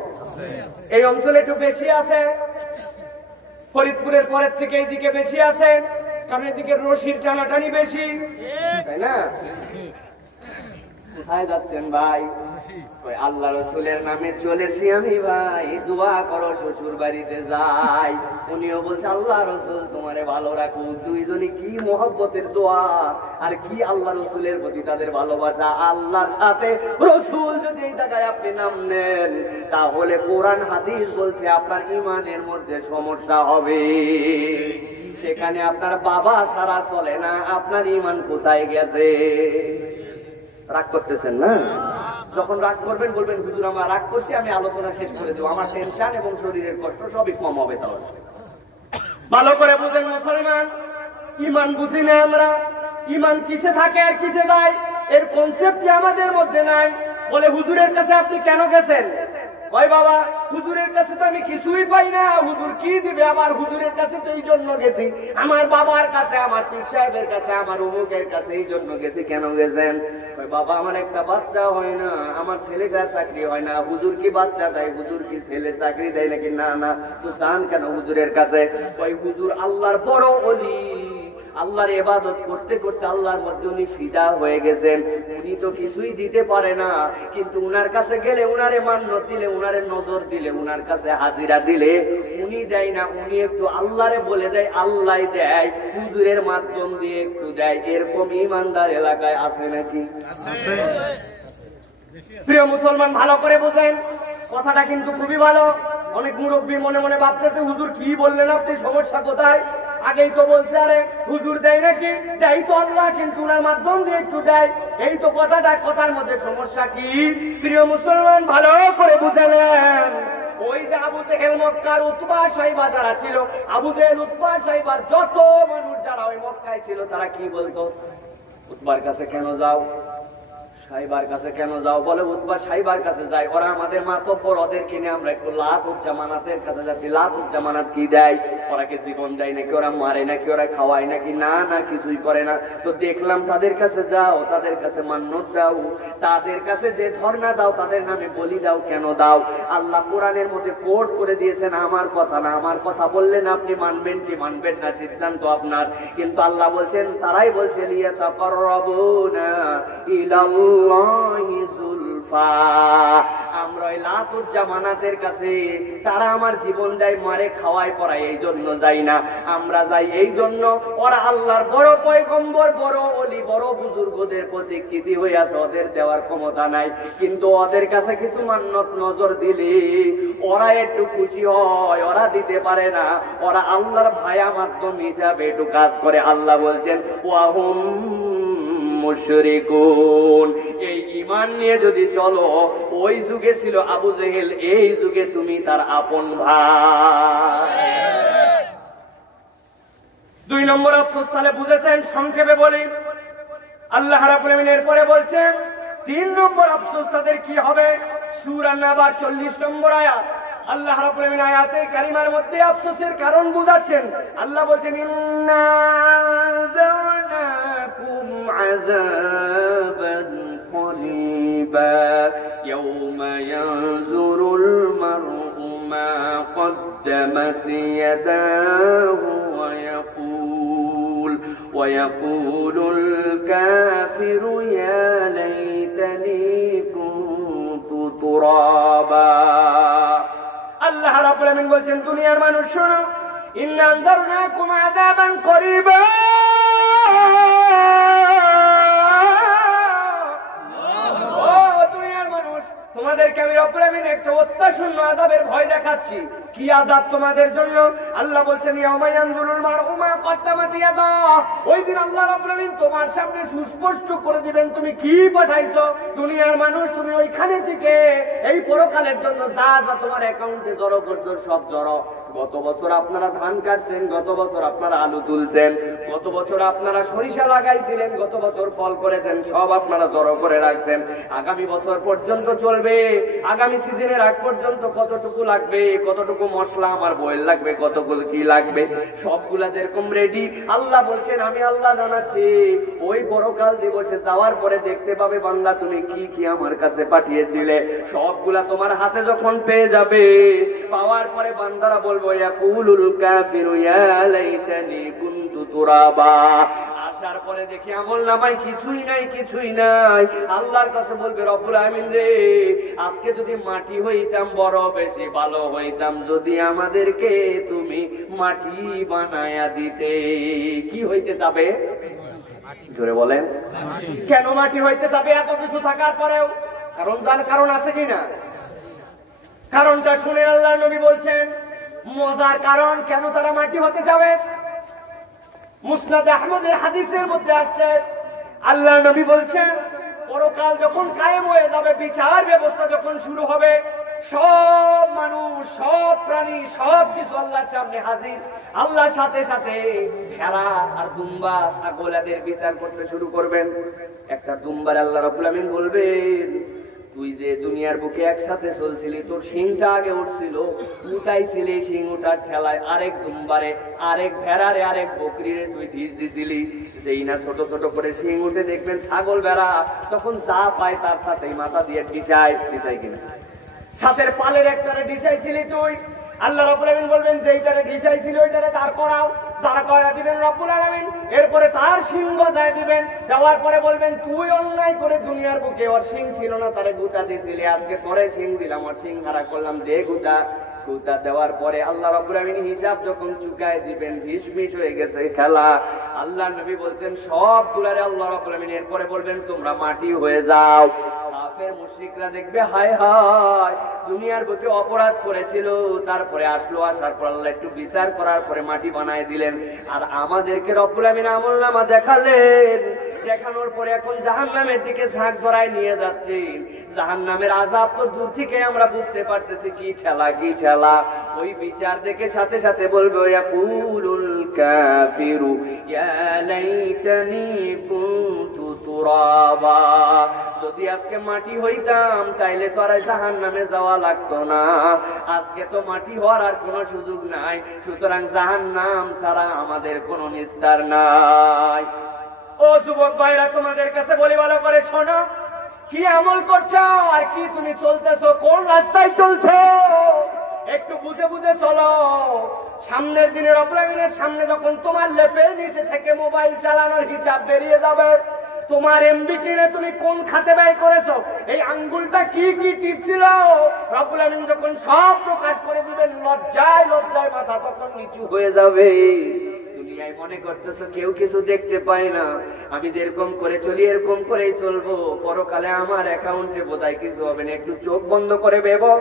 এই অঞ্চলে একটু বেশি আছে, ফরিদপুরের পরের থেকে এইদিকে বেশি আছে, কারণ এদিকে রশির টানাটানি বেশি, তাই না? কোথায় যাচ্ছেন ভাই? ওই আল্লাহ রসুলের নামে চলেছি আমি ভাই, দোয়া করো শ্বশুর বাড়িতে যাই। উনিও বলছে আল্লাহ রসুল তোমারে ভালো রাখুক। দুইজনই কি মহব্বতের দোয়া, আর কি আল্লাহ রসুলের প্রতি তাদের ভালোবাসা। আল্লাহর সাথে রসুল যদি এই জায়গায় আপনি নাম নেন, তাহলে কোরআন হাদিস বলছে আপনার ইমানের মধ্যে সমস্যা হবে। সেখানে আপনার বাবা ছাড়া চলে না, আপনার ইমান কোথায় গেছে? রাগ করতেছেন না? যখন রাগ করবেন বলবেন হুজুর আমার রাগ করছি, আমি আলোচনা শেষ করে দেবো, আমার টেনশন এবং শরীরের কষ্ট সবই কম হবে। তাহলে ভালো করে বুঝেন মুসলমান, ইমান বুঝি না আমরা। ইমান কিসে থাকে আর কিসে যায় এর কনসেপ্টই আমাদের মধ্যে নাই। বলে হুজুরের কাছে আপনি কেন গেছেন? কয় বাবা হুজুরের কাছে তো আমি কিছুই পাই না, হুজুর কি দিবে? আবার হুজুরের কাছে তো এই জন্য গেছি, আমার বাবার কাছে, আমার পীর সাহেবের কাছে, আমার অমুকের কাছে, এই জন্য গেছি। কেন গেছেন? বাবা আমার একটা বাচ্চা হয় না, আমার ছেলেটার চাকরি হয় না। হুজুর কি বাচ্চা দেয়? হুজুর কি ছেলে চাকরি দেয় নাকি? না না। তো যান কেন হুজুরের কাছে? ওই হুজুর আল্লাহর বড় ওলি, আল্লাহর ইবাদত করতে করতে আল্লাহর মধ্যে উনি ফিদা হয়ে গেছেন। উনি তো কিছুই দিতে পারে না, কিন্তু উনার কাছে গেলে, উনারে মান্যত দিলে, উনারে নজর দিলে, উনার কাছে হাজিরা দিলে উনি দেয় না, উনি একটু আল্লাহরে বলে দেয়, আল্লাহ দেয়, হুজুরের মাধ্যম দিয়ে একটু দেয়। এরকম ইমানদার এলাকায় আছে নাকি? প্রিয় মুসলমান ভালো করে বোঝেন, কথাটা কিন্তু খুবই ভালো। অনেক মুরব্বী মনে মনে ভাবতেছে হুজুর কি বললেন আপনি, সমস্যা কোথায়? আগেই তো বলছে আরে হুজুর দেয় নাকি? দেয় তো আল্লাহ, কিন্তু উনার মাধ্যম দিয়ে একটু দেয়। এই তো কথাটা, কথার মধ্যে সমস্যা কি? প্রিয় মুসলমান ভালো করে বুঝে নেন। ওই যে আবু জেহেল মক্কার উতবা সাইবা যারা ছিল, আবু জেহেল উতবা সাইবার যত মানুষ যারা ওই মক্কায় ছিল, তারা কি বলতো? উতবার কাছে কেন যাও? সাইবার কাছে কেন যাও? বলে উতবা সাইবার কাছে যাই, ওরা আমাদের মাতব্বর, ওদের কিনে আমরা একটু লাত উজ্জামানাতের কাছে যাচ্ছি। লাত উজ্জামানাত কি দেয়? ওরা কি জীবন দেয় নাকি? ওরা মারে নাকি? ওরা খাওয়ায় নাকি? না না, কিছুই করে না। তো দেখলাম তাদের কাছে যাও, তাদের কাছে মান্যত দাও, তাদের কাছে যে ধর্ণা দাও, তাদের নামে বলি দাও। কেন দাও? আল্লাহ কোরআনের মধ্যে কোট করে দিয়েছেন, আমার কথা না। আমার কথা বললেন আপনি মানবেন কি মানবেন না সিদ্ধান্ত আপনার, কিন্তু আল্লাহ বলছেন, তারাই বলছে লিয়াতাকাররাবুনা ইলাল্লাহি যুলফা। আমরা ওই লাতুজ্জামানাতের কাছে, তারা আমার জীবন দেয়, মারে খাওয়ায় পড়ায়, এই জন্য যাই না। আমরা যাই এই জন্য ওরা আল্লাহর বড় পয়গম্বর, বড় ওলি, বড় বুজুর্গদের প্রতিকৃতি হয়ে আছে, ওদের দেওয়ার ক্ষমতা নাই, কিন্তু ওদের কাছে কিছু মান্যত নজর দিলে ওরা একটু খুশি হয়। ওরা দিতে পারে না, ওরা আল্লাহর ভায়া মাধ্যম হিসাবে একটু কাজ করে। আল্লাহ বলছেন ওয়াহুম মুশরিকুন। এই ঈমান নিয়ে যদি চলো, ওই যুগে ছিল আবু জেহেল, এই যুগে তুমি তার আপন ভাই। 2 নম্বর আফসোস তাহলে বুঝেছেন, সংক্ষেপে বলি। আল্লাহ রাব্বুল আমিন এরপরে বলছেন 3 নম্বর আফসোস তাদের কি হবে। সূরা নাবা 40 নম্বর আয়াত। আল্লাহ রাব্বুল আমিন আয়াতে কারিমার মধ্যে আফসোসের কারণ বুঝাচ্ছেন। আল্লাহ বলছেন ইন্না যাওনাকুম আযাবান করিবা ইয়াওমা ইয়ানজুরুল মার'উ মা قدمت يداه ويقول الكافر يا ليتني كنت ترابا। আল্লাহ রাব্বুল আমিন বলছেন দুনিয়ার মানুষ শোনো, ইন্না আনজারনাকুম আযাবান করিবা। ও দুনিয়ার মানুষ, তোমাদেরকে আমি রব্বুল আমিন একটা অত্যাশূন্য আযাবের ভয় দেখাচ্ছি। কি আযাব তোমাদের জন্য? আল্লাহ বলছেন ইয়াউমা ইয়ানজুরুল মারউ মা কদ্দামাত ইয়াদাহু। ওই দিন আল্লাহ রাব্বুল আমিন তোমার সামনে সুস্পষ্ট করে দিবেন তুমি কি পাঠাইছো। দুনিয়ার মানুষ, তুমি ওইখানে থেকে এই পরকালের জন্য যা যা তোমার অ্যাকাউন্টে জড়ো করছো সব জড়ো। গত বছর আপনারা ধান কাটছেন, গত বছর আপনারা আলু তুলছেন, গত বছর আপনারা সরিষা লাগাইছিলেন, গত বছর ফল করেছেন, সব আপনারা জড়ো করে রাখছেন। আগামী বছর পর্যন্ত চলবে, আগামী সিজনের আগ পর্যন্ত কতটুকু লাগবে, কতটুকু মশলা আমার বয়েল লাগবে, কতগুলো কি লাগবে, সবগুলা যেরকম রেডি। আল্লাহ বলছেন আমি আল্লাহ জানাচ্ছি ওই পরকাল দিবসে যাওয়ার পরে দেখতে পাবে বান্দা তুমি কি কি আমার কাছে পাঠিয়েছিলে, সবগুলা তোমার হাতে যখন পেয়ে যাবে, পাওয়ার পরে বান্দারা বলবে ইয়াকুলুল কাফিরু ইয়া লাইতানি কুনতু তুরাবা। আসার পরে দেখি আমলনামায় কিছুই নাই, কিছুই নাই। আল্লাহর কাছে বলবে রব্বুল আমিন রে, আজকে যদি মাটি হইতাম বড় বেশি ভালো হইতাম, যদি আমাদেরকে তুমি মাটি বানায়া দিতে। কি হইতে যাবে জোরে বলেন? কেন মাটি হইতে যাবে এত কিছু থাকার পরেও? কারণ আছে কিনা? কারণটা শুনে আল্লাহ নবী বলছেন মজার কারণ কেন তারা মাটি হতে যাবে। মুসনাদ আহমদের হাদিসের মধ্যে আসছে আল্লাহ নবী বলছেন পরকাল যখন কায়েম হয়ে যাবে, বিচার ব্যবস্থা যখন শুরু হবে, সব মানুষ, সব প্রাণী, সব কিছু আল্লাহর সামনে হাজির। আল্লাহর সাথে সাথে ভেড়া আর দুম্বা ছাগল এদের বিচার করতে শুরু করবেন। একটা দুম্বার আল্লাহ রাব্বুল আমিন বলবেন তুই যে দুনিয়ার বুকে একসাথে চলছিলি, তোর শিংটা আগে উঠছিল, উঠাইছিলি, শিং উঠার ঠেলায় আরেক দুম্বারে, আরেক ভেড়ারে, আরেক বকরিরে তুই ঢিস দিছিলি। যেই না ছোট ছোট করে শিং উঠে দেখবেন ছাগল ভেড়া তখন যা পায় তার সাথেই মাথা দিয়ে ডিসাই কিনা সাথের পালের একটারে ডিসাইছিলি তুই। আল্লাহ রাব্বুল আমিন বলবেন যেইটারে ডিসাইছিল ওইটারে দাঁড় করাও, দাঁড় করা দিবেন রব্বুল আলামিন। এরপরে তার সিং গজায় দিবেন, দেওয়ার পরে বলবেন তুই অন্যায় করে দুনিয়ার বুকে ওর সিং ছিল না, তারে গুতা দিছিলি, আজকে তোরে সিং দিলাম, ওর সিং হারা করলাম, দে গুতা। গুতা দেওয়ার পরে আল্লাহ রাব্বুল আমিন হিসাব যখন চুকায় দিবেন, ভিসমিস হয়ে গেছে খেলা। আল্লাহ নবী বলছেন সবগুলারে আল্লাহ রাব্বুল আমিন এরপরে বলবেন তোমরা মাটি হয়ে যাও। কাফের মুশরিকরা দেখবে হায় হায় দুনিয়ার বুকে অপরাধ করেছিল, তারপরে আসলো, আসার পর আল্লাহ একটু বিচার করার পরে মাটি বানায় দিলেন। আর আমাদেরকে রব্বুল আমিন আমলনামা দেখালেন, দেখানোর পরে এখন জাহান্নামের দিকে ঝাঁক ধরায় নিয়ে যাচ্ছেন। জাহান্নামের আযাব তো দূর থেকে আমরা বুঝতে পারতেছি কি ঠেলা, কি ঠেলা। ওই বিচার দেখে সাথে সাথে বলবে ইয়াকুলুল কাফিরু ইয়া লাইতানি কুনতু তুরাবা। যদি আজকে মাটি হইতাম তাইলে তো আর জাহান্নামে যাওয়া লাগতো না, আজকে তো মাটি হওয়ার আর কোনো সুযোগ নাই, সুতরাং জাহান্নাম ছাড়া আমাদের কোনো নিস্তার নাই। ও যুবক ভাইরা, তোমাদের কাছে বলি ভালো করে শোনো, কি আমল করছো আর কি তুমি চলতেছো, কোন রাস্তায় চলছো একটু বুঝে বুঝে চলো। সামনের দিনের অপরাধের সামনে যখন তোমার লেপের নিচে থেকে মোবাইল চালানোর হিসাব বেরিয়ে যাবে, তোমার এমবি কিনে তুমি কোন খাতে ব্যয় করেছো, এই আঙ্গুলটা কি কি টিপছিল, রব্বুল আমিন যখন সব প্রকাশ করে দিবেন, লজ্জায় লজ্জায় মাথা তখন নিচু হয়ে যাবে। দুনিয়ায় মনে করতেছো কেউ কিছু দেখতে পায় না, আমি যেরকম করে চলি এরকম করেই চলবো, পরকালে আমার অ্যাকাউন্টে বোধহয় কিছু হবে না। একটু চোখ বন্ধ করে ভেবো,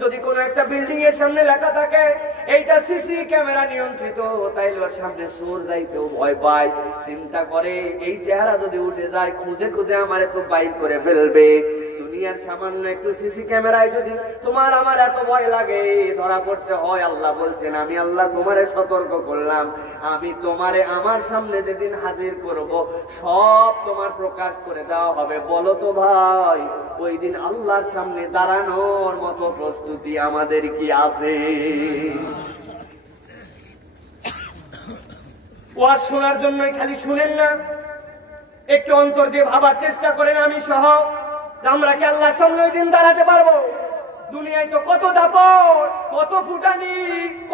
যদি কোনো একটা বিল্ডিং এর সামনে লেখা থাকে এইটা সিসি ক্যামেরা নিয়ন্ত্রিত, তাইলে ওর সামনে চোর যাইতেও ভয় পায়, চিন্তা করে এই চেহারা যদি উঠে যায় খুঁজে খুঁজে আমার একটু বাইর করে ফেলবে। দুনিয়ার সামান্য একটু সিসি ক্যামেরায় যদি তোমার আমার এত ভয় লাগে, ধরা পড়তে হয়, আল্লাহ বলছেন আমি আল্লাহ তোমারে সতর্ক করলাম, আমি তোমারে আমার সামনে যেদিন হাজির করব সব তোমার প্রকাশ করে দেওয়া হবে। বলো তো ভাই, ওই দিন আল্লাহর সামনে দাঁড়ানোর মতো প্রস্তুতি আমাদের কি আছে? ওয়াজ শোনার জন্যই খালি শুনেন না, একটু অন্তর দিয়ে ভাবার চেষ্টা করেন আমি সহ, আমরা কি আল্লাহর সামনে ওই দিন দাঁড়াতে পারবো? দুনিয়ায় তো কত দাপট, কত ফুটানি,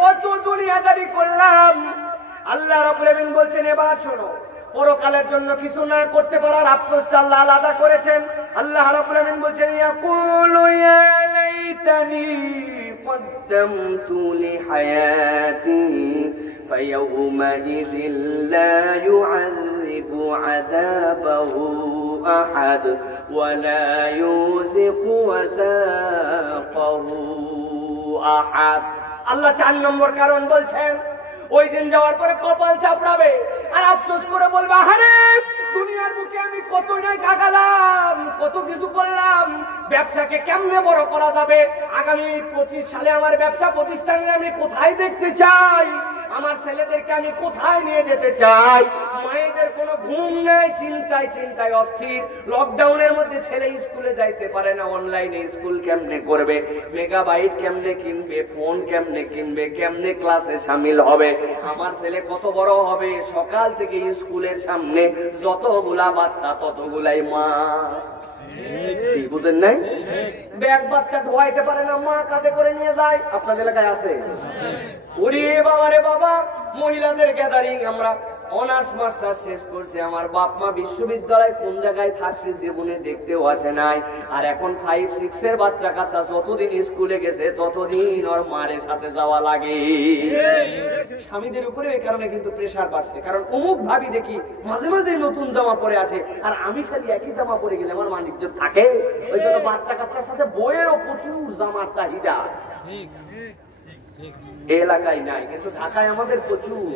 কত দুনিয়াদারি করলাম। আল্লাহ রাব্বুল আমিন বলছেন এবার শোনো, পরকালের জন্য কিছু না করতে পারার আফসোসটা আল্লাহ আলাদা করেছেন। আল্লাহ রাব্বুল আমিন বলছেন ইয়াকুলু ইয়া লাইতানি قدمت لحياتي فيومئذ لا يعذب عذابه أحد ولا يوثق وثاقه أحد আল্লাহ 4 নম্বর কারণ বলছেন, ওই দিন যাওয়ার পরে কপাল চাপড়াবে আর আফসোস করে বলবে, আরে দুনিয়ার বুকে আমি কত নাই কাটালাম, কত কিছু করলাম, ব্যবসাকে কেমনে বড় করা যাবে, আগামী 25 সালে আমার ব্যবসা প্রতিষ্ঠানে আমি কোথায় দেখতে চাই, আমার ছেলেদেরকে আমি কোথায় নিয়ে যেতে চাই। মায়েদের কোনো ঘুম নেই, চিন্তায় চিন্তায় অস্থির। লকডাউনের মধ্যে ছেলে স্কুলে যাইতে পারে না, অনলাইনে স্কুল কেমনে করবে, মেগাবাইট কেমনে কিনবে, ফোন কেমনে কিনবে, কেমনে ক্লাসে শামিল হবে, আমার ছেলে কত বড় হবে। সকাল থেকে স্কুলের সামনে যতগুলা বাচ্চা ততগুলাই মা। বুঝেন নাই? ব্যাগ বাচ্চা ধোয়াইতে পারে না, মা কাঁধে করে নিয়ে যায়। আপনাদের এলাকায় আছে? ওরে বাবা রে বাবা, মহিলাদের গ্যাদারিং, আমরা অনার্স মাস্টার শেষ করছে, আমার বাপ মা বিশ্ববিদ্যালয় কোন জায়গায় থাকছে জীবনে দেখতেও আসে নাই। আর এখন 5-6 এর বাচ্চা কাচ্চা যতদিন স্কুলে গেছে ততদিন ওর মায়ের সাথে যাওয়া লাগে। স্বামীদের উপরে এই কারণে কিন্তু প্রেশার বাড়ছে, কারণ অমুক ভাবি দেখি মাঝে মাঝে নতুন জামা পরে আসে, আর আমি খালি একই জামা পরে গেলে আমার বাণিজ্য থাকে। ওই জন্য বাচ্চা কাচ্চার সাথে বইয়েরও প্রচুর জামার চাহিদা। এলাকায় নাই, কিন্তু ঢাকায় আমাদের প্রচুর।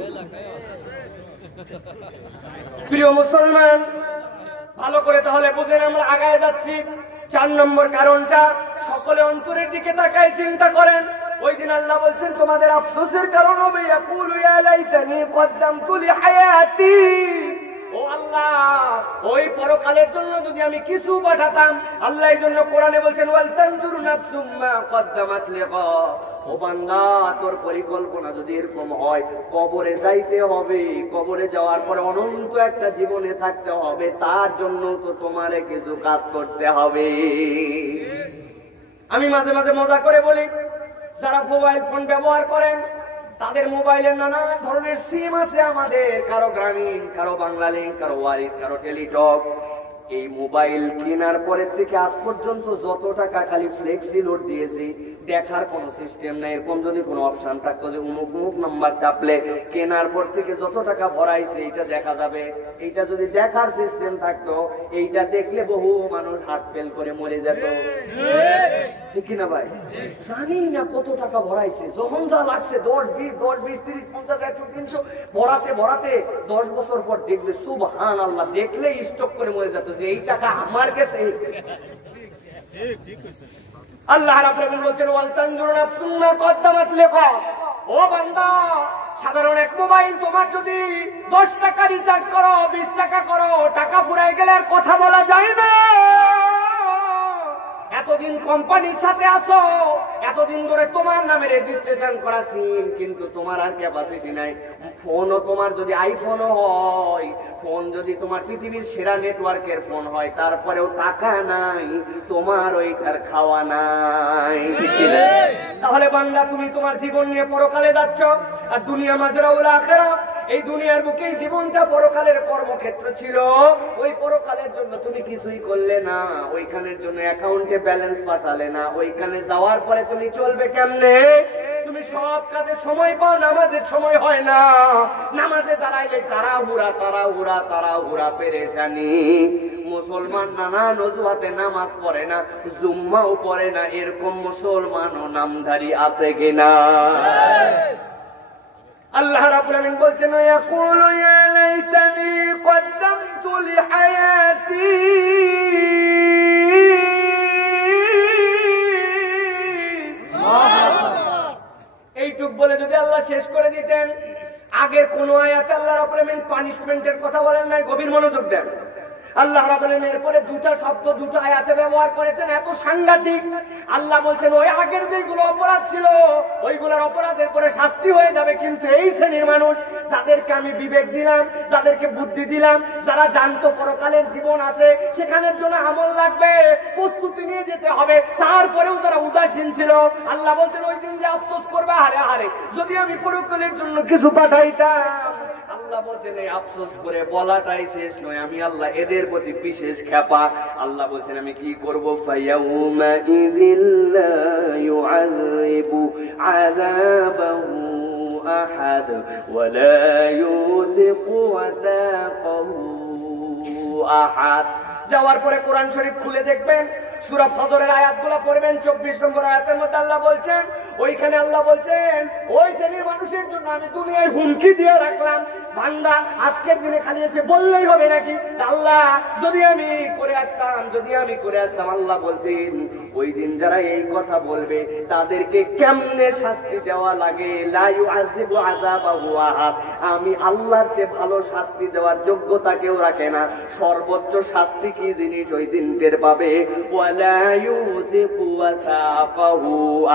প্রিয় মুসলমান, ভালো করে তাহলে বুঝেন আমরা আগায় যাচ্ছি। 4 নম্বর কারণটা সকলে অন্তরের দিকে তাকায় চিন্তা করেন। ওই দিন আল্লাহ বলছেন তোমাদের আফসোসের কারণ হবে, ইয়াকুলু ইয়া লাইতানি কদ্দামতু লিহায়াতি। ও আল্লাহ, ওই পরকালের জন্য যদি আমি কিছু পাঠাতাম। আল্লাহ এই জন্য কোরআনে বলছেন, ওয়াল তানজুরু নাফসুম মা কদ্দামাত লিগা। ও বান্দা, তোর পরিকল্পনা যদি এরকম হয়, কবরে যাইতে হবে, কবরে যাওয়ার পরে অনন্ত একটা জীবনে থাকতে হবে, তার জন্য তো তোমারে কিছু কাজ করতে হবে। আমি মাঝে মাঝে মজা করে বলি, যারা মোবাইল ফোন ব্যবহার করেন তাদের মোবাইলের নানা ধরনের সিম আছে আমাদের, কারো গ্রামীণ, কারো বাংলালিংক, কারো ওয়ারিড, কারো টেলিটক। এই মোবাইল কেনার পরের থেকে আজ পর্যন্ত যত টাকা খালি ফ্লেক্সি লোড দিয়েছি, দেখার কোনো সিস্টেম নাই। এরকম যদি কোনো অপশন থাকতো যে অমুক অমুক নাম্বার চাপলে কেনার পর থেকে যত টাকা ভরাইছে এইটা দেখা যাবে, এইটা যদি দেখার সিস্টেম থাকতো, এইটা দেখলে বহু মানুষ হার্ট ফেল করে মরে যেত। ঠিক কিনা ভাই? জানি না কত টাকা ভরাইছে, যখন যা লাগছে 10, 20, 30, 50, 100, 300 ভরাতে ভরাতে 10 বছর পর দেখলে সুবহানাল্লাহ, দেখলে স্টক করে মরে যেত যে এই টাকা আমার কাছে। আল্লাহ রাব্বুল আলামিন বলেন, ওয়াল তানজুরু নাফসুম মা কদ্দামাত লিগা। ও বান্দা, সাধারণ এক মোবাইল তোমার যদি 10 টাকা রিচার্জ করো, 20 টাকা করো, টাকা ফুরায় গেলে আর কথা বলা যায় না। এতদিন কোম্পানির সাথে আছো, এতদিন ধরে তোমার নামে রেজিস্ট্রেশন করা সিম, কিন্তু তোমার আর ক্যাপাসিটি নাই। ফোনও তোমার যদি আইফোনও হয়, ফোন যদি তোমার পৃথিবীর সেরা নেটওয়ার্কের ফোন হয়, তারপরেও টাকা নাই, তোমার ওইটার খাওয়া নাই। তাহলে বান্দা, তুমি তোমার জীবন নিয়ে পরকালে যাচ্ছ, আর দুনিয়া মাজরাউল আখিরা। এই দুনিয়ার বুকে জীবনটা পরকালের কর্মক্ষেত্র ছিল, ওই পরকালের জন্য তুমি কিছুই করলে না, ওইখানের জন্য অ্যাকাউন্টে ব্যালেন্স পাঠালে না, ওইখানে যাওয়ার পরে তুমি চলবে কেমনে? তুমি সব কাজে সময় পাও, নামাজের সময় হয় না, নামাজে দাঁড়াইলে তাড়াহুড়া তাড়াহুড়া তাড়াহুড়া পেরেশানি। মুসলমান নানান অজুহাতে নামাজ পড়ে না, জুম্মাও পড়ে না, এরকম মুসলমানও নামধারী আছে কিনা? আল্লাহ রাব্বুল আলামিন বলছেন, ইয়াকুলু ইয়া লাইতানি কদ্দামতু লিহায়াতি। এইটুক বলে যদি আল্লাহ শেষ করে দিতেন, আগের কোন আয়াতে আল্লাহ রাব্বুল আলামিন পানিশমেন্টের কথা বলেন নাই। গভীর মনোযোগ দেন। আল্লাহ রাব্বুল আলামিন এরপরে দুটা শব্দ দুটো আয়াতে ব্যবহার করেছেন, এত সাংঘাতিক। আল্লাহ বলছেন, ওই আগের যেগুলো অপরাধ ছিল ওইগুলোর অপরাধের পরে শাস্তি হয়ে যাবে, কিন্তু এই শ্রেণীর মানুষ যাদেরকে আমি বিবেক দিলাম, যাদেরকে বুদ্ধি দিলাম, যারা জানতো পরকালের জীবন আছে, সেখানের জন্য আমল লাগবে, প্রস্তুতি নিয়ে যেতে হবে, তারপরেও তারা উদাসীন ছিল। আল্লাহ বলছেন, ওই দিন যে আফসোস করবে, হারে হারে যদি আমি পরকালের জন্য কিছু পাঠাইতাম। আল্লাহ বলছেন এই আফসোস করে বলাটাই শেষ নয়, আমি আল্লাহ এদের প্রতি বিশেষ খেপা। আল্লাহ বলছেন আমি কি করবো, ফায়াউমা ইযিল্লা ইউআযিবু আযাবাহু আহাদ ওয়া লা ইউযিকু ওয়াসাকাহু আহাদ। যাওয়ার পরে কোরআন শরীফ খুলে দেখবেন, সূরা ফজরের আয়াতগুলো পড়বেন, 24 নম্বর আয়াতের মধ্যে আল্লাহ বলছেন, ওইখানে আল্লাহ বলছেন ওই শ্রেণীর মানুষের জন্য আমি দুনিয়ায় হুমকি দিয়ে রাখলাম, বান্দা আজকের দিনে খালি এসে বললেই হবে নাকি, আল্লাহ যদি আমি করে আসতাম, আল্লাহ বলতেন ওই দিন যারা এই কথা বলবে তাদেরকে কেমনে শাস্তি দেওয়া লাগে, লা ইউআযিবু আযাবাহু আহাদ, আমি আল্লাহর চেয়ে ভালো শাস্তি দেওয়ার যোগ্যতা কেউ রাখে না। সর্বোচ্চ শাস্তি কি জিনিস ওই দিন টের পাবে, ওয়ালা ইউযিকু ওয়াসাকাহু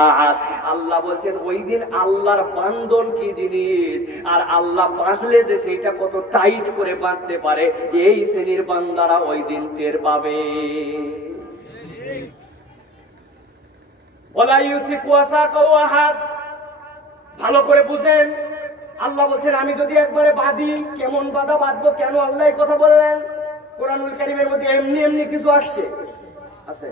আহাদ। আল্লাহ বলছেন ওই দিন আল্লাহর বান্ধন কি জিনিস, আর আল্লাহ বাঁধলে যে সেইটা কত টাইট করে বাঁধতে পারে, এই শ্রেণীর বান্দারা ওই দিন টের পাবে। ওয়ালা ইউযিকু ওয়াসাকাহু আহাদ, ভালো করে বুঝেন। আল্লাহ বলছেন আমি যদি একবারে বাঁধি, কেমন বাঁধা বাঁধবো, কেন আল্লাহ এই কথা বললেন? কোরআনুল কারীমের মধ্যে এমনি এমনি কিছু আসছে আছে,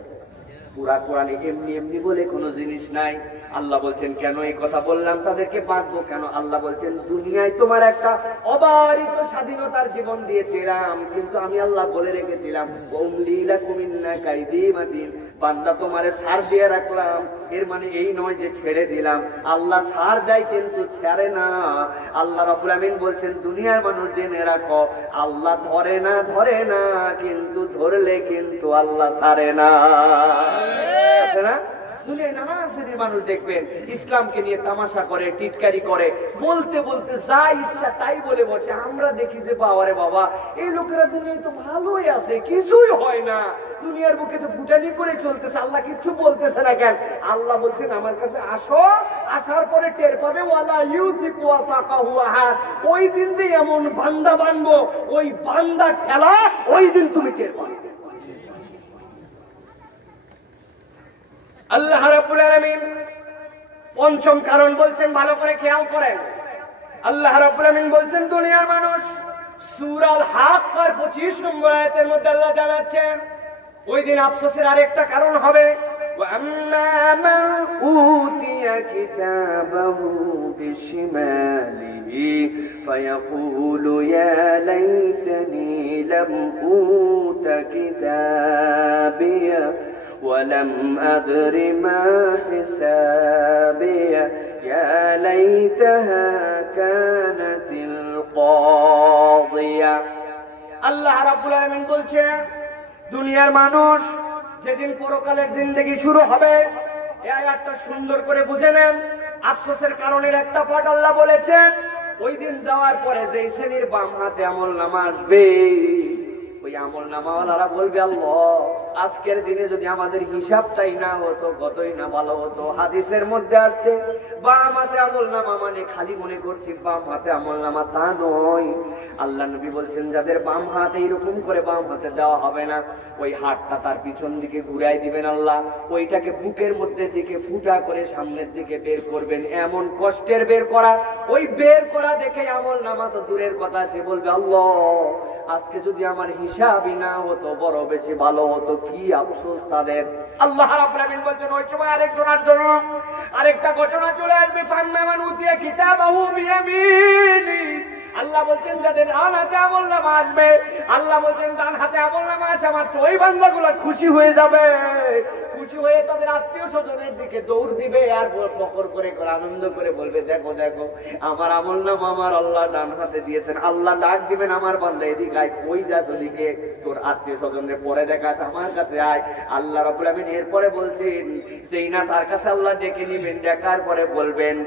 পুরা কোরআনে এমনি এমনি বলে কোনো জিনিস নাই। আল্লাহ বলছেন কেন এই কথা বললাম, তাদেরকে বাঁধবো কেন? আল্লাহ বলছেন দুনিয়ায় তোমার একটা অবারিত স্বাধীনতার জীবন দিয়েছিলাম, কিন্তু আমি আল্লাহ বলে রেখেছিলাম উমলি লাকুম ইন্না কাইদি মাতিন, বান্দা তোমারে ছাড় দিয়ে রাখলাম। এর মানে এই নয় যে ছেড়ে দিলাম, আল্লাহ ছাড় দেয় কিন্তু ছাড়ে না। আল্লাহ রাব্বুল আমিন বলছেন দুনিয়ার মানুষ জেনে রাখো, আল্লাহ ধরে না কিন্তু ধরলে কিন্তু আল্লাহ ছাড়ে না। দুনিয়ায় নানান শ্রেণীর মানুষ দেখবেন ইসলামকে নিয়ে তামাশা করে, টিটকারি করে, বলতে বলতে যা ইচ্ছা তাই বলে বসে। আমরা দেখি যে বাবারে বাবা, এই লোকেরা দুনিয়ায় তো ভালোই আছে, কিছুই হয় না, দুনিয়ার বুকে তো ফুটানি করে চলতেছে, আল্লাহ কিছু বলতেছে না কেন? আল্লাহ বলছেন আমার কাছে আসো, আসার পরে টের পাবে ওয়ালা ইউযিকু ওয়াসাকাহু আহাদ, ওই দিন যে এমন বান্দা বানবো, ওই বান্দার ঠেলা ওই দিন তুমি টের পাবে। আল্লাহ রাব্বুল আলামিন পঞ্চম কারণ বলছেন, ভালো করে খেয়াল করেন। আল্লাহ রাব্বুল আলামিন বলছেন দুনিয়ার মানুষ, সূরা আল হাক্কার 25 নম্বর আয়াতের মধ্যে আল্লাহ জানাচ্ছেন ওই দিন আফসোসের আরেকটা কারণ হবে, ওয়াম্মা মান উতিয়া কিতাবাহু বিশিমালিহি ফায়াকুলু ইয়া লাইতানি লাম উতা কিতাবিয়া ولم أدر ما حسابي يا ليتها كانت القاضية। আল্লাহ রাব্বুল আলামিন বলছেন দুনিয়ার মানুষ যেদিন পরকালের জিন্দেগি শুরু হবে, এই আয়াতটা সুন্দর করে বুঝে নেন। আফসোসের কারণের একটা পাঠ আল্লাহ বলেছেন, ওই দিন যাওয়ার পরে যেই শ্রেণীর বাম হাতে আমলনামা আসবে, ওই আমলনামাওয়ালারা বলবে আল্লাহ আজকের দিনে যদি আমাদের হিসাবটাই না হতো, কতই না ভালো হতো। হাদিসের মধ্যে আসছে বাম হাতে আমলনামা মানে খালি মনে করছি বাম হাতে আমলনামা, তা নয়। আল্লাহ নবী বলছেন যাদের বাম হাত এইরকম করে বাম হাতে দেওয়া হবে না, ওই হাতটা তার পিছন দিকে ঘুরাই দিবেন আল্লাহ, ওইটাকে বুকের মধ্যে থেকে ফুটা করে সামনের দিকে বের করবেন। এমন কষ্টের বের করা, ওই বের করা দেখে আমলনামা তো দূরের কথা, সে বলবে আল্লাহ আজকে যদি আমার হিসাবই না হতো বড় বেশি ভালো হতো, কি আফসোস তাদের। আল্লাহ রাব্বুল আমিন বলছেন ওই সময় আরেকজনের জন্য আরেকটা ঘটনা চলে আসবে, ফাম্মান উতিয়া কিতাবাহু বিয়ামিনি। আল্লাহ বলছেন যাদের ডান হাতে আমলনামা আসবে, আল্লাহ বলছেন ডান হাতে আমলনামা আসা মাত্র ওই বান্দাগুলো খুশি হয়ে যাবে, খুশি হয়ে তাদের আত্মীয় স্বজনের দিকে দৌড় দিবে আর ফখর করে আনন্দ করে বলবে দেখো দেখো আমার আমলনামা আমার আল্লাহ ডান হাতে দিয়েছেন। আল্লাহ ডাক দিবেন আমার বান্দা এদিকে আয়, কই যা তোদিকে তোর আত্মীয় স্বজনের পরে দেখাস, আমার কাছে আয়। আল্লাহ রাব্বুল আমিন এরপরে বলছেন সেই না তার কাছে আল্লাহ ডেকে নিবেন, দেখার পরে বলবেন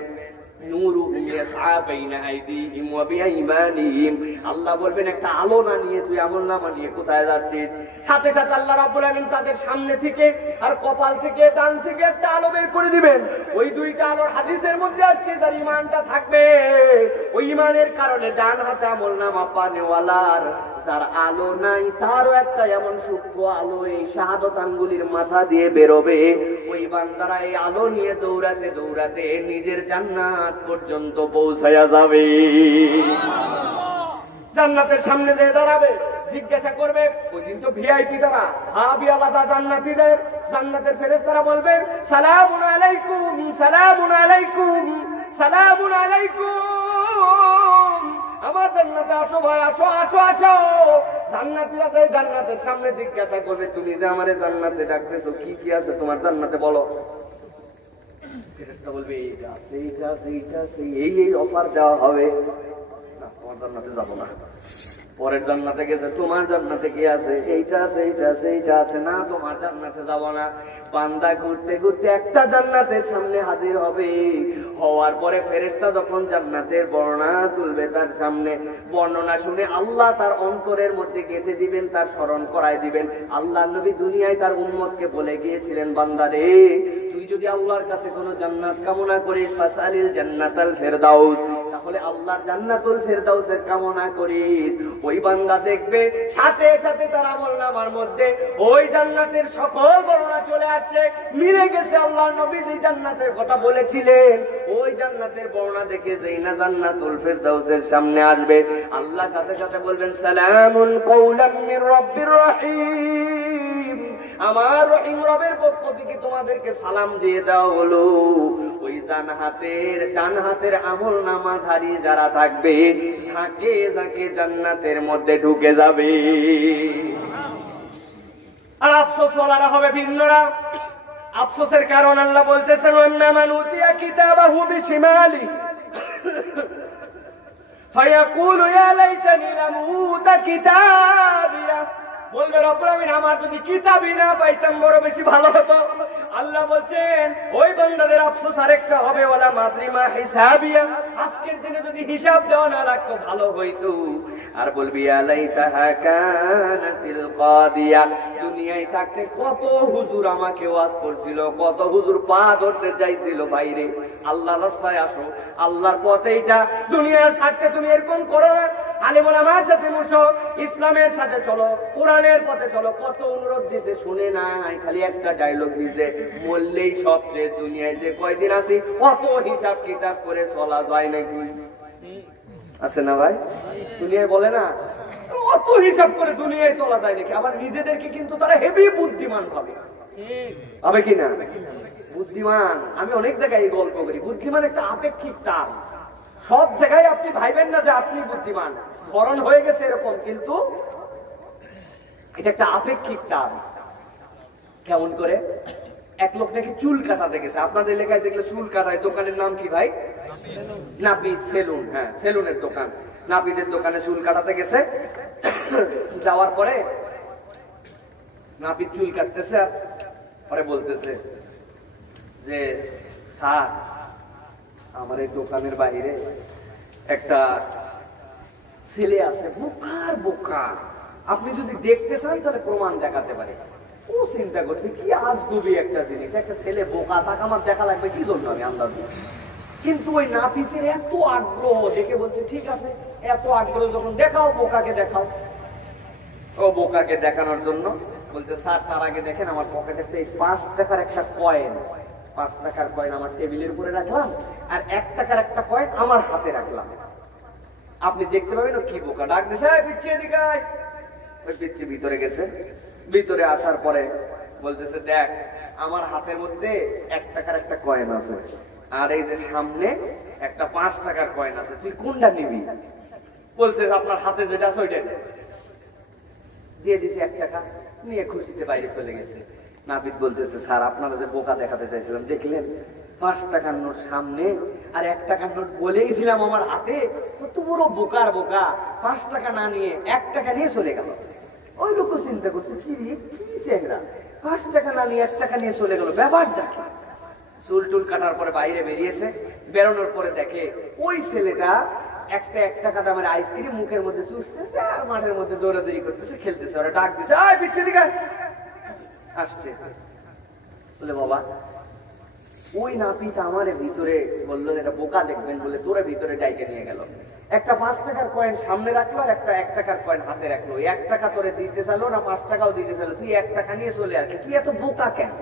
নূরুহুম ইয়াসআ বাইনা আইদিহিম ওয়া বিআইমানিহিম, আল্লাহ বলবেন একটা আলো না নিয়ে তুই আমলনামা নিয়ে কোথায় যাচ্ছিস? সাথে সাথে আল্লাহ রাব্বুল আমিন তাদের সামনে থেকে আর কপাল থেকে ডান থেকে একটা আলো বের করে দিবেন। ওই দুইটা আলোর হাদিসের মধ্যে আছে যার ঈমানটা থাকবে, ওই ঈমানের কারণে ডান হাতে আমলনামা পানেওয়ালার যার আলো নাই তারও একটা এমন সূক্ষ্ম আলো এই শাহাদত আঙ্গুলির মাথা দিয়ে বেরোবে। ওই বান্দারা এই আলো নিয়ে দৌড়াতে দৌড়াতে নিজের জান্নাত পর্যন্ত পৌঁছায়া যাবে। জান্নাতের সামনে দিয়ে দাঁড়াবে, জিজ্ঞাসা করবে, ওই দিন তো ভিআইপি তারা, হাবি আলাদা জান্নাতীদের, জান্নাতের ফেরেশতারা বলবেন সালামুন আলাইকুম, সালামুন আলাইকুম, সালামুন আলাইকুম, আমার জান্নাতে আসো ভাই, আসো আসো আসো। জান্নাতীরা তো জান্নাতের সামনে জিজ্ঞাসা করবে, তুমি যে আমারে জান্নাতে ডাকতেছো, কি কি আছে তোমার জান্নাতে বলো। ফেরেশতা বলবে এইটা আছে, এইটা আছে, এইটা আছে, এই এই অফার দেওয়া হবে। না, তোমার জান্নাতে যাবো না। পরের জান্নাতে গেছে, তোমার জান্নাতে কি আছে, এইটা আছে, এইটা আছে, এইটা আছে, না তোমার জান্নাতে যাব না। বান্দা ঘুরতে ঘুরতে একটা জান্নাতের সামনে হাজির হবে। হওয়ার পরে ফেরেশতা যখন জান্নাতের বর্ণনা তুলবে তার সামনে, বর্ণনা শুনে আল্লাহ তার অন্তরের মধ্যে গেঁথে দিবেন, তার স্মরণ করায় দিবেন। আল্লাহ নবী দুনিয়ায় তার উম্মতকে বলে গিয়েছিলেন, বান্দা রে, তুই যদি আল্লাহর কাছে কোনো জান্নাত কামনা করিস, ফাসালিল জান্নাতাল ফেরদাউস, তাহলে আল্লাহর জান্নাতুল ফেরদাউসের কামনা করিস। ওই বান্দা দেখবে সাথে সাথে তার আমলনামার মধ্যে ওই জান্নাতের সকল বর্ণনা চলে আসছে, মিলে গেছে। আল্লাহর নবী যে জান্নাতের কথা বলেছিলেন, ওই জান্নাতের বর্ণনা দেখে যেই না জান্নাতুল ফেরদাউসের সামনে আসবে, আল্লাহ সাথে সাথে বলবেন সালামুন কওলাম মির রাব্বির রহিম, আমার রহিম রবের পক্ষ থেকে তোমাদেরকে সালাম দিয়ে দেওয়া হলো। ওই ডান হাতের আমলনামাধারী যারা থাকবে, ঝাঁকে ঝাঁকে জান্নাতের মধ্যে ঢুকে যাবে। আর আফসোস ওয়ালারা হবে ভিন্নরা। আফসোসের কারণ আল্লাহ বলতেছেন, ওয়ান্নামান উতিয়া কিতাবাহু বিশিমালি ফায়াকুলু ইয়া লাইতানি লাম উতা কিতাবিয়া, বলবে রব্বুল আমিন আমার যদি কিতাবই না পাইতাম বড় বেশি ভালো হতো। আল্লাহ বলছেন ওই বান্দাদের আফসোস আরেকটা হবে, ওয়ালা মাদরিমা হিসাবিয়া, আজকের দিনে যদি হিসাব দেওয়া না লাগতো ভালো হইতো। আর বলবি আলাইতাহা কানাতিল কাদিয়া, দুনিয়ায় থাকতে কত হুজুর আমাকে ওয়াজ করছিল, কত হুজুর পা ধরতে চাইছিল, বাইরে আল্লাহর রাস্তায় আসো, আল্লাহর পথে এটা, দুনিয়ার স্বার্থে তুমি এরকম করো না, আলেম ওলামার সাথে বসো, ইসলামের সাথে চলো, কোরআনের পথে চলো। কত অনুরোধ দিতে শুনে নাই, খালি একটা ডায়লগ দিতে, বললেই সব শেষ। দুনিয়ায় যে কয়দিন আছি কত হিসাব কিতাব করে চলা যায় নাকি, আছে না ভাই? দুনিয়ায় বলে না অত হিসাব করে দুনিয়ায় চলা যায় নাকি। আবার নিজেদেরকে কিন্তু তারা হেভি বুদ্ধিমান ভাবে, হবে কি না? বুদ্ধিমান, আমি অনেক জায়গায় এই গল্প করি, বুদ্ধিমান একটা আপেক্ষিক টার্ম। সব জায়গায় আপনি ভাইবেন না যে আপনি বুদ্ধিমান, স্মরণ হয়ে গেছে এরকম, কিন্তু এটা একটা আপেক্ষিক টার্ম। কেমন করে? এক লোক নাকি চুল কাটাতে গেছে, আপনাদের এলাকায় দেখলে চুল কাটায়, দোকানের নাম কি ভাই? নাপিত সেলুন। হ্যাঁ, সেলুনের দোকান, নাপিতের দোকানে চুল কাটাতে গেছে। যাওয়ার পরে নাপিত চুল কাটতেছে, পরে বলতেছে যে স্যার, আমার এই দোকানের বাইরে একটা ছেলে আছে, বোকার বোকা, আপনি যদি দেখতে চান তাহলে প্রমাণ দেখাতে পারে। ও চিন্তা করছে কি আজগুবি একটা জিনিস, একটা ছেলে বোকা, তাকে আমার দেখা লাগবে কি জন্য, আমি আন্দাজ দিই। কিন্তু ওই নাপিতের এত আগ্রহ দেখে বলছে ঠিক আছে, এত আগ্রহ যখন দেখাও, বোকাকে দেখাও। ও বোকাকে দেখানোর জন্য বলছে স্যার, তার আগে দেখেন আমার পকেটে 5 টাকার একটা কয়েন, 5 টাকার কয়েন আমার টেবিলের উপরে রাখলাম, আর 1 টাকার একটা কয়েন আমার হাতে রাখলাম, আপনি দেখতে পাবেন ও কি বোকা। ডাক দিছে, পিচ্ছি এদিকে আয়। ওই পিচ্ছি ভিতরে গেছে, ভিতরে আসার পরে বলতেছে দেখ, আমার হাতের মধ্যে 1 টাকার একটা কয়েন আছে, আর এই যে সামনে একটা 5 টাকার কয়েন আছে, তুই কোনটা নিবি? বলছে আপনার হাতে যেটা আছে ওইটা দিয়ে দিছি। 1 টাকা নিয়ে খুশিতে বাইরে চলে গেছে। নাপিত বলতেছে স্যার, আপনারা যে বোকা দেখাতে চাইছিলাম দেখলেন, 5 টাকার নোট সামনে আর 1 টাকার নোট বলেইছিলাম আমার হাতে, কত বড় বোকার বোকা, 5 টাকা না নিয়ে 1 টাকা নিয়ে চলে গেল। ওই লোক চিন্তা করছে কি চেহারা, 5 টাকা না নিয়ে 1 টাকা নিয়ে চলে গেল, ব্যাপার দেখে। চুল টুল কাটার পরে বাইরে বেরিয়েছে, বেরোনোর পরে দেখে ওই ছেলেটা 1 টাকা দামের আইসক্রিম মুখের মধ্যে চুষতেছে আর মাঠের মধ্যে দৌড়াদৌড়ি করতেছে, খেলতেছে। ওরা ডাক দিছে, আয় পিছিয়ে দিকে আসছে। বলে বাবা, ওই নাপিত আমার ভিতরে বললো এটা বোকা দেখবেন বলে তোরা ভিতরে ডাইকে নিয়ে গেল, একটা 5 টাকার কয়েন সামনে রাখলো আর একটা 1 টাকার কয়েন হাতে রাখলো। 1 টাকা তোরে দিতে চাইলো না, 5 টাকাও দিতে চাইলো, তুই 1 টাকা নিয়ে চলে আসে, তুই এত বোকা কেন?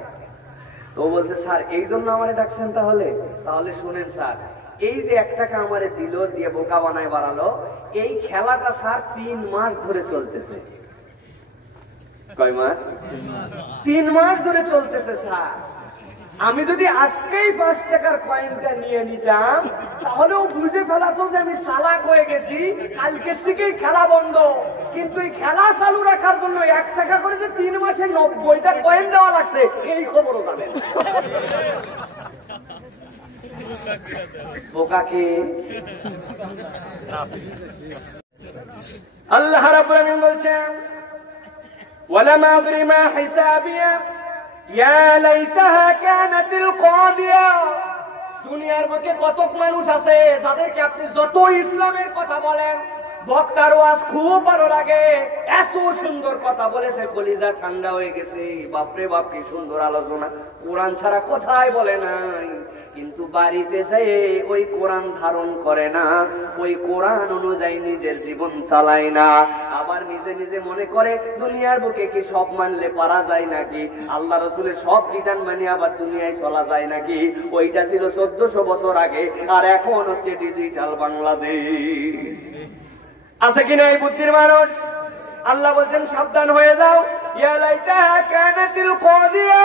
তো বলছে স্যার এই জন্য আমার ডাকছেন, তাহলে শুনেন স্যার, এই যে 1 টাকা আমারে দিল, দিয়ে বোকা বানায় বাড়ালো, এই খেলাটা স্যার 3 মাস ধরে চলতেছে। কয় মাস? 3 মাস ধরে চলতেছে স্যার। আমি যদি আজকেই 5 টাকার কয়েনটা নিয়ে নিতাম, তাহলেও বুঝে ফেলাতো যে আমি চালাক হয়ে গেছি, কালকের থেকেই খেলা বন্ধ। কিন্তু এই খেলা চালু রাখার জন্য 1 টাকা করে যে 3 মাসে 90টা কয়েন দেওয়া লাগছে, এই খবরও জানেন। বোকাকে আল্লাহ রাব্বুল আলামিন বলছেন, ওয়ালামা আদরি মা হিসাবিয়া ইয়া লাইতাহা কানাতিল কাদিয়া। দুনিয়ার বুকে কতক মানুষ আছে যাদেরকে আপনি যত ইসলামের কথা বলেন, বক্তার ওয়াজ খুব ভালো লাগে, এত সুন্দর কথা বলেছে, কলিজা ঠান্ডা হয়ে গেছে, বাপরে বাপ কি সুন্দর আলোচনা, কোরআন ছাড়া কথাই বলে নাই। কিন্তু বাড়িতে যেয়ে ওই কোরআন ধারণ করে না, ওই কোরআন অনুযায়ী নিজের জীবন চালায় না। আবার নিজে নিজে মনে করে দুনিয়ার বুকে কি সব মানলে পারা যায় নাকি, আল্লাহ রাসূলের সব বিধান মানে আবার দুনিয়ায় চলা যায় নাকি। ওইটা ছিল 1400 বছর আগে, আর এখন হচ্ছে ডিজিটাল বাংলাদেশ। আছে কিনা এই বুদ্ধির মানুষ? আল্লাহ বলছেন সাবধান হয়ে যাও, ইয়া লাইতাহা কানাতিল কাদিয়া।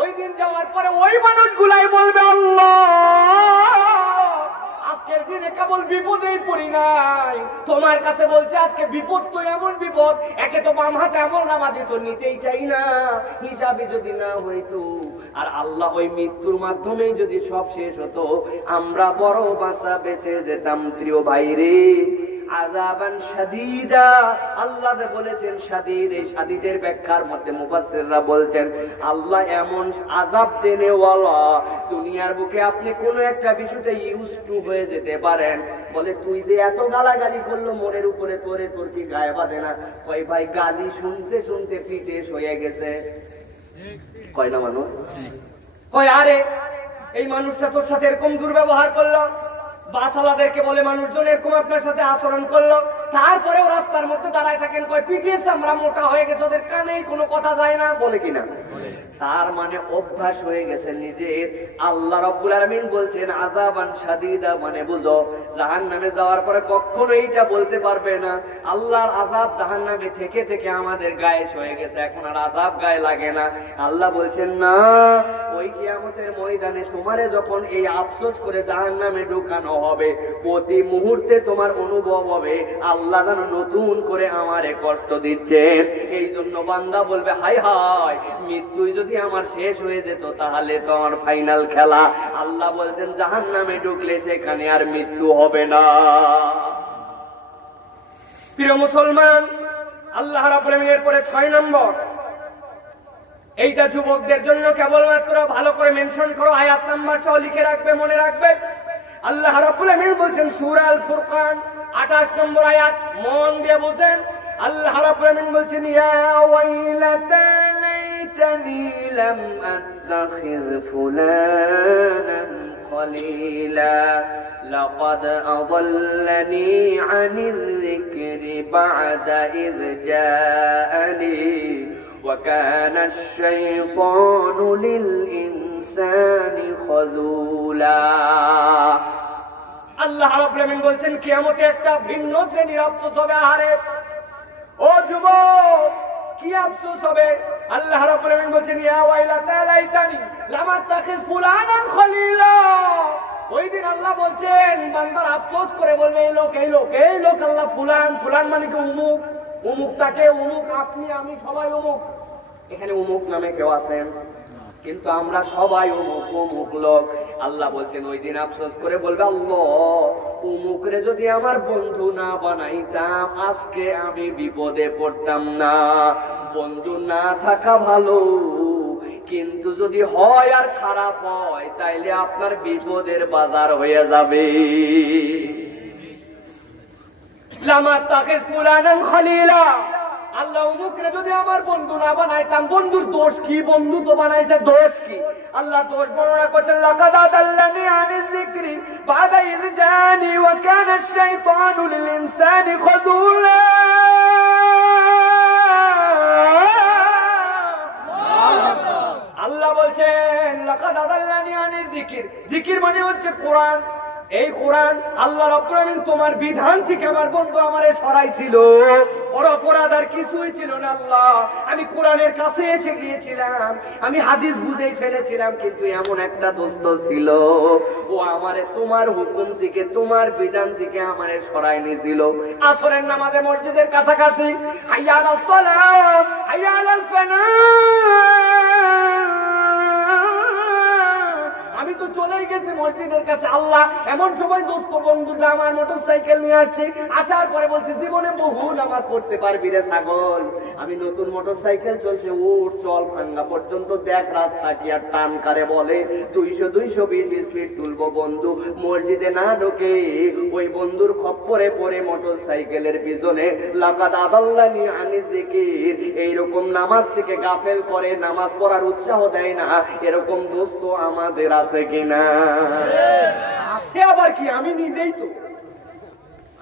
ওই দিন যাওয়ার পরে ওই মানুষগুলাই বলবে, আল্লাহ আজকের দিনে কেবল বিপদেই পড়ি নাই, তোমার কাছে বলছে আজকে বিপদ তো এমন বিপদ, একে তো বাম হাতে এমন নামাজ তো নিতেই চাই না, হিসাবে যদি না হইতো। আর আল্লাহ ওই মৃত্যুর মাধ্যমেই যদি সব শেষ হতো, আমরা বড় বাঁচা বেঁচে যেতাম। প্রিয় ভাইরে, আযাবান শাদীদা, আল্লাহ যে বলেছেন শাদীদ, এই শাদীদের ব্যাখ্যার মধ্যে মুফাসসিররা বলছেন আল্লাহ এমন আযাব দেনেওয়ালা। দুনিয়ার বুকে আপনি কোনো একটা বিষয়তে ইউজ টু হয়ে যেতে পারেন, বলে তুই যে এত গালাগালি করলো মোড়ের উপরে, তোর কি গায়ে বাঁধে না? কয় ভাই গালি শুনতে শুনতে পিঠে হয়ে গেছে। কয় না মানুষ? কয় আরে এই মানুষটা তোর সাথে এরকম দুর্ব্যবহার করলো, বাসালাদেরকে বলে মানুষজন এরকম আপনার সাথে আচরণ করলো, তারপরেও রাস্তার মধ্যে দাঁড়ায় থাকেন, কয় পিটিয়েছে আমরা মোটা হয়ে গেছে, ওদের কানেই কোনো কথা যায় না, বলে কিনা? তার মানে অভ্যাস হয়ে গেছে নিজের। আল্লাহ রাব্বুল আলামিন বলছেন আযাবান শাদীদা, মানে বুঝো জাহান্নামে যাওয়ার পরে কখনো এইটা বলতে পারবে না আল্লাহর আযাব জাহান্নামে থেকে থেকে আমাদের গায়ে হয়ে গেছে, এখন আর আযাব গায়ে লাগে না। আল্লাহ বলছেন না, ওই কিয়ামতের ময়দানে তোমারে যখন এই আফসোস করে জাহান্নামে ঢুকানো হবে, প্রতি মুহূর্তে তোমার অনুভব হবে আল্লাহ যেন নতুন করে আমারে কষ্ট দিচ্ছেন। এই জন্য বান্দা বলবে হায় হায়, মৃত্যুই যদি আমার শেষ হয়ে যেত তাহলে তো আমার ফাইনাল খেলা। আল্লাহ বলছেন জাহান্নামে ঢুকলে সেখানে আর মৃত্যু হবে না। প্রিয় মুসলমান, আল্লাহ রাব্বুল আলামিনের পরে 6 নম্বর, এইটা যুবকদের জন্য কেবলমাত্র ভালো করে মেনশন করো, আয়াত নাম্বার 6 লিখে রাখবে, মনে রাখবে। আল্লাহ রাব্বুল আলামিন বলছেন সূরা আল ফুরকান 28 নম্বর আয়াত, মন দিয়ে বুঝেন। আল্লাহ রাব্বুল আলামিন বলছেন ইয়া ওয়াইলাতা লাইতানি লাম আত্তাখিয ফুলানান খলিলা লাকাদ আদাল্লানি আনির যিকরি বা'দা ইয জাআনি ওয়া কানা আশ-শাইতানু লিল ইনসানি খাযুলা। আল্লাহ রাব্বুল আলামিন বলছেন কিয়ামতে একটা ভিন্ন শ্রেণীর আফসোস হবে। আহারে ও যুবক, কি আফসোস হবে? আল্লাহ রাব্বুল আলামিন বলছেন ইয়া ওয়াইলাতা লাইতানি লাম আত্তাখিয ফুলানান খলিলা। ওই দিন আল্লাহ বলছেন বান্দার আফসোস করে বলবে এই লোক আল্লাহ ফুলান, ফুলান মানে কি উমুক, উমুকটাকে উমুক, আপনি আমি সবাই উমুক। এখানে উমুক নামে কেউ আছেন? কিন্তু আমরা সবাই অমুক লোক। আল্লাহ বলছেন ওই দিন আফসোস করে বলবে আল্লাহ অমুকরে যদি আমার বন্ধু না বানাইতাম আজকে আমি বিপদে পড়তাম না। বন্ধু না থাকা ভালো, কিন্তু যদি হয় আর খারাপ হয় তাইলে আপনার বিপদের বাজার হয়ে যাবে। লামা তাখিজ ফুলানান খলিলা, আল্লাহ উমুকরে যদি আমার বন্ধু না বানাইতাম, বন্ধুর দোষ কি? বন্ধু তো বানাইছে, দোষ কি? আল্লাহ দোষ বর্ণনা করছেন লাকাদ আদাল্লানি আনিয যিকরি বা'দা ইয জাআনি ওয়া কানা আশ-শাইতানু লিল ইনসানি খাযুলা। আল্লাহ বলছেন লাকাদ আদাল্লানি আনিয যিকর, যিকির মানে হচ্ছে কোরআন। এই কোরআন আল্লাহ রাব্বুল আলামিন তোমার বিধান থেকে আমার বন্ধু আমারে সরাইছিল। ওর অপরাধ আর কিছুই ছিল না আল্লাহ। আমি কোরআনের কাছে এসে গিয়েছিলাম, আমি হাদিস বুঝেই ফেলেছিলাম, কিন্তু এমন একটা দোস্ত ছিল ও আমারে তোমার হুকুম থেকে তোমার বিধান থেকে আমারে সরাই নিয়েছিল। আসরের নামাজে মসজিদের কাছাকাছি হাইয়া আলাস সালাম হাইয়া আলাল ফালাহ, আমি তো চলেই গেছি মসজিদের কাছে। আল্লাহ এমন সময় দোস্ত বন্ধুটা আমার মোটরসাইকেল নিয়ে আসছে, আসার পরে বলছে জীবনে বহু নামাজ পড়তে পারবি রে ছাগল। আমি নতুন মোটরসাইকেল চলছে, উঠ চল ভাঙ্গা পর্যন্ত দেখ রাস্তা কি আর টান কারে বলে 200-220 স্পিড তুলবো। বন্ধু মসজিদে না ঢোকে ওই বন্ধুর খপ্পরে পড়ে মোটরসাইকেলের পিছনে লাকাদ আদাল্লানি আনি যিকির, এইরকম নামাজ থেকে গাফেল করে, নামাজ পড়ার উৎসাহ দেয় না, এরকম দোস্ত আমাদের আছে কিনা? আছে আবার কি, আমি নিজেই তো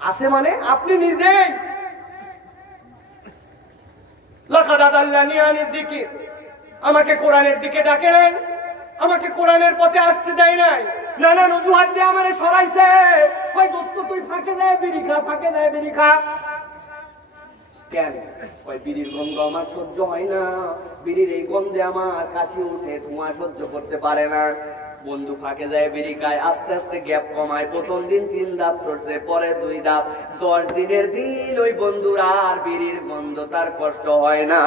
আছে, মানে আপনি নিজেই। লাকাদ আদাল্লানি আনি যিকির, আমাকে কোরআনের দিকে ডাকে নাই, আমাকে কোরআনের পথে আসতে দেয় নাই, নানান অজুহাত দিয়ে আমারে সরাইছে। কই দোস্ত তুই ফাঁকে যায় বিড়ি খা, ফাঁকে যায় বিড়ি খা। কেন? ওই বিড়ির গন্ধ আমার সহ্য হয় না, বিড়ির এই গন্ধে আমার কাশি উঠে, ধোঁয়া সহ্য করতে পারে না। বন্ধু ফাঁকে যায় বিড়ি খায়, আস্তে আস্তে গ্যাপ কমায়। প্রথম দিন 3 ধাপ সরছে, পরে 2 ধাপ, 10 দিনের দিন ওই বন্ধুর আর বিড়ির গন্ধ তার কষ্ট হয় না।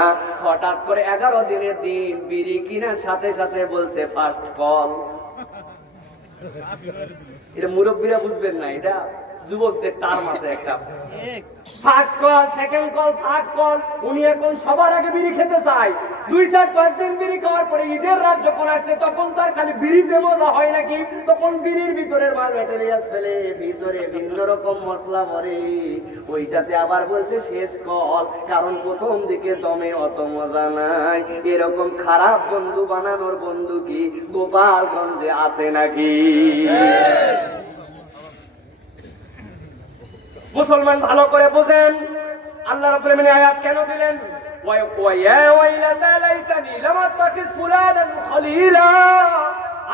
হঠাৎ করে 11 দিনের দিন বিড়ি কিনার সাথে সাথে বলছে ফার্স্ট কল। এটা মুরব্বীরা বুঝবেন না, এটা যুবকদের টার্ম আছে একটা। First call, second call, third call. উনি এখন সবার আগে বিড়ি খেতে চায়। 2-4-5 দিন বিড়ি খাওয়ার পরে ঈদের রাত যখন আসছে, তখন তার খালি বিড়িতে মজা হয় নাকি, তখন বিড়ির ভিতরের মাল ব্যাটারিয়াস ফেলে ভিতরে ভিন্ন রকম মশলা ভরে, ওইটাতে আবার বলছে শেষ কল, কারণ প্রথম দিকে দমে অত মজা নাই। এরকম খারাপ বন্ধু বানানোর বন্ধু কি গোপালগঞ্জে আছে নাকি? মুসলমান ভালো করে বোঝেন আল্লাহ রাব্বুল আলামিন আয়াত কেন দিলেন।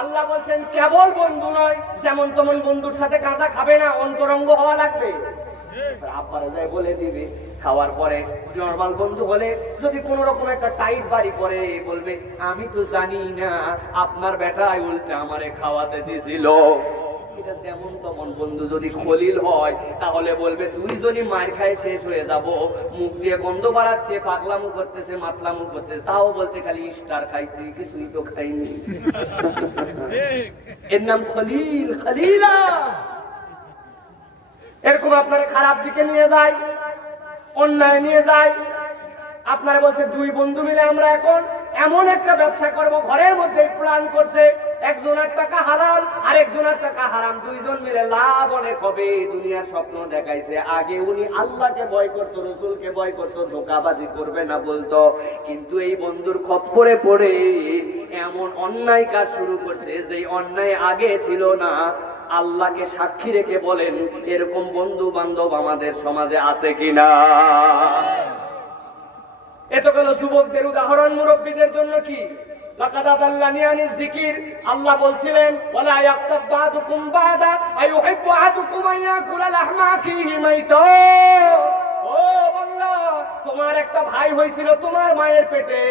আল্লাহ বলছেন কেবল বন্ধু নয়, যেমন তেমন বন্ধুর সাথে গাঁজা খাবে না, অন্তরঙ্গ হওয়া লাগবে। আব্বারা যায় বলে দিবে, খাওয়ার পরে নরমাল বন্ধু হলে যদি কোন রকম একটা টাইট বাড়ি পরে বলবে আমি তো জানি না আপনার বেটাই উল্টা আমারে খাওয়াতে দিছিল। এটা যেমন তেমন বন্ধু যদি খলিল হয় তাহলে বলবে দুইজনই মার খায় শেষ হয়ে যাব, মুখ দিয়ে গন্ধ বাড়াচ্ছে, পাগলামো করতেছে, মাতলামো করতেছে, তাও বলছে খালি স্টার খাইছি, কিছুই তো খাইনি। এর নাম খলিল, খলিলা। এরকম আপনারা খারাপ দিকে নিয়ে যায়, অন্যায় নিয়ে যায়। আপনারা বলছে 2 বন্ধু মিলে আমরা এখন এমন একটা ব্যবসা করব, ঘরের মধ্যে প্ল্যান করছে, একজনের টাকা হালাল আর একজনের টাকা হারাম, 2 জন মিলে লাভ অনেক হবে। দুনিয়ার স্বপ্ন দেখাইছে। আগে উনি আল্লাহকে ভয় করতো, রসুলকে ভয় করতো, ধোঁকাবাজি করবে না বলতো, কিন্তু এই বন্ধুর খপ্পরে পড়ে এমন অন্যায় কাজ শুরু করছে যে অন্যায় আগে ছিল না। আল্লাহকে সাক্ষী রেখে বলেন এরকম বন্ধু বান্ধব আমাদের সমাজে আছে কিনা? এত গেল যুবকদের উদাহরণ। মুরব্বীদের জন্য কি? লাকাদ আদাল্লানি আনি যিকির। আল্লাহ বলছিলেন ওয়ালা ইয়াক্তাব বাদুকুম বাদা আইয়ুহিব্বু আহাদুকুম আন ইয়াকুলা লাহমা আখিহি মাইতা। ও বান্দা, তোমার একটা ভাই হয়েছিল তোমার মায়ের পেটে,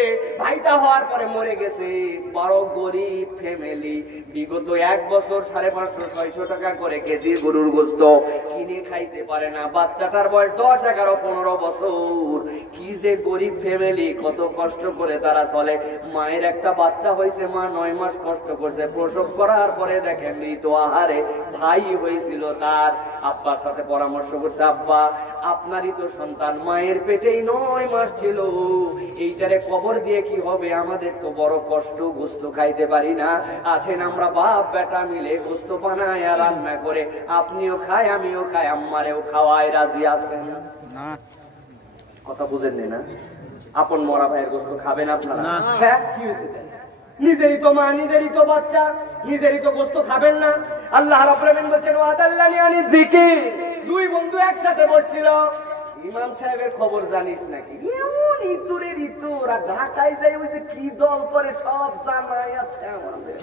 ভাইটা হওয়ার পরে মরে গেছে, বড় গরিব ফ্যামিলি, বিগত 1 বছর 550-600 টাকা করে কেজি গরুর গোশত কিনে খাইতে পারে না। বাচ্চাটার বয়স 10, 11, 15 বছর। কি যে গরিব ফ্যামিলি, কত কষ্ট করে তারা চলে। মায়ের একটা বাচ্চা হয়েছে, মা 9 মাস কষ্ট করছে, প্রসব করার পরে দেখেন মৃত আহারে। ভাই হয়েছিল তার, আব্বার সাথে পরামর্শ করছে, আব্বা আপনারই তো সন্তান, মায়ের পেটেই 9 মাস ছিল, এইটারে কবর দিয়ে কি হবে, আমাদের তো বড় কষ্ট, গোশত খাইতে পারি না, আসেন আমরা বাপ বেটা মিলে গোশত বানায় রান্না করে আপনিও খায় আমিও খাই, আম্মারেও খাওয়ায়, রাজি আছেন? কথা বুঝেন না? আপন মরা ভাইয়ের গোশত খাবেন আপনারা? হ্যাঁ, কি হয়েছে? নিজেরই তো মা, নিজেরই তো বাচ্চা, নিজেরই তো গোশত খাবেন না? আল্লাহ রাব্বুল আলামিন বলেন ওয়াদাল্লানি আনি যিকির। 2 বন্ধু একসাথে বসছিল, ইমাম সাহেবের খবর জানিস নাকি? এমন ইতুরের ইতুর, আর ঢাকায় যাই ওই যে কি দল করে সব জানাই আছে আমাদের।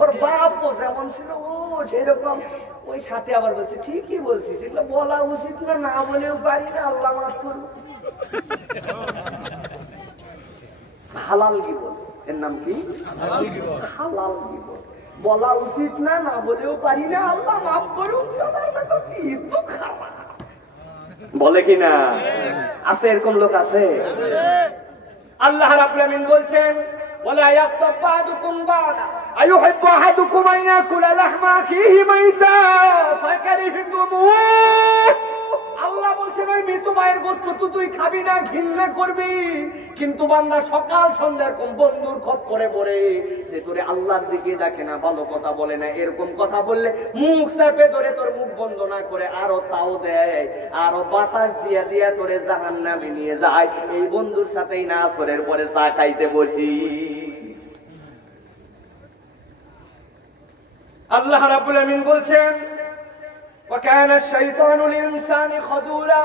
ওর বাপও যেমন ছিল ও সেরকম, ওই সাথে আবার বলছে ঠিকই বলছিস, এগুলো বলা উচিত না, না বলেও পারি না, আল্লাহ মাফ করুন। হালাল গিবত, এর নাম কি? হালাল গিবত। বলা উচিত না, না বলেও পারি না, আল্লাহ মাফ করুন। তো খাওয়া বলে কি না? আছে এরকম লোক আছে। আল্লাহ রাব্বুল আমিন বলছেন ওয়ালা ইয়াক্তাব বা'দুকুম বা'দা আইয়ুহিব্বু আহাদুকুম আন ইয়াকুলা লাহমা আখিহি মাইতা ফাকারিহতুমুহ। আল্লাহ বলছেন ওই মৃত ভাইয়ের গোশত তো তুই খাবি না, ঘৃণা করবি, কিন্তু বান্দা সকাল সন্ধ্যা এরকম বন্ধুর খপ করে পড়ে যে তোরে আল্লাহর দিকে ডাকে না, ভালো কথা বলে না, এরকম কথা বললে মুখ চাপে ধরে তোর মুখ বন্ধ না করে আরো তাও দেয়, আরো বাতাস দিয়া দিয়া তোরে জাহান্নামে নিয়ে যায়। এই বন্ধুর সাথেই না আসরের পরে চা খাইতে বসি। আল্লাহ রাব্বুল আমিন বলছেন وَكَانَ الشَّيْطَانُ لِلْإِنسَانِ خَذُولًا।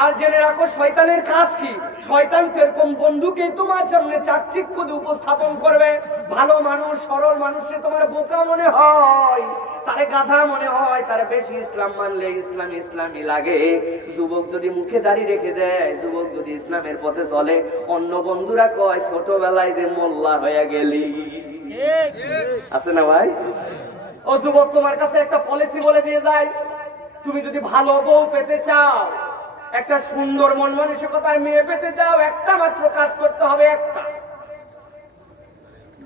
আর জেনে রাখো শয়তানের কাজ কি? শয়তান এরকম বন্ধুকে তোমার সামনে চাকচিক্য দিয়ে উপস্থাপন করবে। ভালো মানুষ, সরল মানুষে তোমার বোকা মনে হয়, তারে গাধা মনে হয়, তার বেশি ইসলাম মানলে ইসলামই লাগে। যুবক যদি মুখে দাড়ি রেখে দেয়, যুবক যদি ইসলামের পথে চলে, অন্য বন্ধুরা কয় ছোটবেলায় যে মোল্লা হয়ে গেলি। আছে না ভাই? ও যুবক, তোমার কাছে একটা পলিসি বলে দিয়ে যায়, তুমি যদি ভালো বউ পেতে চাও, একটা সুন্দর মন মানসিকতার মেয়ে পেতে চাও, একটা মাত্র কাজ করতে হবে, একটা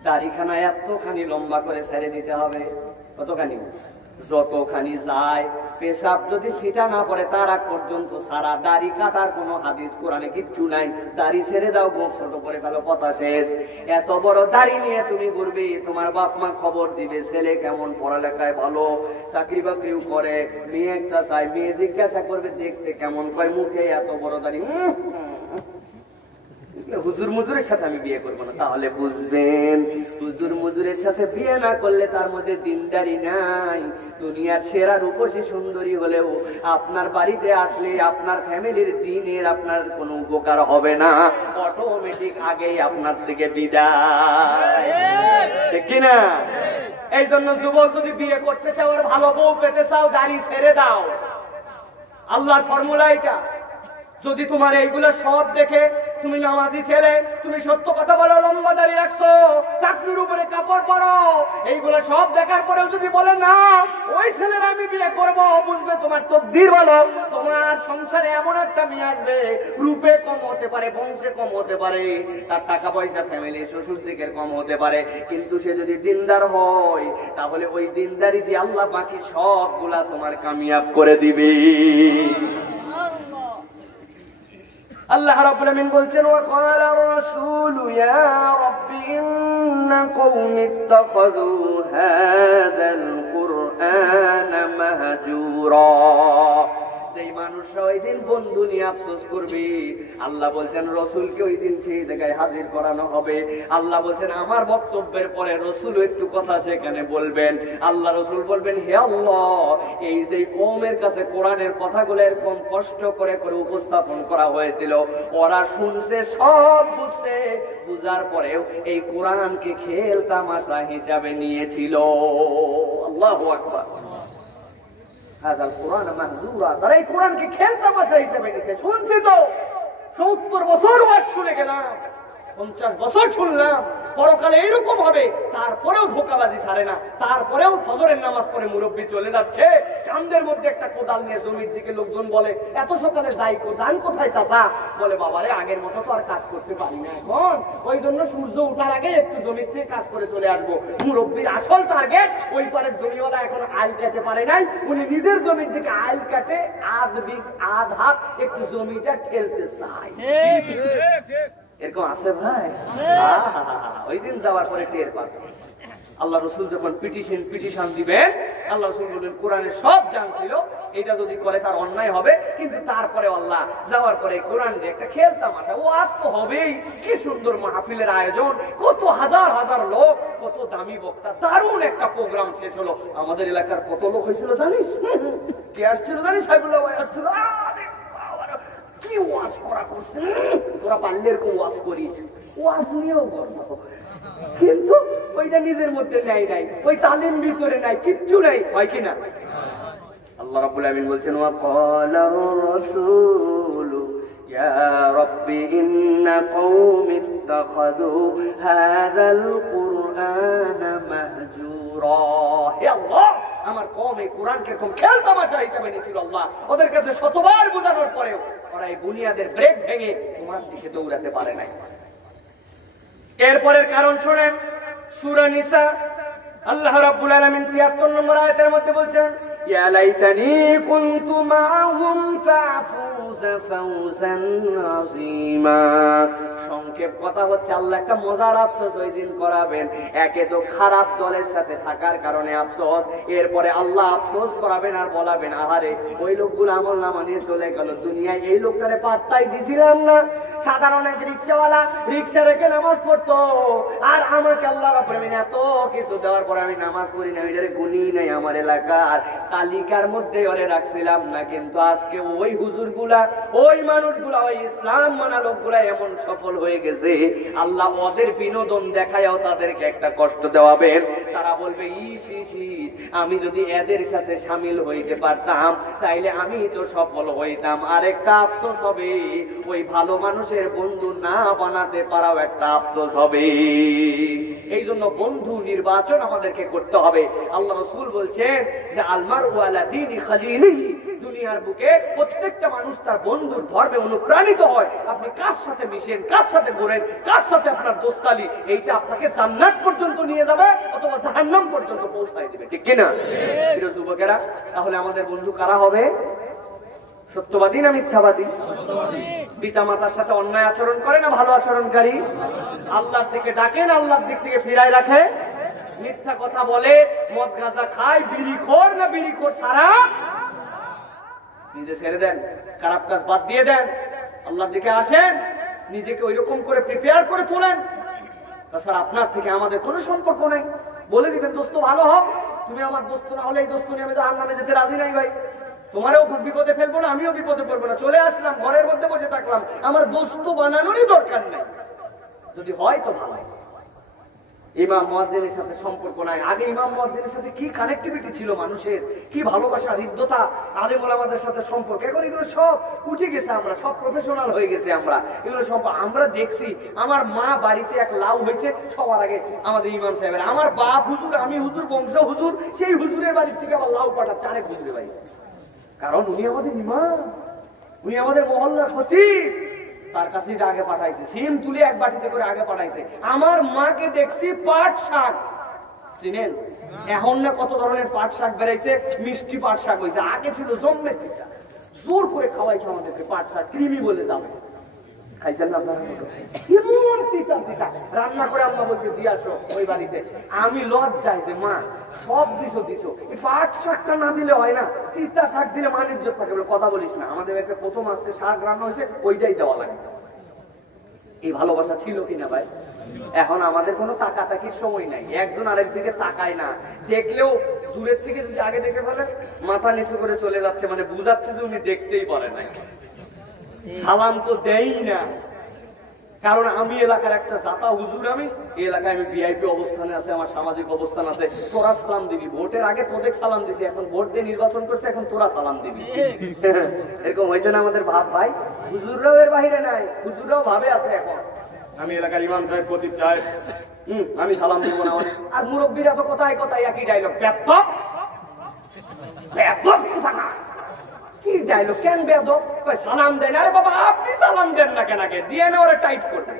দাড়িখানা এতখানি লম্বা করে ছেড়ে দিতে হবে। কতখানি? যতখানি যায়। পেশাব যদি সেটা না পড়ে তার আগ পর্যন্ত সারা। দাড়ি কাটার কোনো হাদিস কোরআনে কিচ্ছু নাই। দাড়ি ছেড়ে দাও, গোপ ছোট করে ফেলো, কথা শেষ। এত বড় দাড়ি নিয়ে তুমি ঘুরবে, তোমার বাপ মা খবর দিবে ছেলে কেমন, পড়ালেখায় ভালো, চাকরি বাকরিও করে, মেয়ে একটা চাই, মেয়ে জিজ্ঞাসা করবে দেখতে কেমন, কয় মুখে এত বড় দাড়ি, হুজুর মুজুরের সাথে আমি বিয়ে করবো না। তাহলে বুঝবেন, হুজুর মুজুরের সাথে বিয়ে না করলে তার মধ্যে দিনদারি নাই। দুনিয়ার সেরা রূপসী সুন্দরী হলেও আপনার বাড়িতে আসলে আপনার ফ্যামিলির দিনের আপনার কোনো উপকার হবে না, অটোমেটিক আগেই আপনার থেকে বিদায়, ঠিক কিনা? এই জন্য যুবক যদি বিয়ে করতে চাও আর ভালো বউ পেতে চাও, দাড়ি ছেড়ে দাও। আল্লাহর ফর্মুলা এটা। যদি তোমার এইগুলো সব দেখে তুমি নামাজি ছেলে, তুমি সত্য কথা বলো, লম্বা দাড়ি রাখছো, টাকনুর উপরে কাপড় পরো, এইগুলো সব দেখার পরেও যদি বলে না ওই ছেলের আমি বিয়ে করবো, বুঝবে তোমার তকদির বলো, তোমার সংসারে এমন একটা মেয়ে আসবে, রূপে কম হতে পারে, বংশে কম হতে পারে, তার টাকা পয়সা ফ্যামিলি শ্বশুর দিকের কম হতে পারে, কিন্তু সে যদি দিনদার হয় তাহলে ওই দিনদারি দিয়ে আল্লাহ বাকি সবগুলা তোমার কামিয়াব করে দিবে। আল্লাহ রাব্বুল আমিন বলছেন ওয়াকাল আর-রাসূলু ইয়া রাব্বি ইন্না কওমি ইত্তাখাযু হাযাল কুরআনা মাহজুরা। সেই মানুষরা ওই দিন বন্ধু নিয়ে আফসোস করবে। আল্লাহ বলছেন রসুলকে ওই দিন সেই জায়গায় হাজির করানো হবে। আল্লাহ বলছেন আমার বক্তব্যের পরে রসুল একটু কথা সেখানে বলবেন। আল্লাহ রসুল বলবেন হে আল্লাহ, এই যে কওমের কাছে কোরআনের কথাগুলো এরকম কষ্ট করে করে উপস্থাপন করা হয়েছিল, ওরা শুনছে, সব বুঝছে, বুঝার পরেও এই কোরআনকে খেল তামাশা হিসাবে নিয়েছিল। আল্লাহু আকবার। হাযাল কুরআন মাহজুরা, তারা এই কোরআনকে খেল তামাশা হিসেবে নিতে। শুনছি তো 70 বছর ওয়াজ শুনে গেলাম, 50 বছর শুনলাম, পরকালে এইরকম হবে, তারপরেও ধোঁকাবাজি ছাড়ে না, তারপরেও ফজরের নামাজ পড়ে মুরব্বি চলে যাচ্ছে, কান্দের মধ্যে একটা কোদাল নিয়ে জমির দিকে। লোকজন বলে এত সকালে যাই যান কোথায় চাচা? বলে বাবারে আগের মতো তো আর কাজ করতে পারি না এখন, ওই জন্য সূর্য উঠার আগে একটু জমির থেকে কাজ করে চলে আসবো। মুরব্বির আসল টার্গেট ওই পারের জমিওয়ালা এখন আইল কাটতে পারে নাই, উনি নিজের জমির দিকে আইল কাটে আধ হাত একটু জমিটা ঠেলতে চায়। এরকম আছে ভাই? ওই দিন যাওয়ার পরে টের পাবে। আল্লাহ রসুল যখন পিটিশন দিবেন, আল্লাহ রসুল বলবেন কোরআনের সব জানছিল, এটা যদি করে তার অন্যায় হবে, কিন্তু তারপরে আল্লাহ যাওয়ার পরে কোরআনের একটা খেল তামাশা, ও আজ তো হবেই। কি সুন্দর মাহফিলের আয়োজন, কত হাজার হাজার লোক, কত দামি বক্তা, দারুণ একটা প্রোগ্রাম শেষ হলো। আমাদের এলাকার কত লোক হয়েছিল জানিস? কে আসছিল জানিস? সাইফুল্লাহ ভাই আসছিল। করছে, তোরা পারলে এরকম ওয়াজ করিস, ওয়াজ নিয়েও গর্ব, কিন্তু ওইটা নিজের মধ্যে নেয় নাই, ওই তালিম ভিতরে নাই, কিচ্ছু নাই, হয় কিনা? আল্লাহ রাব্বুল আমিন বলছেন ওয়া ক্বালার রাসূল ইয়া রাব্বি ইন্না কওমি ইত্তাখাযু হাযাল কুরআনা মাহজুরা। হে আল্লাহ, আমার কওম এই কোরআনকে এরকম খেল তামাশা হিসেবে নিয়েছিল আল্লাহ, ওদের কাছে শতবার বোঝানোর পরেও ওরা এই বুনিয়াদের ব্রেক ভেঙে তোমার দিকে দৌড়াতে পারে নাই। এরপরের কারণ শুনেন, সূরা নিসা আল্লাহ রাব্বুল আলামিন ৭৩ নম্বর আয়াতের মধ্যে বলছেন ইয়া লাইতানি কুনতু মাআহুম ফাফুযা ফাওজান আযীমা। সংক্ষেপ কথা হচ্ছে আল্লাহ একটা মজার আফসোস ওই দিন করাবেন। একে তো খারাপ দলের সাথে থাকার কারণে আফসোস, এরপরে আল্লাহ আফসোস করাবেন আর বলাবেন আহারে ওই লোকগুলো আমল নামা নিয়ে চলে গেল দুনিয়ায়, এই লোকটারে পাত্তাই দিছিলাম না। সাধারণ এক রিক্সাওয়ালা রিক্সা রেখে নামাজ পড়তো, আর আমাকে আল্লাহ রাব্বুল আমিন এত কিছু দেওয়ার পরে আমি নামাজ পড়ি না, এটারে গুনি নাই আমার এলাকার তালিকার মধ্যে ওরে রাখছিলাম না। কিন্তু আজকে ওই হুজুরগুলা, ওই মানুষগুলা, ওই ইসলাম মানা লোকগুলা এমন সফল হয়ে গেছে, আল্লাহ ওদের বিনোদন দেখায়ও তাদেরকে একটা কষ্ট দেওয়াবেন। তারা বলবে ইস ইস ইস, আমি যদি এদের সাথে শামিল হইতে পারতাম তাইলে আমি তো সফল হইতাম। আরেকটা আফসোস হবে, ওই ভালো মানুষের বন্ধু না বানাতে পারাও একটা আফসোস হবে। এই জন্য বন্ধু নির্বাচন আমাদেরকে করতে হবে। আল্লাহ রাসূল বলছেন যে আলমারউ আলা দীনি খালিলিহি, দুনিয়ার বুকে প্রত্যেকটা মানুষ তার বন্ধুর ধর্মে অনুপ্রাণিত হয়। আপনি কার সাথে মিশেন, কার সাথে ঘোরেন, কার সাথে আপনার দোস্তালি, এইটা আপনাকে জান্নাত পর্যন্ত নিয়ে যাবে অথবা জাহান্নাম পর্যন্ত পৌঁছায় দিবে, ঠিক কিনা? প্রিয় যুবকেরা, তাহলে আমাদের বন্ধু কারা হবে? সত্যবাদী না মিথ্যাবাদী? পিতা মাতার সাথে অন্যায় আচরণ করে না ভালো আচরণকারী? আল্লাহর দিকে ডাকেন, আল্লাহর দিক থেকে ফিরায় রাখে? মিথ্যা কথা বলে, মদ গাঁজা খায়, বিড়িখোর না বিড়িখোর সারা? নিজে ছেড়ে দেন, খারাপ কাজ বাদ দিয়ে দেন, আল্লাহর দিকে আসেন, নিজেকে ওইরকম করে প্রিপেয়ার করে তোলেন। তাছাড়া আপনার থেকে আমাদের কোনো সম্পর্ক নাই। বলে দিবেন দোস্ত ভালো হোক, তুমি আমার দোস্ত না হলে এই দোস্ত নিয়ে আমি জাহান্নামে যেতে রাজি নাই ভাই, তোমারও বিপদে ফেলবো না, আমিও বিপদে পড়বো না, চলে আসলাম ঘরের মধ্যে বসে থাকলাম, আমার দোস্ত বানানোরই দরকার নেই। যদি হয় তো ভালো। ইমাম মুয়াজ্জিনের সাথে সম্পর্ক নাই। আগে ইমাম মুয়াজ্জিনের সাথে কি কানেক্টিভিটি ছিল মানুষের, কি ভালোবাসা, হৃদ্যতা, আলেম ওলামাদের সাথে সম্পর্ক। এখন এগুলো সব উঠে গেছে, আমরা সব প্রফেশনাল হয়ে গেছে। এগুলো সব আমরা দেখছি। আমার মা বাড়িতে এক লাউ হয়েছে সবার আগে আমাদের ইমাম সাহেবের, আমার বাপ হুজুর, আমি হুজুর, বংশ হুজুর, সেই হুজুরের বাড়ির থেকে আবার লাউ পাঠাচ্ছে আরেক হুজুরের বাড়ি, কারণ উনি আমাদের ইমাম, উনি আমাদের মহল্লার খতিব, তার কাছে আগে পাঠাইছে। সিম তুলে এক বাটিতে করে আগে পাঠাইছে। আমার মাকে দেখছি পাট শাক, চিনেন? এখন না কত ধরনের পাট শাক বেড়াইছে, মিষ্টি পাট শাক হয়েছে, আগে ছিল জম্মের থেকে জোর করে খাওয়াইছে আমাদেরকে পাট শাক, কৃমি বলে যাবে। খাইছেন না আপনারা? কেমন তিতা তিতা রান্না করে আম্মা বলছে দিয়ে আসো ওই বাড়িতে। আমি লজ্জায় যে মা সব দিছো দিছো, পাট শাকটা না দিলে হয় না, তিতা শাক দিলে মান ইজ্জত থাকে বলে কথা বলিস না। আমাদের একটা প্রথম আসতে শাক রান্না হয়েছে, ওইটাই দেওয়া লাগে। এই ভালোবাসা ছিল কিনা ভাই? এখন আমাদের কোনো তাকাতাকির সময় নাই, একজন আরেক দিকে তাকায় না, দেখলেও দূরের থেকে যদি আগে দেখে ফেলে মাথা নিচু করে চলে যাচ্ছে, মানে বুঝাচ্ছে যে উনি দেখতেই পারে না। সালাম তো দেই না, কারণ আমি এলাকার একটা জাতা হুজুর, আমি এই এলাকায় আমি ভিআইপি অবস্থানে আছে, আমার সামাজিক অবস্থান আছে। তোরা সালাম দিবি, ভোটের আগে তোদের সালাম দিছি, এখন ভোট দিয়ে নির্বাচন করছে, এখন তোরা সালাম দিবি। এরকম হয়েছে না আমাদের ভাব ভাই? হুজুররাও এর বাহিরে নাই, হুজুররাও ভাবে আছে এখন আমি এলাকার ইমাম সাহেব প্রতীক সাহেব, আমি সালাম দিব না। আর মুরব্বীরা তো কথায় কথায় একই ডায়লগ, বেয়াদব বেয়াদব কোথাকা। কি ডায়লগ? কেন বেয়াদব? সালাম দেন। আরে বাবা আপনি সালাম দেন না কেন? আগে দিয়ে না, ওরা টাইট করবে।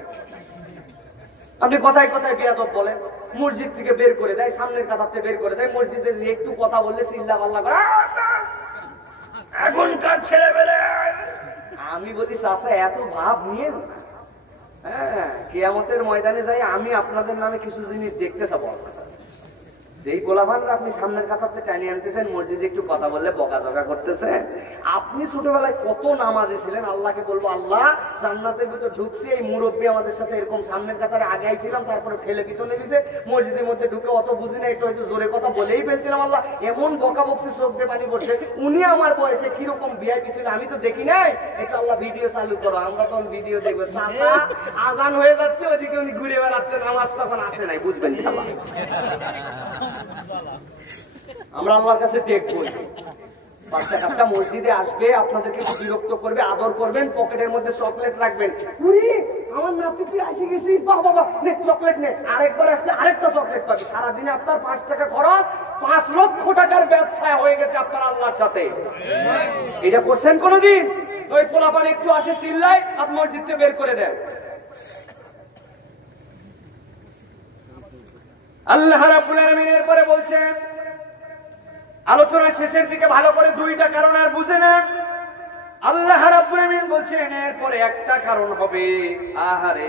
আপনি কথায় কথায় বেয়াদব বলেন, মসজিদ থেকে বের করে দেয়, সামনের কাতারতে বের করে দেয়, মসজিদে একটু কথা বললে চিল্লা পাল্লা করে এখনকার ছেলে বেলে। আমি বলি চাচা এত ভাব নিয়ে না, হ্যাঁ কিয়ামতের ময়দানে যাই আমি আপনাদের নামে কিছু জিনিস দেখতে চাবো। যেই গোলাবানরা আপনি সামনের কাতারতে টানিয়ে আনতেছেন, মসজিদে একটু কথা বললে বকাঝকা করতেছেন। আপনি ছোটবেলায় কত নামাজে ছিলেন, আল্লাহকে বলবো আল্লাহ জান্নাতের ভিতর ঢুকছি, এই মুরব্বী আমাদের সাথে এরকম সামনের কাতারে আগে ছিলাম, তারপরে ঠেলে পিছনে দিতে মসজিদের মধ্যে ঢুকে অত বুঝি না, একটু হয়তো জোরে কথা বলেই ফেলছিলাম, আল্লাহ এমন বকা বকছি চোখ দিয়ে পানি পড়ছে। উনি আমার বয়সে কিরকম ভিআইপি ছিল আমি তো দেখি নাই, একটু আল্লাহ ভিডিও চালু করো, আমরা তখন ভিডিও দেখবো। চাচা আজান হয়ে যাচ্ছে, ওইদিকে উনি ঘুরে বেড়াচ্ছেন, নামাজ তখন আসে নাই, বুঝবেন খেলা। আমরা আল্লাহর কাছে দেখবো, বাচ্চা কাচ্চা মসজিদে আসবে, আপনাদেরকে বিরক্ত করবে, আদর করবেন, পকেটের মধ্যে চকলেট রাখবেন। আমার নাতি তুই আসে গেছিস, বাহ বাবা নে চকলেট নে, আরেকবার আসলে আরেকটা চকলেট পাবি। সারাদিনে আপনার 5 টাকা খরচ, 5 লক্ষ টাকার ব্যবসা হয়ে গেছে আপনার আল্লাহর সাথে। এটা করছেন কোনদিন? ওই পোলাপান একটু আসে চিল্লায়, আপনি মসজিদকে বের করে দেন। আল্লাহ রাব্বুল আলামিন এরপরে বলছেন, আলোচনা শেষের দিকে ভালো করে 2টা কারণ আর বুঝে নেন। আল্লাহ রাব্বুল আলামিন বলছেন এরপরে একটা কারণ হবে। আহারে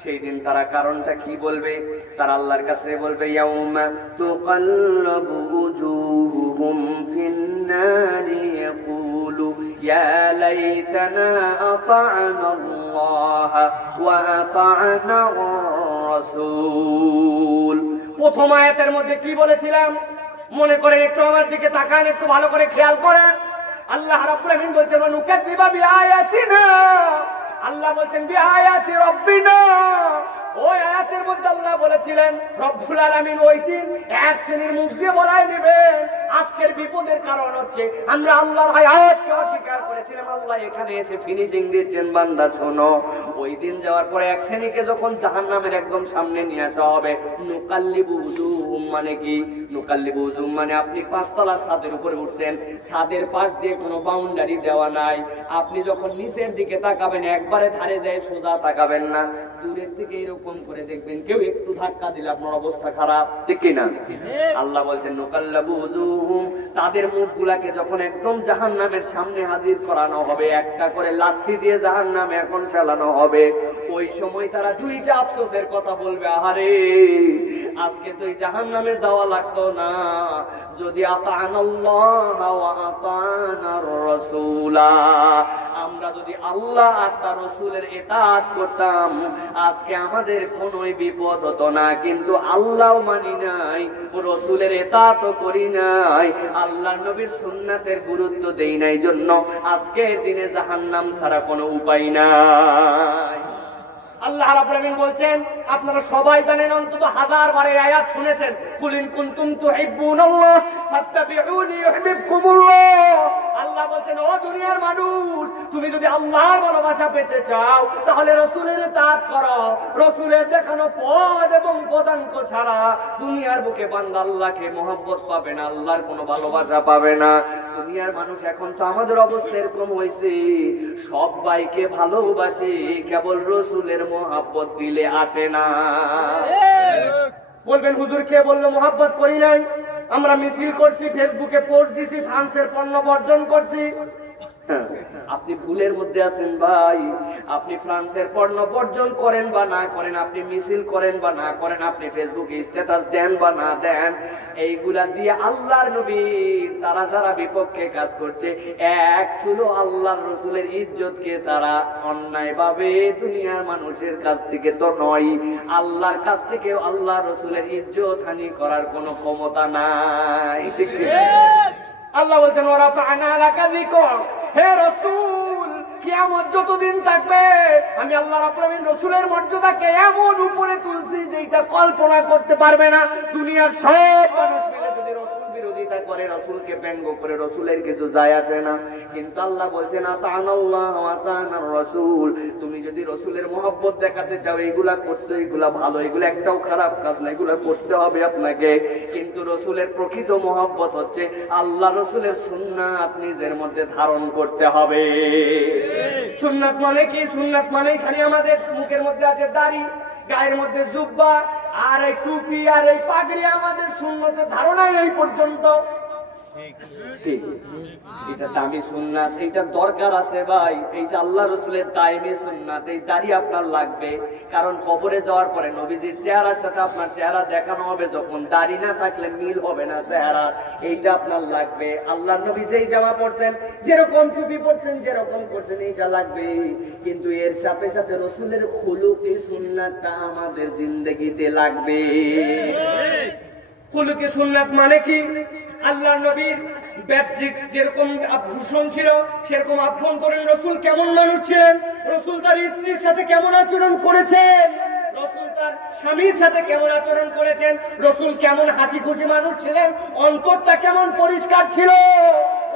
সেই দিন তারা কারণটা কি বলবে? তারা আল্লাহর কাছে বলবে, ইয়াউমা তুকাল্লাবু উজুহুহুম ফিন-নারি ইয়াকুলু ইয়া লাইতানা আতা'না আল্লাহ ওয়া আতা'না আর-রাসূল। প্রথম আয়াতের মধ্যে কি বলেছিলাম মনে করে একটু আমার দিকে তাকান, একটু ভালো করে খেয়াল করেন। আল্লাহ রাব্বুল আলামিন বলছেন, নুকাযযিবু বিআয়াতিনা। আল্লাহ বলছেন বিআয়াতি রাব্বিনা। ওই আয়াতের মধ্যে আল্লাহ বলেছিলেন রব্বুল আলামিন ওই দিন এক শ্রেণীর মুখ দিয়ে বলাই নেবেন। আজকের বিপদের কারণ হচ্ছে আমরা আল্লাহর আয়াতকে অস্বীকার করেছিলাম। আল্লাহ এখানে এসে ফিনিশিং দিচ্ছেন, বান্দা শোনো, ওই দিন যাওয়ার পরে এক শ্রেণীকে যখন জাহান্নামের একদম সামনে নিয়ে আসা হবে, নুকাল্লিবু উজুহুম মানে কি? নুকাল্লিবু উজুহুম মানে আপনি 5 তলার ছাদের উপরে উঠছেন, ছাদের পাশ দিয়ে কোনো বাউন্ডারি দেওয়া নাই। আপনি যখন নিচের দিকে তাকাবেন, একবারে ধারে যায় সোজা তাকাবেন না, দূরের থেকে এরকম করে দেখবেন, কেউ একটু ধাক্কা দিলে আপনার অবস্থা খারাপ, ঠিক কিনা? আল্লাহ বলছেন নুকাল্লিবু উজুহুম, তাদের মুখগুলাকে যখন একদম জাহান্নামের সামনে হাজির করানো হবে, একটা করে লাঠি দিয়ে জাহান্নামে এখন ফেলানো হবে, ওই সময় তারা 2টা আফসোসের কথা বলবে, আহারে আজকে তো এই জাহান্নামে যাওয়া লাগতো না যদি আতা'নাল্লাহ ওয়া আতা'নার রাসূলা, আমরা যদি আল্লাহ আর তার রাসূলের ইতাআত করতাম আজকে আমাদের কোনোই বিপদ হতো না। কিন্তু আল্লাহও মানি নাই, রাসূলের ইতাআতও করি নাই, আল্লাহর নবীর সুন্নাতের গুরুত্ব দেই নাই, জন্য আজকের দিনে জাহান্নাম ছাড়া কোনো উপায় নাই। আল্লাহ রাব্বুল আলামিন বলছেন, আপনারা সবাই জানেন, অন্তত 1000 বার এই আয়াত শুনেছেন, কুল ইন কুনতুম তুহিব্বুনাল্লাহ ফাত্তাবিউনি ইউহিব্বুকুমুল্লাহ। আল্লাহ বলছেন, ও দুনিয়ার মানুষ, তুমি যদি আল্লাহর ভালোবাসা পেতে চাও তাহলে রাসূলের ইতাআত করো। রাসূলের দেখানো পথ এবং পদাঙ্ক ছাড়া দুনিয়ার বুকে বান্দা আল্লাহকে মহব্বত পাবে না, আল্লাহর কোনো ভালোবাসা পাবে না। দুনিয়ার মানুষ এখন তো আমাদের অবস্থা এরকম হয়েছে, সবাইকে ভালোবাসে, কেবল রাসূলের মহব্বত দিলে আসে না। বলবেন হুজুর কে বললো মহব্বত করি নাই? আমরা মিছিল করছি, ফেসবুকে পোস্ট দিছি, ফ্রান্সের পণ্য বর্জন করছি। আপনি ভুলের মধ্যে আছেন ভাই। আপনি ফ্রান্সের পণ্য বর্জন করেন বা না করেন, আপনি মিছিল করেন বা না করেন, আপনি ফেসবুকে স্ট্যাটাস দেন বা না দেন, এইগুলা দিয়ে আল্লাহর নবী তারা যারা বিপক্ষে কাজ করছে, এক চুলো আল্লাহর রাসূলের ইজ্জতকে তারা অন্যায় ভাবে দুনিয়ার মানুষের কাছ থেকে তো নয়, আল্লাহর কাছ থেকেও আল্লাহর রাসূলের ইজ্জত হানি করার কোনো ক্ষমতা নাই। ঠিক আল্লাহ বলছেন, ওয়া রাফা'না লাকা যিকরাক। হে রাসূল, কিয়ামত যতদিন থাকবে আমি আল্লাহ রাব্বুল আলামিন রাসূলের মর্যাদাকে এমন উপরে তুলছি যেটা কল্পনা করতে পারবে না। দুনিয়ার সব মানুষ মিলে যদি রাসূল বিরোধিতা করে, রাসূলকে ব্যঙ্গ করে, রাসূলের কিছু যায় আসে না। কিন্তু আল্লাহ বলছেন, আতা'নাল্লাহ ওয়া আতা'নার রাসূল, তুমি যদি রাসূলের মহব্বত দেখাতে চাও, এগুলা করতে, এগুলা ভালো, এগুলা একটাও খারাপ কাজ না, এগুলা করতে হবে আপনাকে। কিন্তু রাসূলের প্রকৃত মহব্বত হচ্ছে আল্লাহ রাসূলের সুন্নাত নিজের মধ্যে ধারণ করতে হবে। সুন্নাত মানে কি? সুন্নাত মানে খালি আমাদের মুখের মধ্যে আছে দাড়ি, গায়ের মধ্যে জুব্বা আর এই টুপি আর এই পাগড়ি, আমাদের সুন্নতের ধারণা এই পর্যন্ত। এটা দামি সুন্নাত, এইটা দরকার আছে ভাই, এইটা আল্লাহ রসুলের টাইমে সুন্নাত। এই দাড়ি আপনার লাগবে, কারণ কবরে যাওয়ার পরে নবীজির চেহারার সাথে আপনার চেহারা দেখানো হবে, যখন দাড়ি না থাকলে মিল হবে না চেহারা, এইটা আপনার লাগবে। আল্লাহ নবী যেই জামা পড়ছেন, যেরকম টুপি পড়ছেন, যেরকম করছেন, এইটা লাগবে। কিন্তু এর সাথে সাথে রসুলের খুলুকি সুন্নাতটা আমাদের জিন্দেগিতে লাগবে। খুলুকি সুন্নাত মানে কি? আল্লাহ নবীর বাহ্যিক যেরকম ভূষণ ছিল, সেরকম আভ্যন্তরীণ রসুল কেমন মানুষ ছিলেন, রসুল তার স্ত্রীর সাথে কেমন আচরণ করেছেন, রসুল তার স্বামীর সাথে কেমন আচরণ করেছেন, রসুল কেমন হাসি খুশি মানুষ ছিলেন, অন্তরটা কেমন পরিষ্কার ছিল,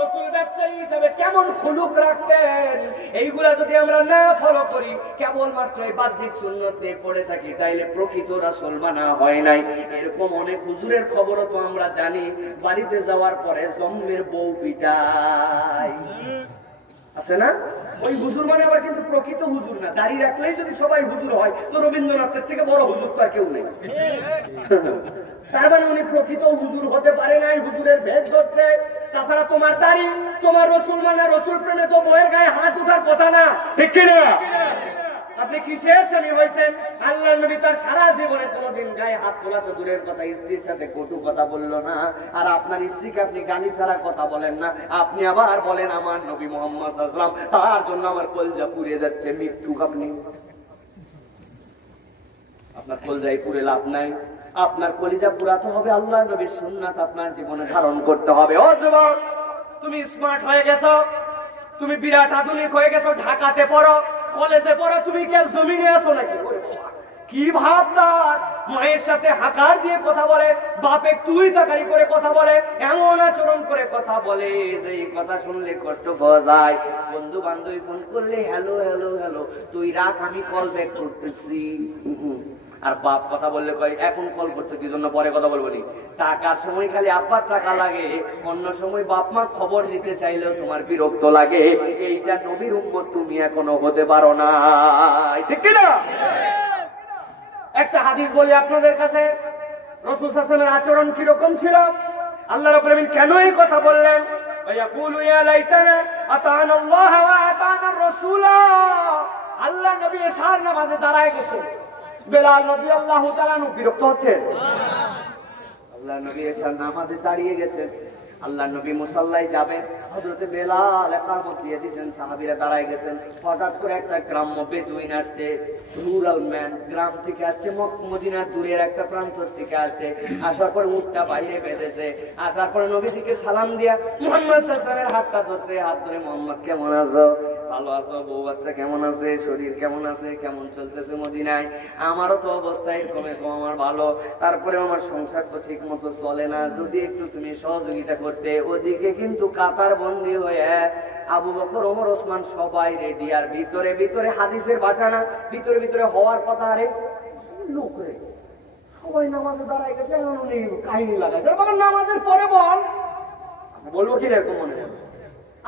রসুল ব্যবসায়ী হিসাবে কেমন খুলুক রাখতেন, এইগুলা যদি আমরা না ফলো করি, কেবলমাত্র এই বাহ্যিক সুন্নত দিয়ে পড়ে থাকি, তাইলে প্রকৃত রাসূল মানা হয় নাই। এরকম অনেক হুজুরের খবরও তো আমরা জানি, বাড়িতে যাওয়ার পরে জন্মের বউ পিটায়, আছে না? ওই হুজুর মানে আবার কিন্তু প্রকৃত হুজুর না। দাড়ি রাখলেই যদি সবাই হুজুর হয়, তো রবীন্দ্রনাথের থেকে বড় হুজুর তো আর কেউ নেই। তার মানে উনি প্রকৃত হুজুর হতে পারে নাই, হুজুরের ভেদ ধরতে। তাছাড়া তোমার দাড়ি, তোমার রসুল মানে রসুল প্রেমে তো বইয়ের গায়ে হাত উঠার কথা না, ঠিক কিনা? আপনি কিসের স্বামী হয়েছেন? আল্লাহ নবী তার সারা জীবনে কোনোদিন গায়ে হাত তোলা তো দূরের কথা, স্ত্রীর সাথে কটু কথা বললো না। আর আপনার স্ত্রীকে আপনি গালি ছাড়া কথা বলেন না, আপনি আবার বলেন আমার নবী মুহাম্মদ সাল্লাল্লাহু আলাইহি ওয়াসাল্লাম, তার জন্য আমার কলিজা পুড়ে যাচ্ছে। মিথ্যুক আপনি, আপনার কলিজায় পুড়ে লাভ নাই। আপনার কলিজা পুরাতে হবে আল্লাহর নবীর সুন্নাত আপনার জীবনে ধারণ করতে হবে। ও যুবক, তুমি স্মার্ট হয়ে গেছো, তুমি বিরাট আধুনিক হয়ে গেছো, ঢাকাতে পড়ো, কলেজে পড়ো, তুমি কি আর জমিনে আসো নাকি? কি ভাব তার, মায়ের সাথে হাকার দিয়ে কথা বলে, বাপে তুই তাকারি করে কথা বলে, এমন আচরণ করে কথা বলে যে এই কথা শুনলে কষ্ট পাওয়া যায়। বন্ধু বান্ধবী ফোন করলে হ্যালো হ্যালো হ্যালো, তুই রাখ আমি কল ব্যাক করতেছি। আর বাপ কথা বললে কয় এখন কল করছে কি জন্য, পরে কথা বলবো নি। টাকার সময় খালি আব্বার টাকা লাগে, অন্য সময় বাপ মা খবর নিতে চাইলেও তোমার বিরক্ত লাগে। এইটা নবীর উম্মত তুমি এখনো হতে পারো না, ঠিক কিনা? একটা হাদিস বলি আপনাদের কাছে, রাসূল সাল্লাল্লাহু আলাইহি ওয়াসাল্লামের আচরণ কিরকম ছিল, আল্লাহ রাব্বুল আলামিন কেন এই কথা বললেন। ওয়ায়াকুলু ইয়া লাইতানা আতানা আল্লাহ ওয়া আতানা রাসূল। আল্লাহ নবী এশার নামাজে দাঁড়ায় গেছে, বেলাল রাদিয়াল্লাহু তাআলা বিরক্ত হচ্ছেন। আল্লাহ নবী এশার নামাজে দাঁড়িয়ে গেছেন, আল্লাহ নবী মুসাল্লায় যাবেন, হযরতে বেলাল ইকামত দিয়ে দিয়েছেন, সাহাবীরা দাঁড়ায় গেছেন। হঠাৎ করে একটা গ্রাম্য বেদুইন আসছে, রুরাল ম্যান, গ্রাম থেকে আসছে, মদিনার দূরের একটা প্রান্ত থেকে আসছে। আসার পর উটটা বাইরে বেঁধেছে, আসার পরে নবীজিকে সালাম দিয়া মুহাম্মদ সাল্লাল্লাহু আলাইহি ওয়াসাল্লামের হাতটা ধরছে, হাত ধরে মুহাম্মদ কেমন আছো, ভালো আছো, বউ বাচ্চা কেমন আছে, শরীর কেমন আছে, কেমন চলতেছে মদিনায়? আমারও তো অবস্থা এরকম এরকম, আমার ভালো, তারপরে আমার সংসার তো ঠিক মতো চলে না, যদি একটু তুমি সহযোগিতা করতে। ওদিকে কিন্তু কাতার বন্দী হয়ে আবু বকর, ওমর, ওসমান সবাই রেডি, আর ভিতরে ভিতরে হাদিসের বাসানা, ভিতরে ভিতরে হওয়ার কথা। আরে লোক রে, সবাই নামাজে দাঁড়ায় গেছে, কাহিনী লাগাইছে, নামাজের পরে বলবো কি এরকম মনে হয়।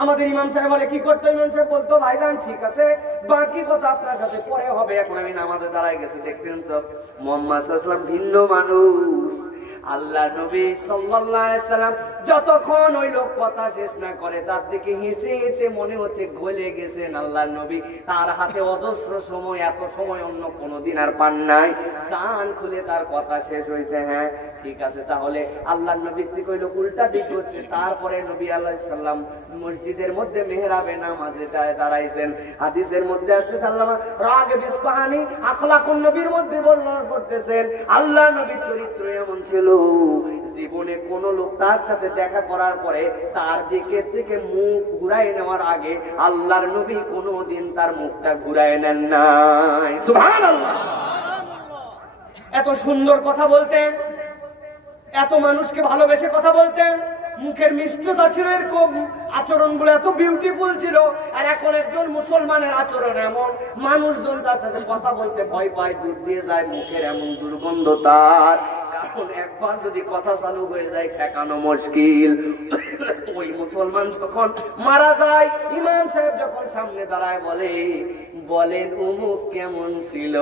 আমাদের ইমাম সাহেব বলে কি করতো, ইমাম সাহেব বলতো ভাইজান ঠিক আছে, বাকি কথা আপনার সাথে পরে হবে, এখন আমি নামাজে দাঁড়ায় গেছি। দেখবেন তো মুহাম্মদ সাল্লাল্লাহু আলাইহি ওয়াসাল্লাম ভিন্ন মানুষ। আল্লাহ নবী সাল্লাল্লাহু আলাইহি ওয়াসাল্লাম যতক্ষণ ওই লোক কথা শেষ না করে, তার দিকে হেসে হেসে মনে হচ্ছে গলে গেছেন। আল্লাহ নবী তার হাতে অজস্র সময়, এত সময় অন্য কোনদিন আর পান নাই। কান খুলে তার কথা শেষ হয়েছে, হ্যাঁ ঠিক আছে। তাহলে আল্লাহ নবী থেকে ওই লোক উল্টা দিক করছে। তারপরে নবী আলাইহিস সালাম মসজিদের মধ্যে মেহরাবে নামাজে দাঁড়াইছেন। হাদিসের মধ্যে আছে সাল্লামা রাগিব ইসফাহানি আখলাকুন নবীর মধ্যে বর্ণনা করতেছেন, আল্লাহ নবীর চরিত্র এমন ছিল, জীবনে কোন লোক তার সাথে দেখা করার পরে তার দিকে থেকে মুখ ঘুরায় নেওয়ার আগে আল্লাহর নবী কোনদিন তার মুখটা ঘুরায় নেন নাই। সুবহানাল্লাহ। এত সুন্দর কথা বলতেন, এত মানুষকে ভালোবেসে কথা বলতেন, মুখের মিষ্টতা ছিল এরকম, আচরণগুলো এত বিউটিফুল ছিল। আর এখন একজন মুসলমানের আচরণ এমন, মানুষজন তার সাথে কথা বলতে ভয় পায়, দূর দিয়ে যায়, মুখের এমন দুর্গন্ধ তার। এখন একবার যদি কথা চালু হয়ে যায় ঠেকানো মুশকিল। ওই মুসলমান যখন মারা যায়, ইমাম সাহেব যখন সামনে দাঁড়ায় বলেন অমুক কেমন ছিল।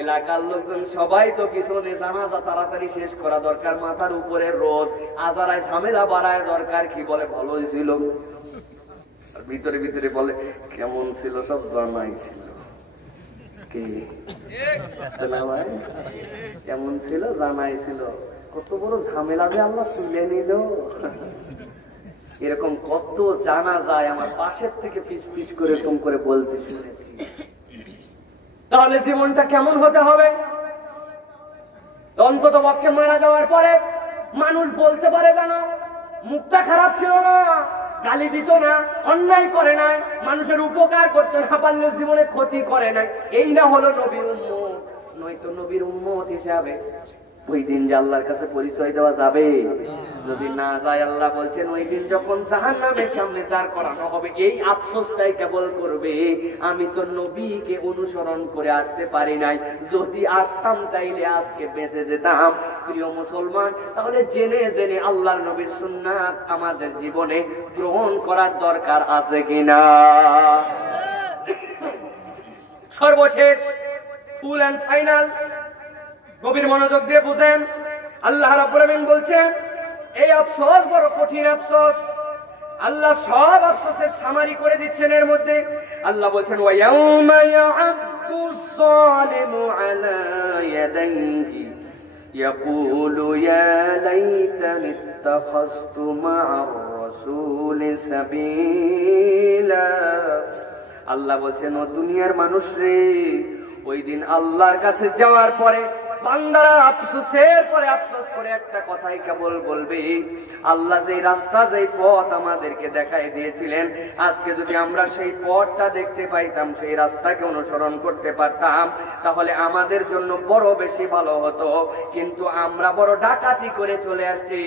এলাকার লোকজন সবাই তো পিছনে, জানাজা তাড়াতাড়ি শেষ করা দরকার, মাথার উপরে রোদ, আজারায় ঝামেলা বাড়ায় দরকার, কি বলে ভালোই ছিল। ভিতরে ভিতরে বলে কেমন ছিল, সব জানাই ছিল। কেমন ছিল জানাই ছিল, কত বড় ঝামেলা যে আল্লাহ তুলে নিল। এরকম কত জানা যায়, আমার পাশের থেকে পিছ পিছ করে এরকম করে বলতে শুনেছি। তাহলে জীবনটা কেমন হতে হবে? অন্তত পক্ষে মারা যাওয়ার পরে মানুষ বলতে পারে জানো মুখটা খারাপ ছিল না, গালি দিত না, অন্যায় করে নাই, মানুষের উপকার করতে না পারলে জীবনে ক্ষতি করে নাই। এই না হলো নবীর উম্মত। নয়তো নবীর উম্মত হিসাবে ওই দিন যে আল্লাহর কাছে পরিচয় দেওয়া যাবে? যদি না যায়, আল্লাহ বলছেন ওই দিন যখন জাহান্নামের সামনে দাঁড় করানো হবে, এই আফসোসটাই কেবল করবে, আমি তো নবীকে অনুসরণ করে আসতে পারি নাই, যদি আসতাম তাইলে আজকে বেঁচে যেতাম। প্রিয় মুসলমান, তাহলে জেনে জেনে আল্লাহর নবীর সুন্নাত আমাদের জীবনে গ্রহণ করার দরকার আছে কিনা? সর্বশেষ ফুল এন্ড ফাইনাল, গভীর মনোযোগ দিয়ে বুঝেন। আল্লাহ রাব্বুল আমিন বলছেন এই আফসোস বড় কঠিন আফসোস। আল্লাহ সব আফসোসের সামারি করে দিচ্ছেন এর মধ্যে। আল্লাহ বলছেন ওয়ায়াউমা ইয়া'আদ্দুজ যালিমু আলা ইয়াদাইহি ইয়াকুলু ইয়া লাইতানি ইত্তাখাযতু মা'আর রাসূলি সাবিলা। আল্লাহ বলছেন ও দুনিয়ার মানুষ রে, ওই দিন আল্লাহর কাছে যাওয়ার পরে বান্দারা আফসোসের পরে আফসোস করে একটা কথাই কেবল বলবে, আল্লাহ যে রাস্তা, যে পথ আমাদেরকে দেখাই দিয়েছিলেন, আজকে যদি আমরা সেই পথটা দেখতে পাইতাম, সেই রাস্তাকে অনুসরণ করতে পারতাম, তাহলে আমাদের জন্য বড় বেশি ভালো হতো। কিন্তু আমরা বড় ডাকাতি করে চলে আসছি।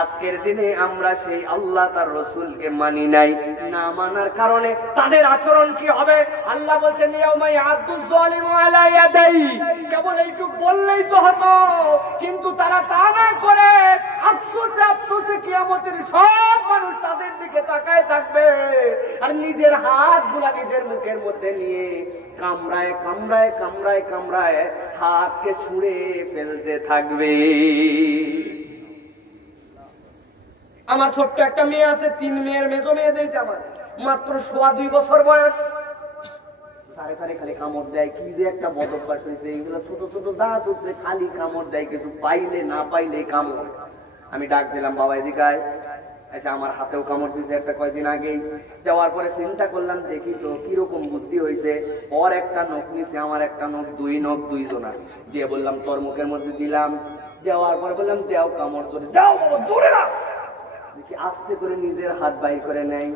আজকের দিনে আমরা সেই আল্লাহ তার রসুলকে মানি নাই। না মানার কারণে তাদের আচরণ কি হবে? আল্লাহ বলছেন ইয়াউমা ইয়া'আদ্দুজ যালিমু আলা ইয়াদাইহি, কেবল এইটুকু বললেই তো হতো, কিন্তু তারা তা না করে আফসোসে আফসোসে কিয়ামতের সব মানুষ তাদের দিকে তাকায় থাকবে, আর নিজের হাতগুলা নিজের মুখের মধ্যে নিয়ে কামড়ায় কামড়ায় কামড়ায় কামড়ায় হাতকে ছুঁড়ে ফেলতে থাকবে। আমার ছোট্ট একটা মেয়ে আছে, 3 মেয়ের মেজো মেয়ে, যেটা আমার মাত্র 2.25 বছর বয়স। খালি কামড় দেয়, কি যে একটা বদভ্যাস হয়েছে, এইগুলো ছোট ছোট দাঁত উঠছে, খালি কামড় দেয়, কিছু পাইলে না পাইলে কামড়। আমি ডাক দিলাম, বাবা এদিকে আয়। আচ্ছা, আমার হাতেও কামড় দিয়েছে একটা কয়েকদিন আগেই। যাওয়ার পরে চিন্তা করলাম, দেখি তো কিরকম বুদ্ধি হয়েছে। ওর একটা নখ নিছে, আমার একটা নখ, 2 নখ 2 জনা দিয়ে বললাম তোর মুখের মধ্যে দিলাম। যাওয়ার পরে বললাম দেও কামড় ধরে, যাও বাবা জোরে না। দেখি আস্তে করে নিজের হাত বাইর করে নেয়,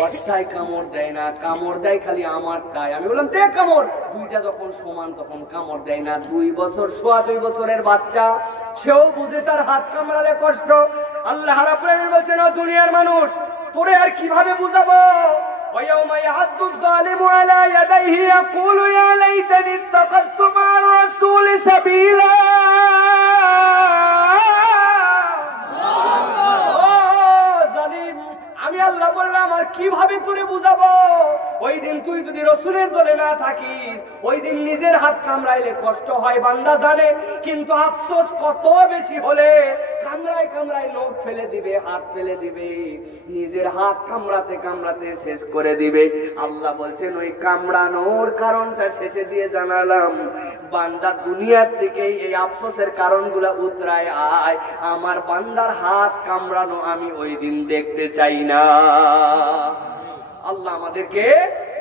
ওরটাই কামড় দেয় না, কামড় দেয় খালি আমারটাই। আমি বললাম দে কামড়, দুইটা যখন সমান তখন কামড় দেয় না। 2 বছর 2.25 বছরের বাচ্চা, সেও বুঝে তার হাত কামড়ালে কষ্ট। আল্লাহ রাব্বুল আমিন বলছেন ও দুনিয়ার মানুষ, তোরে আর কিভাবে বুঝাবো? ওয়ায়াউমা ইয়া'আদ্দুজ যালিমু আলা ইয়াদাইহি ইয়াকুলু ইয়া লাইতানি ইত্তাখাযতু মা'আর রাসূলি সাবিলা। আমি আল্লাহ বললাম আর কিভাবে তোরে বুঝাবো? ওই দিন তুই যদি রসুলের দলে না থাকিস, ওই দিন নিজের হাত কামড়াইলে কষ্ট হয়, বান্দা জানে, কিন্তু আফসোস কত বেশি হলে কামড়ায় কামড়ায় নখ ফেলে দিবে, হাত ফেলে দিবে, নিজের হাত কামড়াতে কামড়াতে শেষ করে দিবে। আল্লাহ বলছেন ওই কামড়ানোর কারণটা শেষে দিয়ে জানালাম, বান্দা দুনিয়ার থেকে এই আফসোসের কারণগুলা উতরায় আয়, আমার বান্দার হাত কামড়ানো আমি ওই দিন দেখতে চাই না। আল্লাহ আমাদেরকে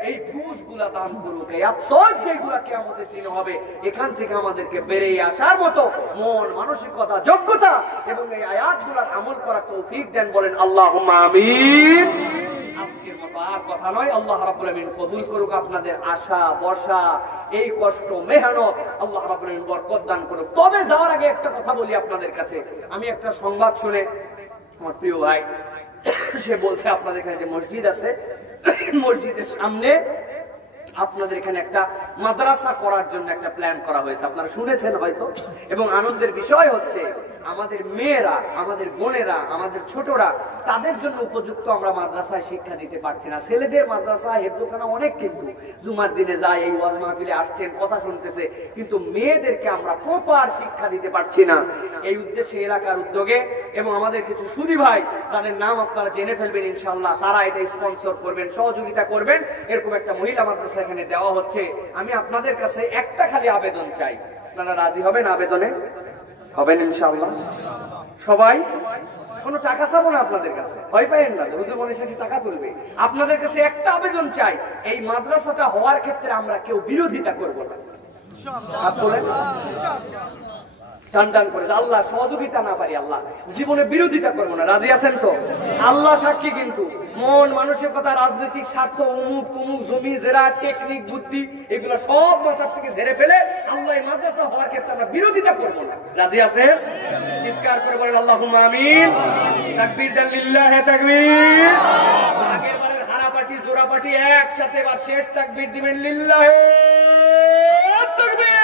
এই বুঝগুলা দান করুক, এই আফসোস যেগুলা কিয়ামতের দিন হবে, এখান থেকে আমাদেরকে বেরিয়ে আসার মতো মন, মানসিকতা, যোগ্যতা এবং এই আয়াতগুলার আমল করার তৌফিক দেন, বলেন আল্লাহুম্মা আমিন। আজকের মতো আর কথা নয়, আল্লাহ রাব্বুল আমিন কবুল করুক আপনাদের আশা বসা, এই কষ্ট মেহনত, আল্লাহ রাব্বুল আমিন বরকত দান করুক। তবে যাওয়ার আগে একটা কথা বলি আপনাদের কাছে। আমি একটা সংবাদ শুনে, আমার প্রিয় ভাই সে বলছে আপনাদের এখানে যে মসজিদ আছে, মসজিদের সামনে আপনাদের এখানে একটা মাদ্রাসা করার জন্য একটা প্ল্যান করা হয়েছে, আপনারা শুনেছেন হয়তো। এবং আনন্দের বিষয় হচ্ছে আমাদের মেয়েরা, আমাদের বোনেরা, আমাদের ছোটরা, তাদের জন্য উপযুক্ত আমরা মাদ্রাসায় শিক্ষা দিতে পারছি না। ছেলেদের মাদ্রাসা হেফজখানা অনেক, কিন্তু জুমার দিনে যায়, এই ওয়াজ মাহফিলে আসছেন, কথা শুনতেছে, কিন্তু মেয়েদেরকে আমরা প্রপার শিক্ষা দিতে পারছি না। এই উদ্দেশ্যে এলাকার উদ্যোগে এবং আমাদের কিছু সুধী ভাই, তাদের নাম আপনারা জেনে ফেলবেন ইনশাআল্লাহ, তারা এটা স্পন্সর করবেন, সহযোগিতা করবেন। এরকম একটা মহিলা মাদ্রাসা এখানে দেওয়া হচ্ছে। আমি আপনাদের কাছে একটা খালি আবেদন চাই, আপনারা রাজি হবেন আবেদনে? হবেন ইনশাআল্লাহ সবাই? কোনো টাকা চাবো না আপনাদের কাছে, ভয় পাইেন না, হুজুর মনে শেষে টাকা তুলবে। আপনাদের কাছে একটা আবেদন চাই, এই মাদ্রাসাটা হওয়ার ক্ষেত্রে আমরা কেউ বিরোধিতা করবো না। টান টান করে আল্লাহ সহযোগিতা না পারি, আল্লাহ জীবনে বিরোধিতা করবো না। রাজি আছেন তো? আল্লাহ সাক্ষী। কিন্তু মন মানসিকতা, রাজনৈতিক স্বার্থ, অমুক তুমুক, জমি জেরা, টেকনিক, বুদ্ধি, এগুলো সব মাথার থেকে ঝেড়ে ফেলে আল্লাহ এই মাদ্রাসা হওয়ার ক্ষেত্রে আমরা বিরোধিতা করবো না। রাজি আছেন? চিৎকার করে বলেন আল্লাহুম্মা আমিন। তাকবীর দেন, লিল্লাহি তাকবীর। আগের বারের হারা পার্টি জোড়া পার্টি একসাথে এবার শেষ তাকবীর দিবেন, লিল্লাহি তাকবীর।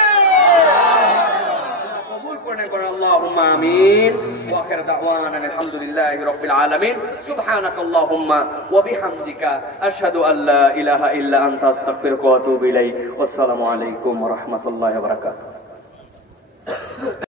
اللهم آمين وآخر دعوانا الحمد لله رب العالمين سبحانك اللهم وبحمدك أشهد أن لا إله إلا أنت أستغفرك وأتوب إليك والسلام عليكم ورحمة الله وبركاته